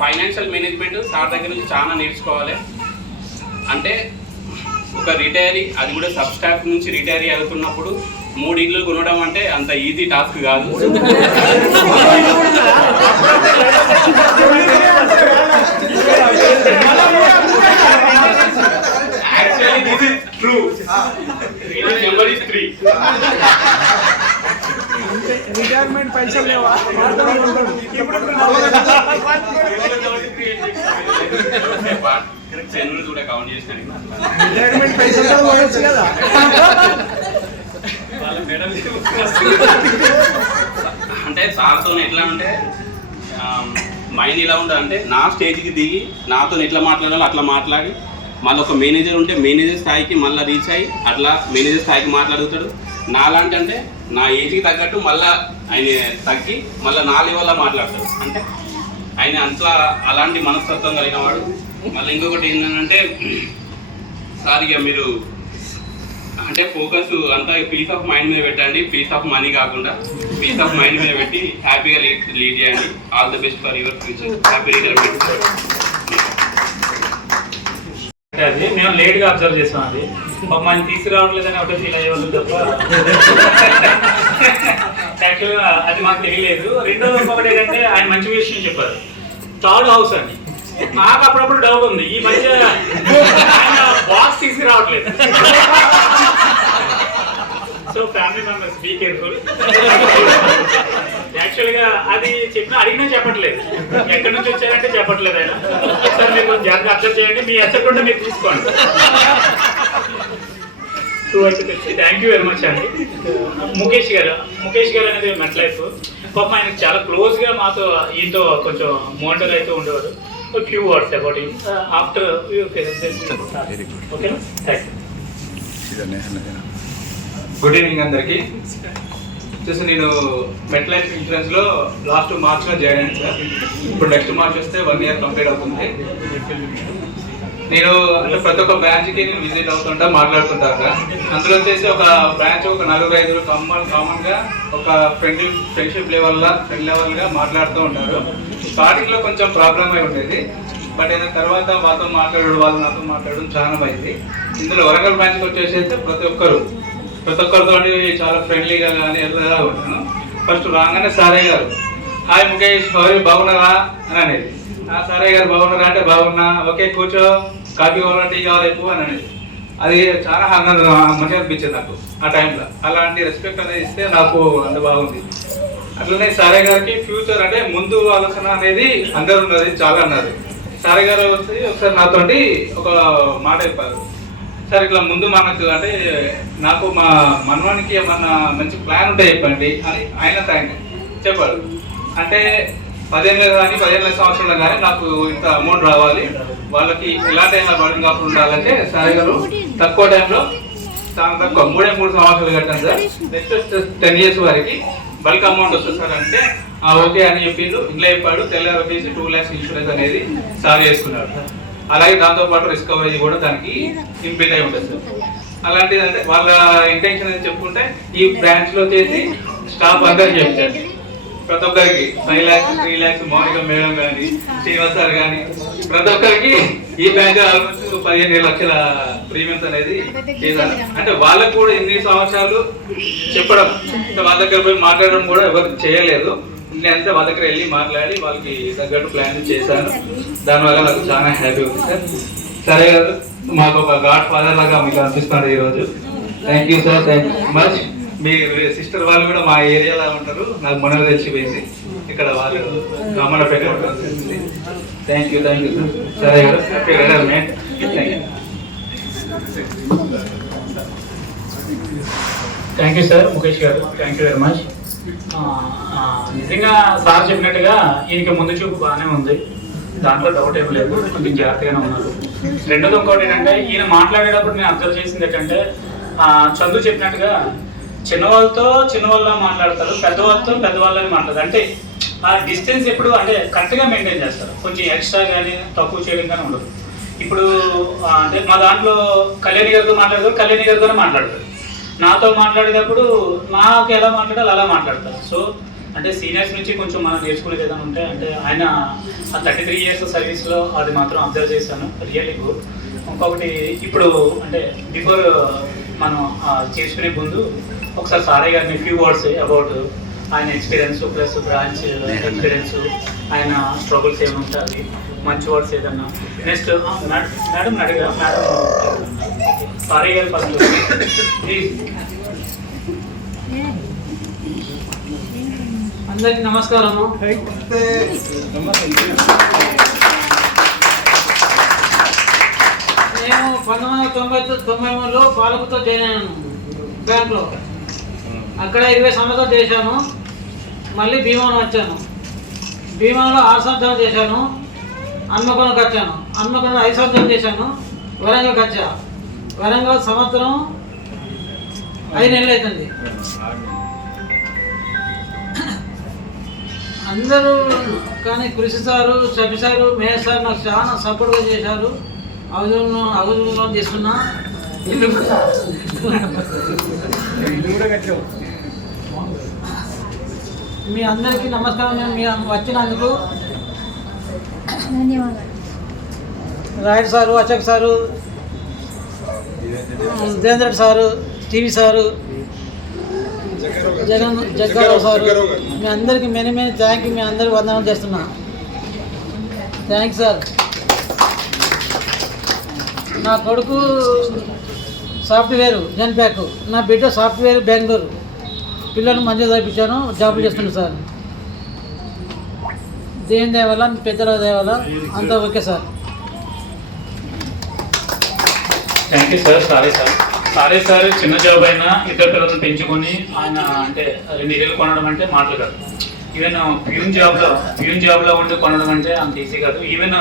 ఫైనాన్షియల్ మేనేజ్మెంట్ సార్ దగ్గర నుంచి చాలా నేర్చుకోవాలి. అంటే ఒక రిటైరీ, అది కూడా సబ్ స్టాఫ్ నుంచి రిటైరీ అవుతున్నప్పుడు 3 ఇళ్ళు కొనడం అంటే అంత ఈజీ టాస్క్ కాదు. Actually this is true. Number is 3. Retirement pension లేవా? చెన్నులు కూడా కౌంట్ చేసినాను. రిటైర్మెంట్ పెన్షన్ కూడా పోయొచ్చు కదా. అంటే సార్తో ఎట్లా అంటే మైండ్ ఇలా ఉంటుంది అంటే నా స్టేజ్కి దిగి నాతో ఎట్లా మాట్లాడాలో అట్లా మాట్లాడి, మళ్ళీ ఒక మేనేజర్ ఉంటే మేనేజర్ స్థాయికి మళ్ళీ రీచ్ అయ్యి అట్లా మేనేజర్ స్థాయికి మాట్లాడుతాడు. నాలాంటి అంటే నా ఏజ్కి తగ్గట్టు మళ్ళీ ఆయన తగ్గి మళ్ళీ నా లెవెల్లో మాట్లాడతాడు. అంటే ఆయన అట్లా అలాంటి మనస్తత్వం కలిగిన వాడు. మళ్ళీ ఇంకొకటి ఏంటంటే సార్ ఇక మీరు అంటే ఫోకస్ అంతా పీస్ ఆఫ్ మైండ్ మీద పెట్టండి, పీస్ ఆఫ్ మనీ కాకుండా పీస్ ఆఫ్ మైండ్ మీద పెట్టి హ్యాపీగా లీడ్ చేయండి. All the best for your future. Happy retirement. అది మేము లేట్గా అబ్జర్వ్ చేసాం. అది మమ్మల్ని తీసుకురావట్లేదని ఒకటే ఫీల్ అయ్యేవాళ్ళు తప్ప యాక్చువల్గా అది మాకు తెలియలేదు. రెండోది ఇంకొకటి ఏంటంటే ఆయన మంచి విషయం చెప్పారు, థర్డ్ హౌస్ అని. నాకు అప్పుడప్పుడు డౌట్ ఉంది, ఈ మధ్య ఆయన బాక్స్ తీసుకురావట్లేదు. So family members be careful. యాక్చువల్గా అది చెప్పినా అడిగినా చెప్పట్లేదు, ఎక్కడి నుంచి వచ్చారంటే చెప్పట్లేదు ఆయన. సార్ మీరు కొంచెం జాగ్రత్త అబ్జర్వ్ చేయండి, మీ ఎసెట్ ఉంటే మీరు తీసుకోండి. థ్యాంక్ యూ వెరీ మచ్ అండి. ముఖేష్ గారు అనేది మెట్ లైఫ్ పాపం ఆయనకు చాలా క్లోజ్గా మాతో ఈయనతో కొంచెం మోనిటర్ అయితే ఉండేవారు. Few words about in after ఓకేనా. Thank you. గుడ్ ఈవినింగ్ అందరికీ. వచ్చేసి నేను మెట్ లైఫ్ ఇన్సూరెన్స్లో లాస్ట్ మార్చ్లో జాయిన్ అయ్యాను సార్. ఇప్పుడు నెక్స్ట్ మార్చ్ వస్తే 1 year కంప్లీట్ అవుతుంది. నేను అంటే ప్రతి ఒక్క బ్రాంచ్కి నేను విజిట్ అవుతుంటా, మాట్లాడుతుంటా. అందులో వచ్చేసి ఒక బ్రాంచ్ ఒక 4-5 కామన్గా ఒక ఫ్రెండ్షిప్ లెవెల్గా మాట్లాడుతూ ఉంటారు. స్టార్టింగ్లో కొంచెం ప్రాబ్లం అయి ఉండేది, బట్ ఏదైనా తర్వాత వాళ్ళతో మాట్లాడడం, వాళ్ళు నాతో మాట్లాడడం చాలా అయింది. ఇందులో వరంగల్ బ్రాంచ్కి వచ్చేసి ప్రతి ఒక్కరితో చాలా ఫ్రెండ్లీగా కానీ ఎల్లగా ఉంటాను. ఫస్ట్ రాగానే సారయ్య గారు, హాయ్ ముఖేష్, బాగున్నారా అని అనేది. సారయ్య గారు బాగున్నారా అంటే బాగున్నా, ఓకే కూర్చో, కాఫీ కావాలా, టీ కావాలి ఎక్కువ అని అనేది. అది చాలా మంచిగా అనిపించింది నాకు ఆ టైంలో. అలాంటి రెస్పెక్ట్ అనేది ఇస్తే నాకు అంత బాగుంది. అట్లనే సారయ్య గారికి ఫ్యూచర్ అంటే ముందు ఆలోచన అనేది అందరు ఉన్నది, చాలా అన్నారు. సారయ్య గారు వచ్చి ఒకసారి నాతోటి ఒక మాట చెప్పారు, సార్ ఇట్లా ముందు మనకు అంటే నాకు మా మనవానికి ఏమన్నా మంచి ప్లాన్ ఉంటే చెప్పండి అని ఆయన చెప్పాడు. అంటే 15 సంవత్సరాలు కానీ నాకు ఇంత అమౌంట్ రావాలి, వాళ్ళకి ఎలాంటి అయినా బర్డింగ్ అప్పుడు ఉండాలంటే సార్ గారు తక్కువ టైంలో చాలా తక్కువ 3 సంవత్సరాలు కట్టాను సార్. నెక్స్ట్ 10 years వరకు బల్క్ అమౌంట్ వస్తుంది సార్ అంటే ఓకే అని చెప్పిండు. ఇంట్లో చెప్పాడు. తెల్లారి వచ్చేసి 2 lakhs ఇన్సూరెన్స్ అనేది సార్ చేసుకున్నాడు. అలాగే దాంతోపాటు రిస్క్ కవరేజ్ కూడా దానికి ఇంప్లీట్ అయి ఉంటుంది సార్. అలాంటిది అంటే వాళ్ళ ఇంటెన్షన్ అని చెప్పుకుంటే ఈ బ్రాంచ్లో చేసి స్టాఫ్ అందరికి చెప్తారు, ప్రతి ఒక్కరికి 5 lakhs 3 lakhs మౌనిక మేడం కానీ శ్రీనివాస్ సార్ కానీ ప్రతి ఒక్కరికి ఈ బ్రాంచ్ ఆల్మోస్ట్ 15 లక్షల ప్రీమియమ్స్ అనేది చేశారు. అంటే వాళ్ళకు కూడా ఇన్ని సంవత్సరాలు చెప్పడం, వాళ్ళ దగ్గర పోయి మాట్లాడడం కూడా ఎవరు చేయలేదు. నేనంటే వాళ్ళ దగ్గర వెళ్ళి మాట్లాడి వాళ్ళకి తగ్గట్టు ప్లాన్ చేశాను. దానివల్ల నాకు చాలా హ్యాపీ ఉంది సార్. సరే గారు మాకు ఒక గాడ్ ఫాదర్ లాగా మీకు అనిపిస్తుంది ఈరోజు. Thank you sir, thank you much. Me sister వాళ్ళు కూడా మా ఏరియాలో ఉంటారు, నాకు మనకు తెలిసిపోయింది. ఇక్కడ వాళ్ళు రామన్నపేట తెలిసింది. Thank you sir. సరే గారు retirement. Thank you sir Mukesh గారు, థ్యాంక్ యూ వెరీ మచ్. నిజంగా సార్ చెప్పినట్టుగా ఈయనకి ముందు చూపు బాగానే ఉంది, దాంట్లో డౌట్ ఏం లేదు, కొంచెం జాగ్రత్తగానే ఉన్నారు. రెండోది ఇంకోటి ఏంటంటే ఈయన మాట్లాడేటప్పుడు నేను అబ్జర్వ్ చేసింది ఏంటంటే చందు చెప్పినట్టుగా చిన్నవాళ్ళ మాట్లాడతారు, పెద్దవాళ్ళని మాట్లాడతారు. అంటే ఆ డిస్టెన్స్ ఎప్పుడు అంటే కరెక్ట్గా మెయింటైన్ చేస్తారు, కొంచెం ఎక్స్ట్రా కానీ తక్కువ చేయడం కానీ ఉండదు. ఇప్పుడు అంటే మా దాంట్లో కళ్యాణి గారితో మాట్లాడతారు, కళ్యాణి గారితోనే మాట్లాడతారు. నాతో మాట్లాడేటప్పుడు నాకు ఎలా మాట్లాడాలి అలా మాట్లాడతారు. సో అంటే సీనియర్స్ నుంచి కొంచెం మనం నేర్చుకునేది ఏదైనా ఉంటే అంటే ఆయన 33 years సర్వీస్లో అది మాత్రం అబ్జర్వ్ చేశాను, రియల్లీ గుడ్. ఇంకొకటి ఇప్పుడు అంటే బిఫోర్ మనం చేసుకునే ముందు ఒకసారి సారయ్య గారిని ఫ్యూ వర్డ్స్ అబౌట్ ఆయన ఎక్స్పీరియన్స్ ప్లస్ బ్రాంచ్ ఎక్స్పీరియన్స్, ఆయన స్ట్రగుల్స్ ఏమైనా ఉంటుంది, మంచి వర్డ్స్ ఏదన్నా. నెక్స్ట్ మేడం అడిగా, మేడం సారయ్య గారి ఫస్ట్ ప్లీజ్. అందరికి నమస్కారము. నేను 1993లో పాలకుతో జాయిన్ అయ్యాను బ్యాంక్లో. అక్కడ 20 సంవత్సరాలు చేశాను. మళ్ళీ భీమాలో వచ్చాను. భీమాలో 6 సంవత్సరాలు చేశాను. హన్మకొండకు వచ్చాను. హన్మకొండ 5 సంవత్సరాలు చేశాను. వరంగల్కి వచ్చా. వరంగల్ సంవత్సరం 5 నెలలు అవుతుంది. అందరూ కానీ కృషి సారు, సభ్య సారు, మేయర్ సార్ నాకు చాలా సపోర్ట్గా చేశారు. అవసరంలో తీసుకున్నా, ఇల్లు కూడా మీ అందరికీ నమస్కారం. మీ వచ్చినందుకు Rayudu sir, Ashok sir, Devendra Reddy sir, TV sir, Jaggarao sir, మీ అందరికీ మెనీ థ్యాంక్ యూ. మీ అందరికీ వందనం చేస్తున్నా. Thanks sir. నా కొడుకు సాఫ్ట్వేర్ జన్ప్యాక్, నా బిడ్డ సాఫ్ట్వేర్ బెంగళూరు. పిల్లలు మంచిగా చదివించాను, జాబులు చేస్తున్నాను సార్. దేవుని దయ వల్ల, పెద్దల దయ వల్ల అంతా okay sir. Thank you sir. Sorry sir. సరే సార్ చిన్న జాబ్ అయినా ఇద్దరు పిల్లలను పెంచుకొని ఆయన అంటే 2 ఇళ్ళు కొనడం అంటే మాటలు కాదు. ఈవెన్ ప్యూన్ జాబ్లో ఉండి కొనడం అంటే అంత ఈజీ కాదు. ఈవెన్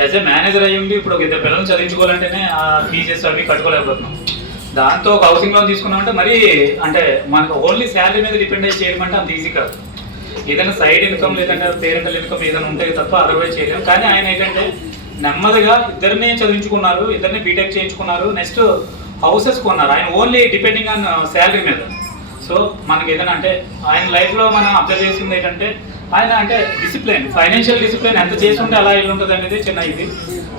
యాజ్ ఎ మేనేజర్ అయ్యి ఉండి ఇప్పుడు ఒక 2 పిల్లలను చదివించుకోవాలంటేనే ఆ ఫీజెస్ అవి కట్టుకోలేకపోతున్నాం. దాంతో ఒక హౌసింగ్ లోన్ తీసుకున్నామంటే మరీ అంటే మనకు ఓన్లీ శాలరీ మీద డిపెండ్ అయ్యి చేయమంటే అంత ఈజీ కాదు. ఏదైనా సైడ్ ఇన్కమ్ లేదంటే పేరెంటల్ ఇన్కమ్ ఏదైనా ఉంటే తప్ప అదర్వైజ్ చేయలేము. కానీ ఆయన ఏంటంటే నెమ్మదిగా ఇద్దరిని చదివించుకున్నారు, ఇద్దరిని బీటెక్ చేయించుకున్నారు, నెక్స్ట్ హౌసెస్ కొన్నారు. ఆయన ఓన్లీ డిపెండింగ్ ఆన్ శాలరీ మీద. సో మనకి ఏదైనా అంటే ఆయన లైఫ్లో మనం అబ్జర్వ్ చేసింది ఏంటంటే ఆయన అంటే డిసిప్లిన్, ఫైనాన్షియల్ డిసిప్లిన్ ఎంత చేసి ఉంటే అలా ఇల్లు ఉంటుంది అనేది చిన్న ఇది.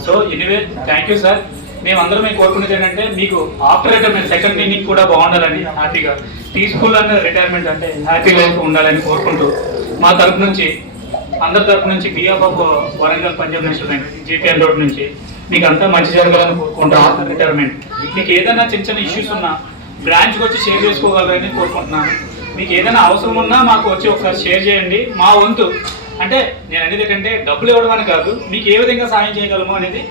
So anyway thank you sir. మేమందరం మేము కోరుకునేది ఏంటంటే మీకు ఆఫ్టర్ రిటైర్మెంట్ సెకండ్ ఇన్నింగ్ కూడా బాగుండాలని, హ్యాపీగా పీస్ఫుల్ అండ్ రిటైర్మెంట్ అంటే హ్యాపీ లైఫ్ ఉండాలని కోరుకుంటూ మా తరపు నుంచి అందరి తరపు నుంచి behalf of Warangal Punjab National Bank GPN road నుంచి మీకు అంతా మంచి జరగాలని కోరుకుంటాం. ఆఫ్టర్ రిటైర్మెంట్ మీకు ఏదైనా చిన్న ఇష్యూస్ ఉన్నా బ్రాంచ్కి వచ్చి షేర్ చేసుకోగలరని కోరుకుంటున్నాను. మీకు ఏదైనా అవసరం ఉన్నా మాకు వచ్చి ఒకసారి షేర్ చేయండి. మా వంతు అంటే నేను అనేది ఏంటంటే డబ్బులు ఇవ్వడం అని కాదు, మీకు ఏ విధంగా సాయం చేయగలము అనేది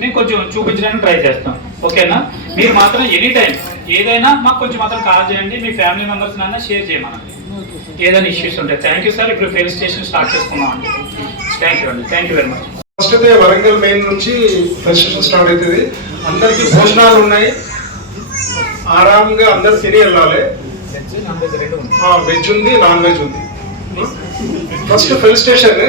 మేము కొంచెం చూపించడానికి ట్రై చేస్తాం. ఓకేనా? మీరు మాత్రం ఎనీ టైం ఏదైనా మాకు కొంచెం మాత్రం కాల్ చేయండి. మీ ఫ్యామిలీ మెంబర్స్ నాన్న షేర్ చేయమనండి ఏదైనా ఇష్యూస్ ఉంటాయి. Thank you sir. ఇప్పుడు ఫెలిసిటేషన్ స్టార్ట్ చేసుకున్నాం అండి. థ్యాంక్ యూ అండి. Thank you very much. First అయితే వరంగల్ మెయిన్ నుంచి ఫెలిసిటేషన్ స్టార్ట్ అవుతుంది. అందరికీ భోజనాలు ఉన్నాయి, ఆరాంగా అందరు తిని వెళ్ళాలి. వెజ్ ఉంది, నాన్ వెజ్ ఉంది. First felicitation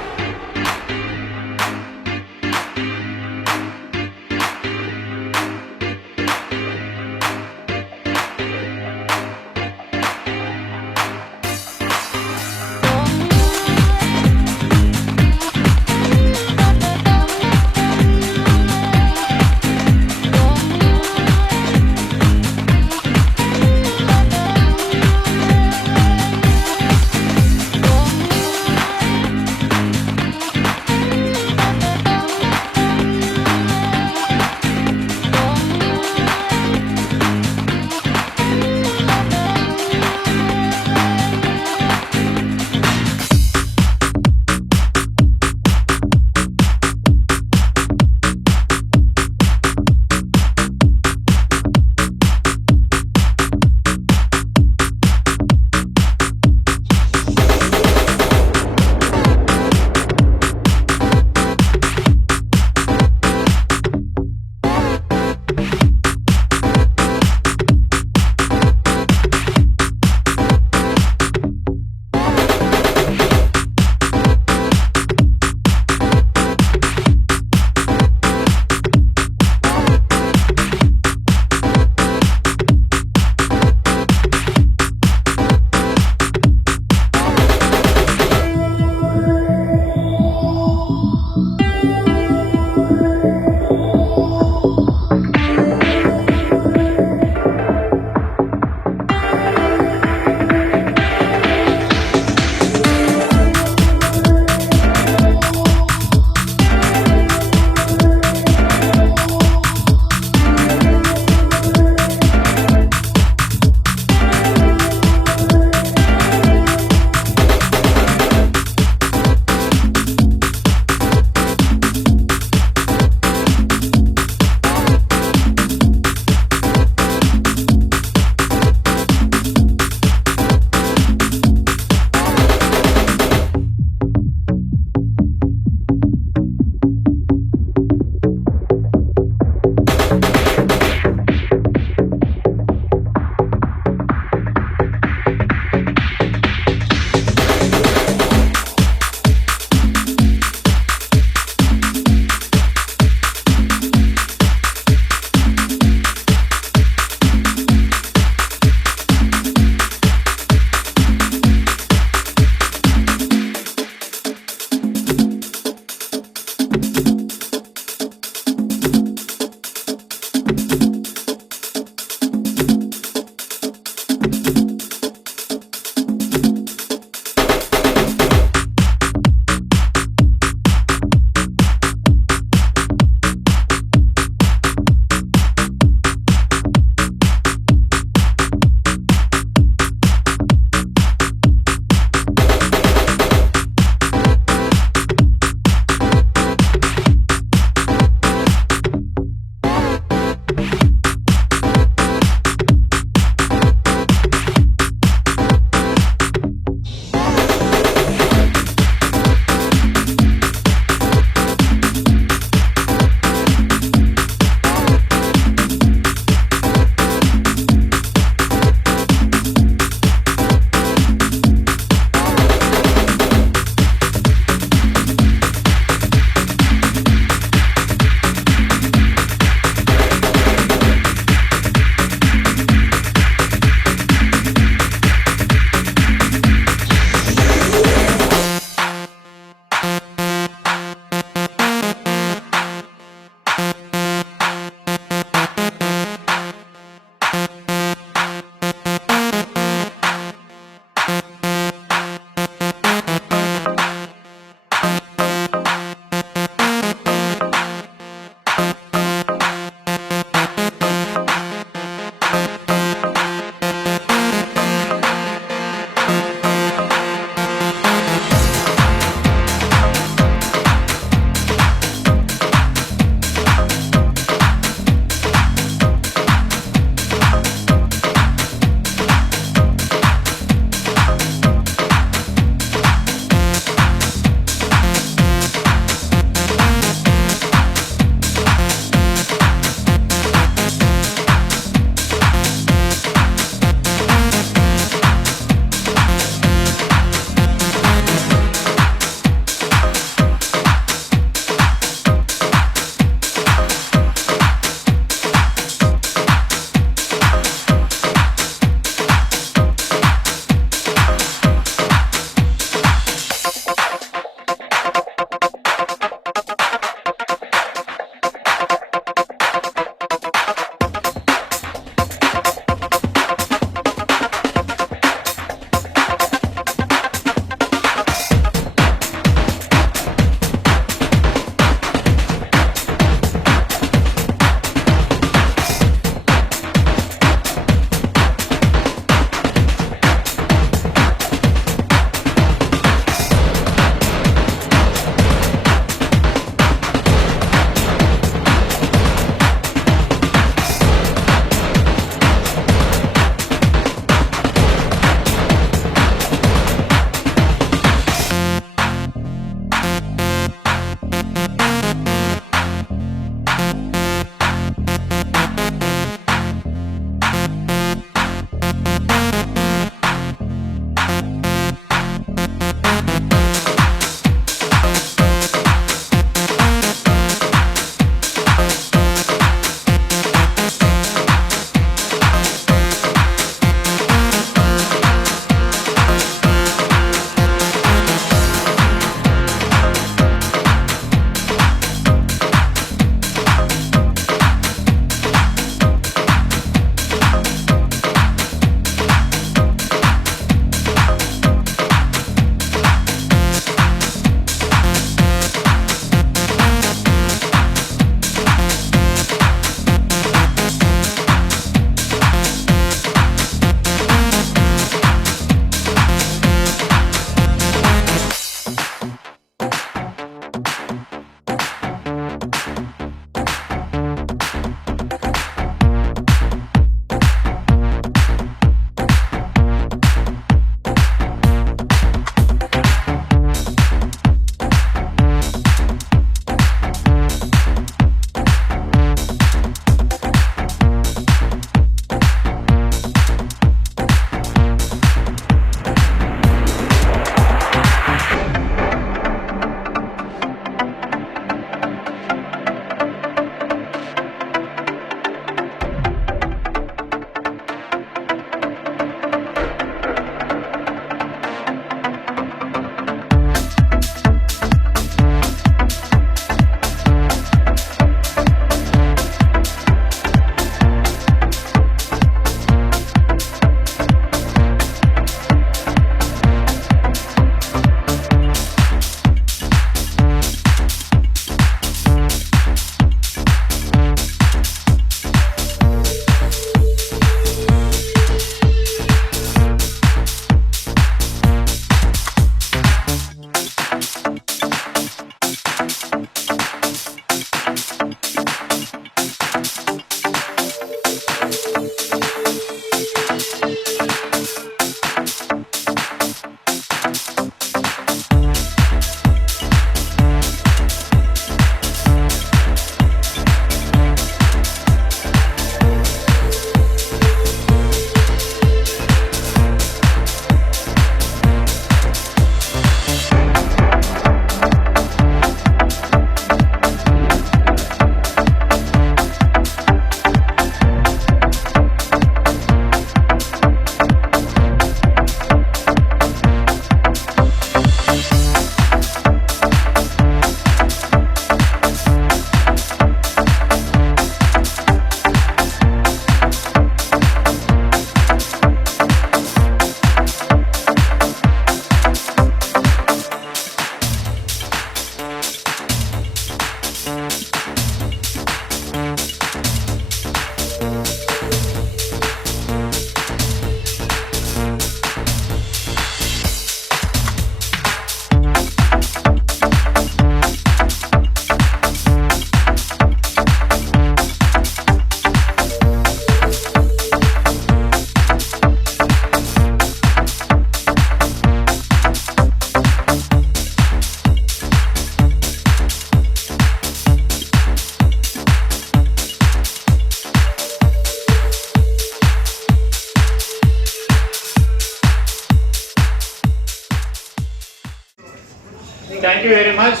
thank you very much.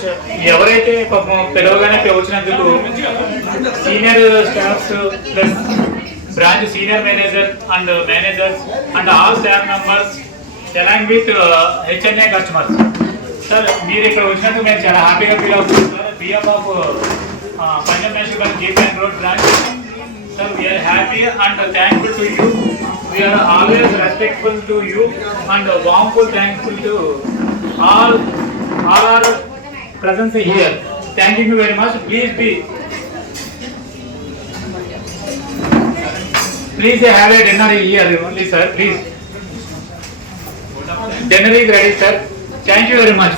ఎవరైతే పాపం పిలవగానే వచ్చినందుకు senior staffs plus branch senior manager and managers and all staff members along with HNA customers. Sir మీరు ఇక్కడ వచ్చినందుకు మేము చాలా హ్యాపీగా ఫీల్ అవుతున్నాం sir. Behalf of Punjab National Bank GPN road branch. Sir we are happy and thankful to you. We are always respectful to you and warmful thankful to all our presence here. Thank you very much. Please have a dinner here only, sir. Please. Dinner is ready, sir. Thank you very much.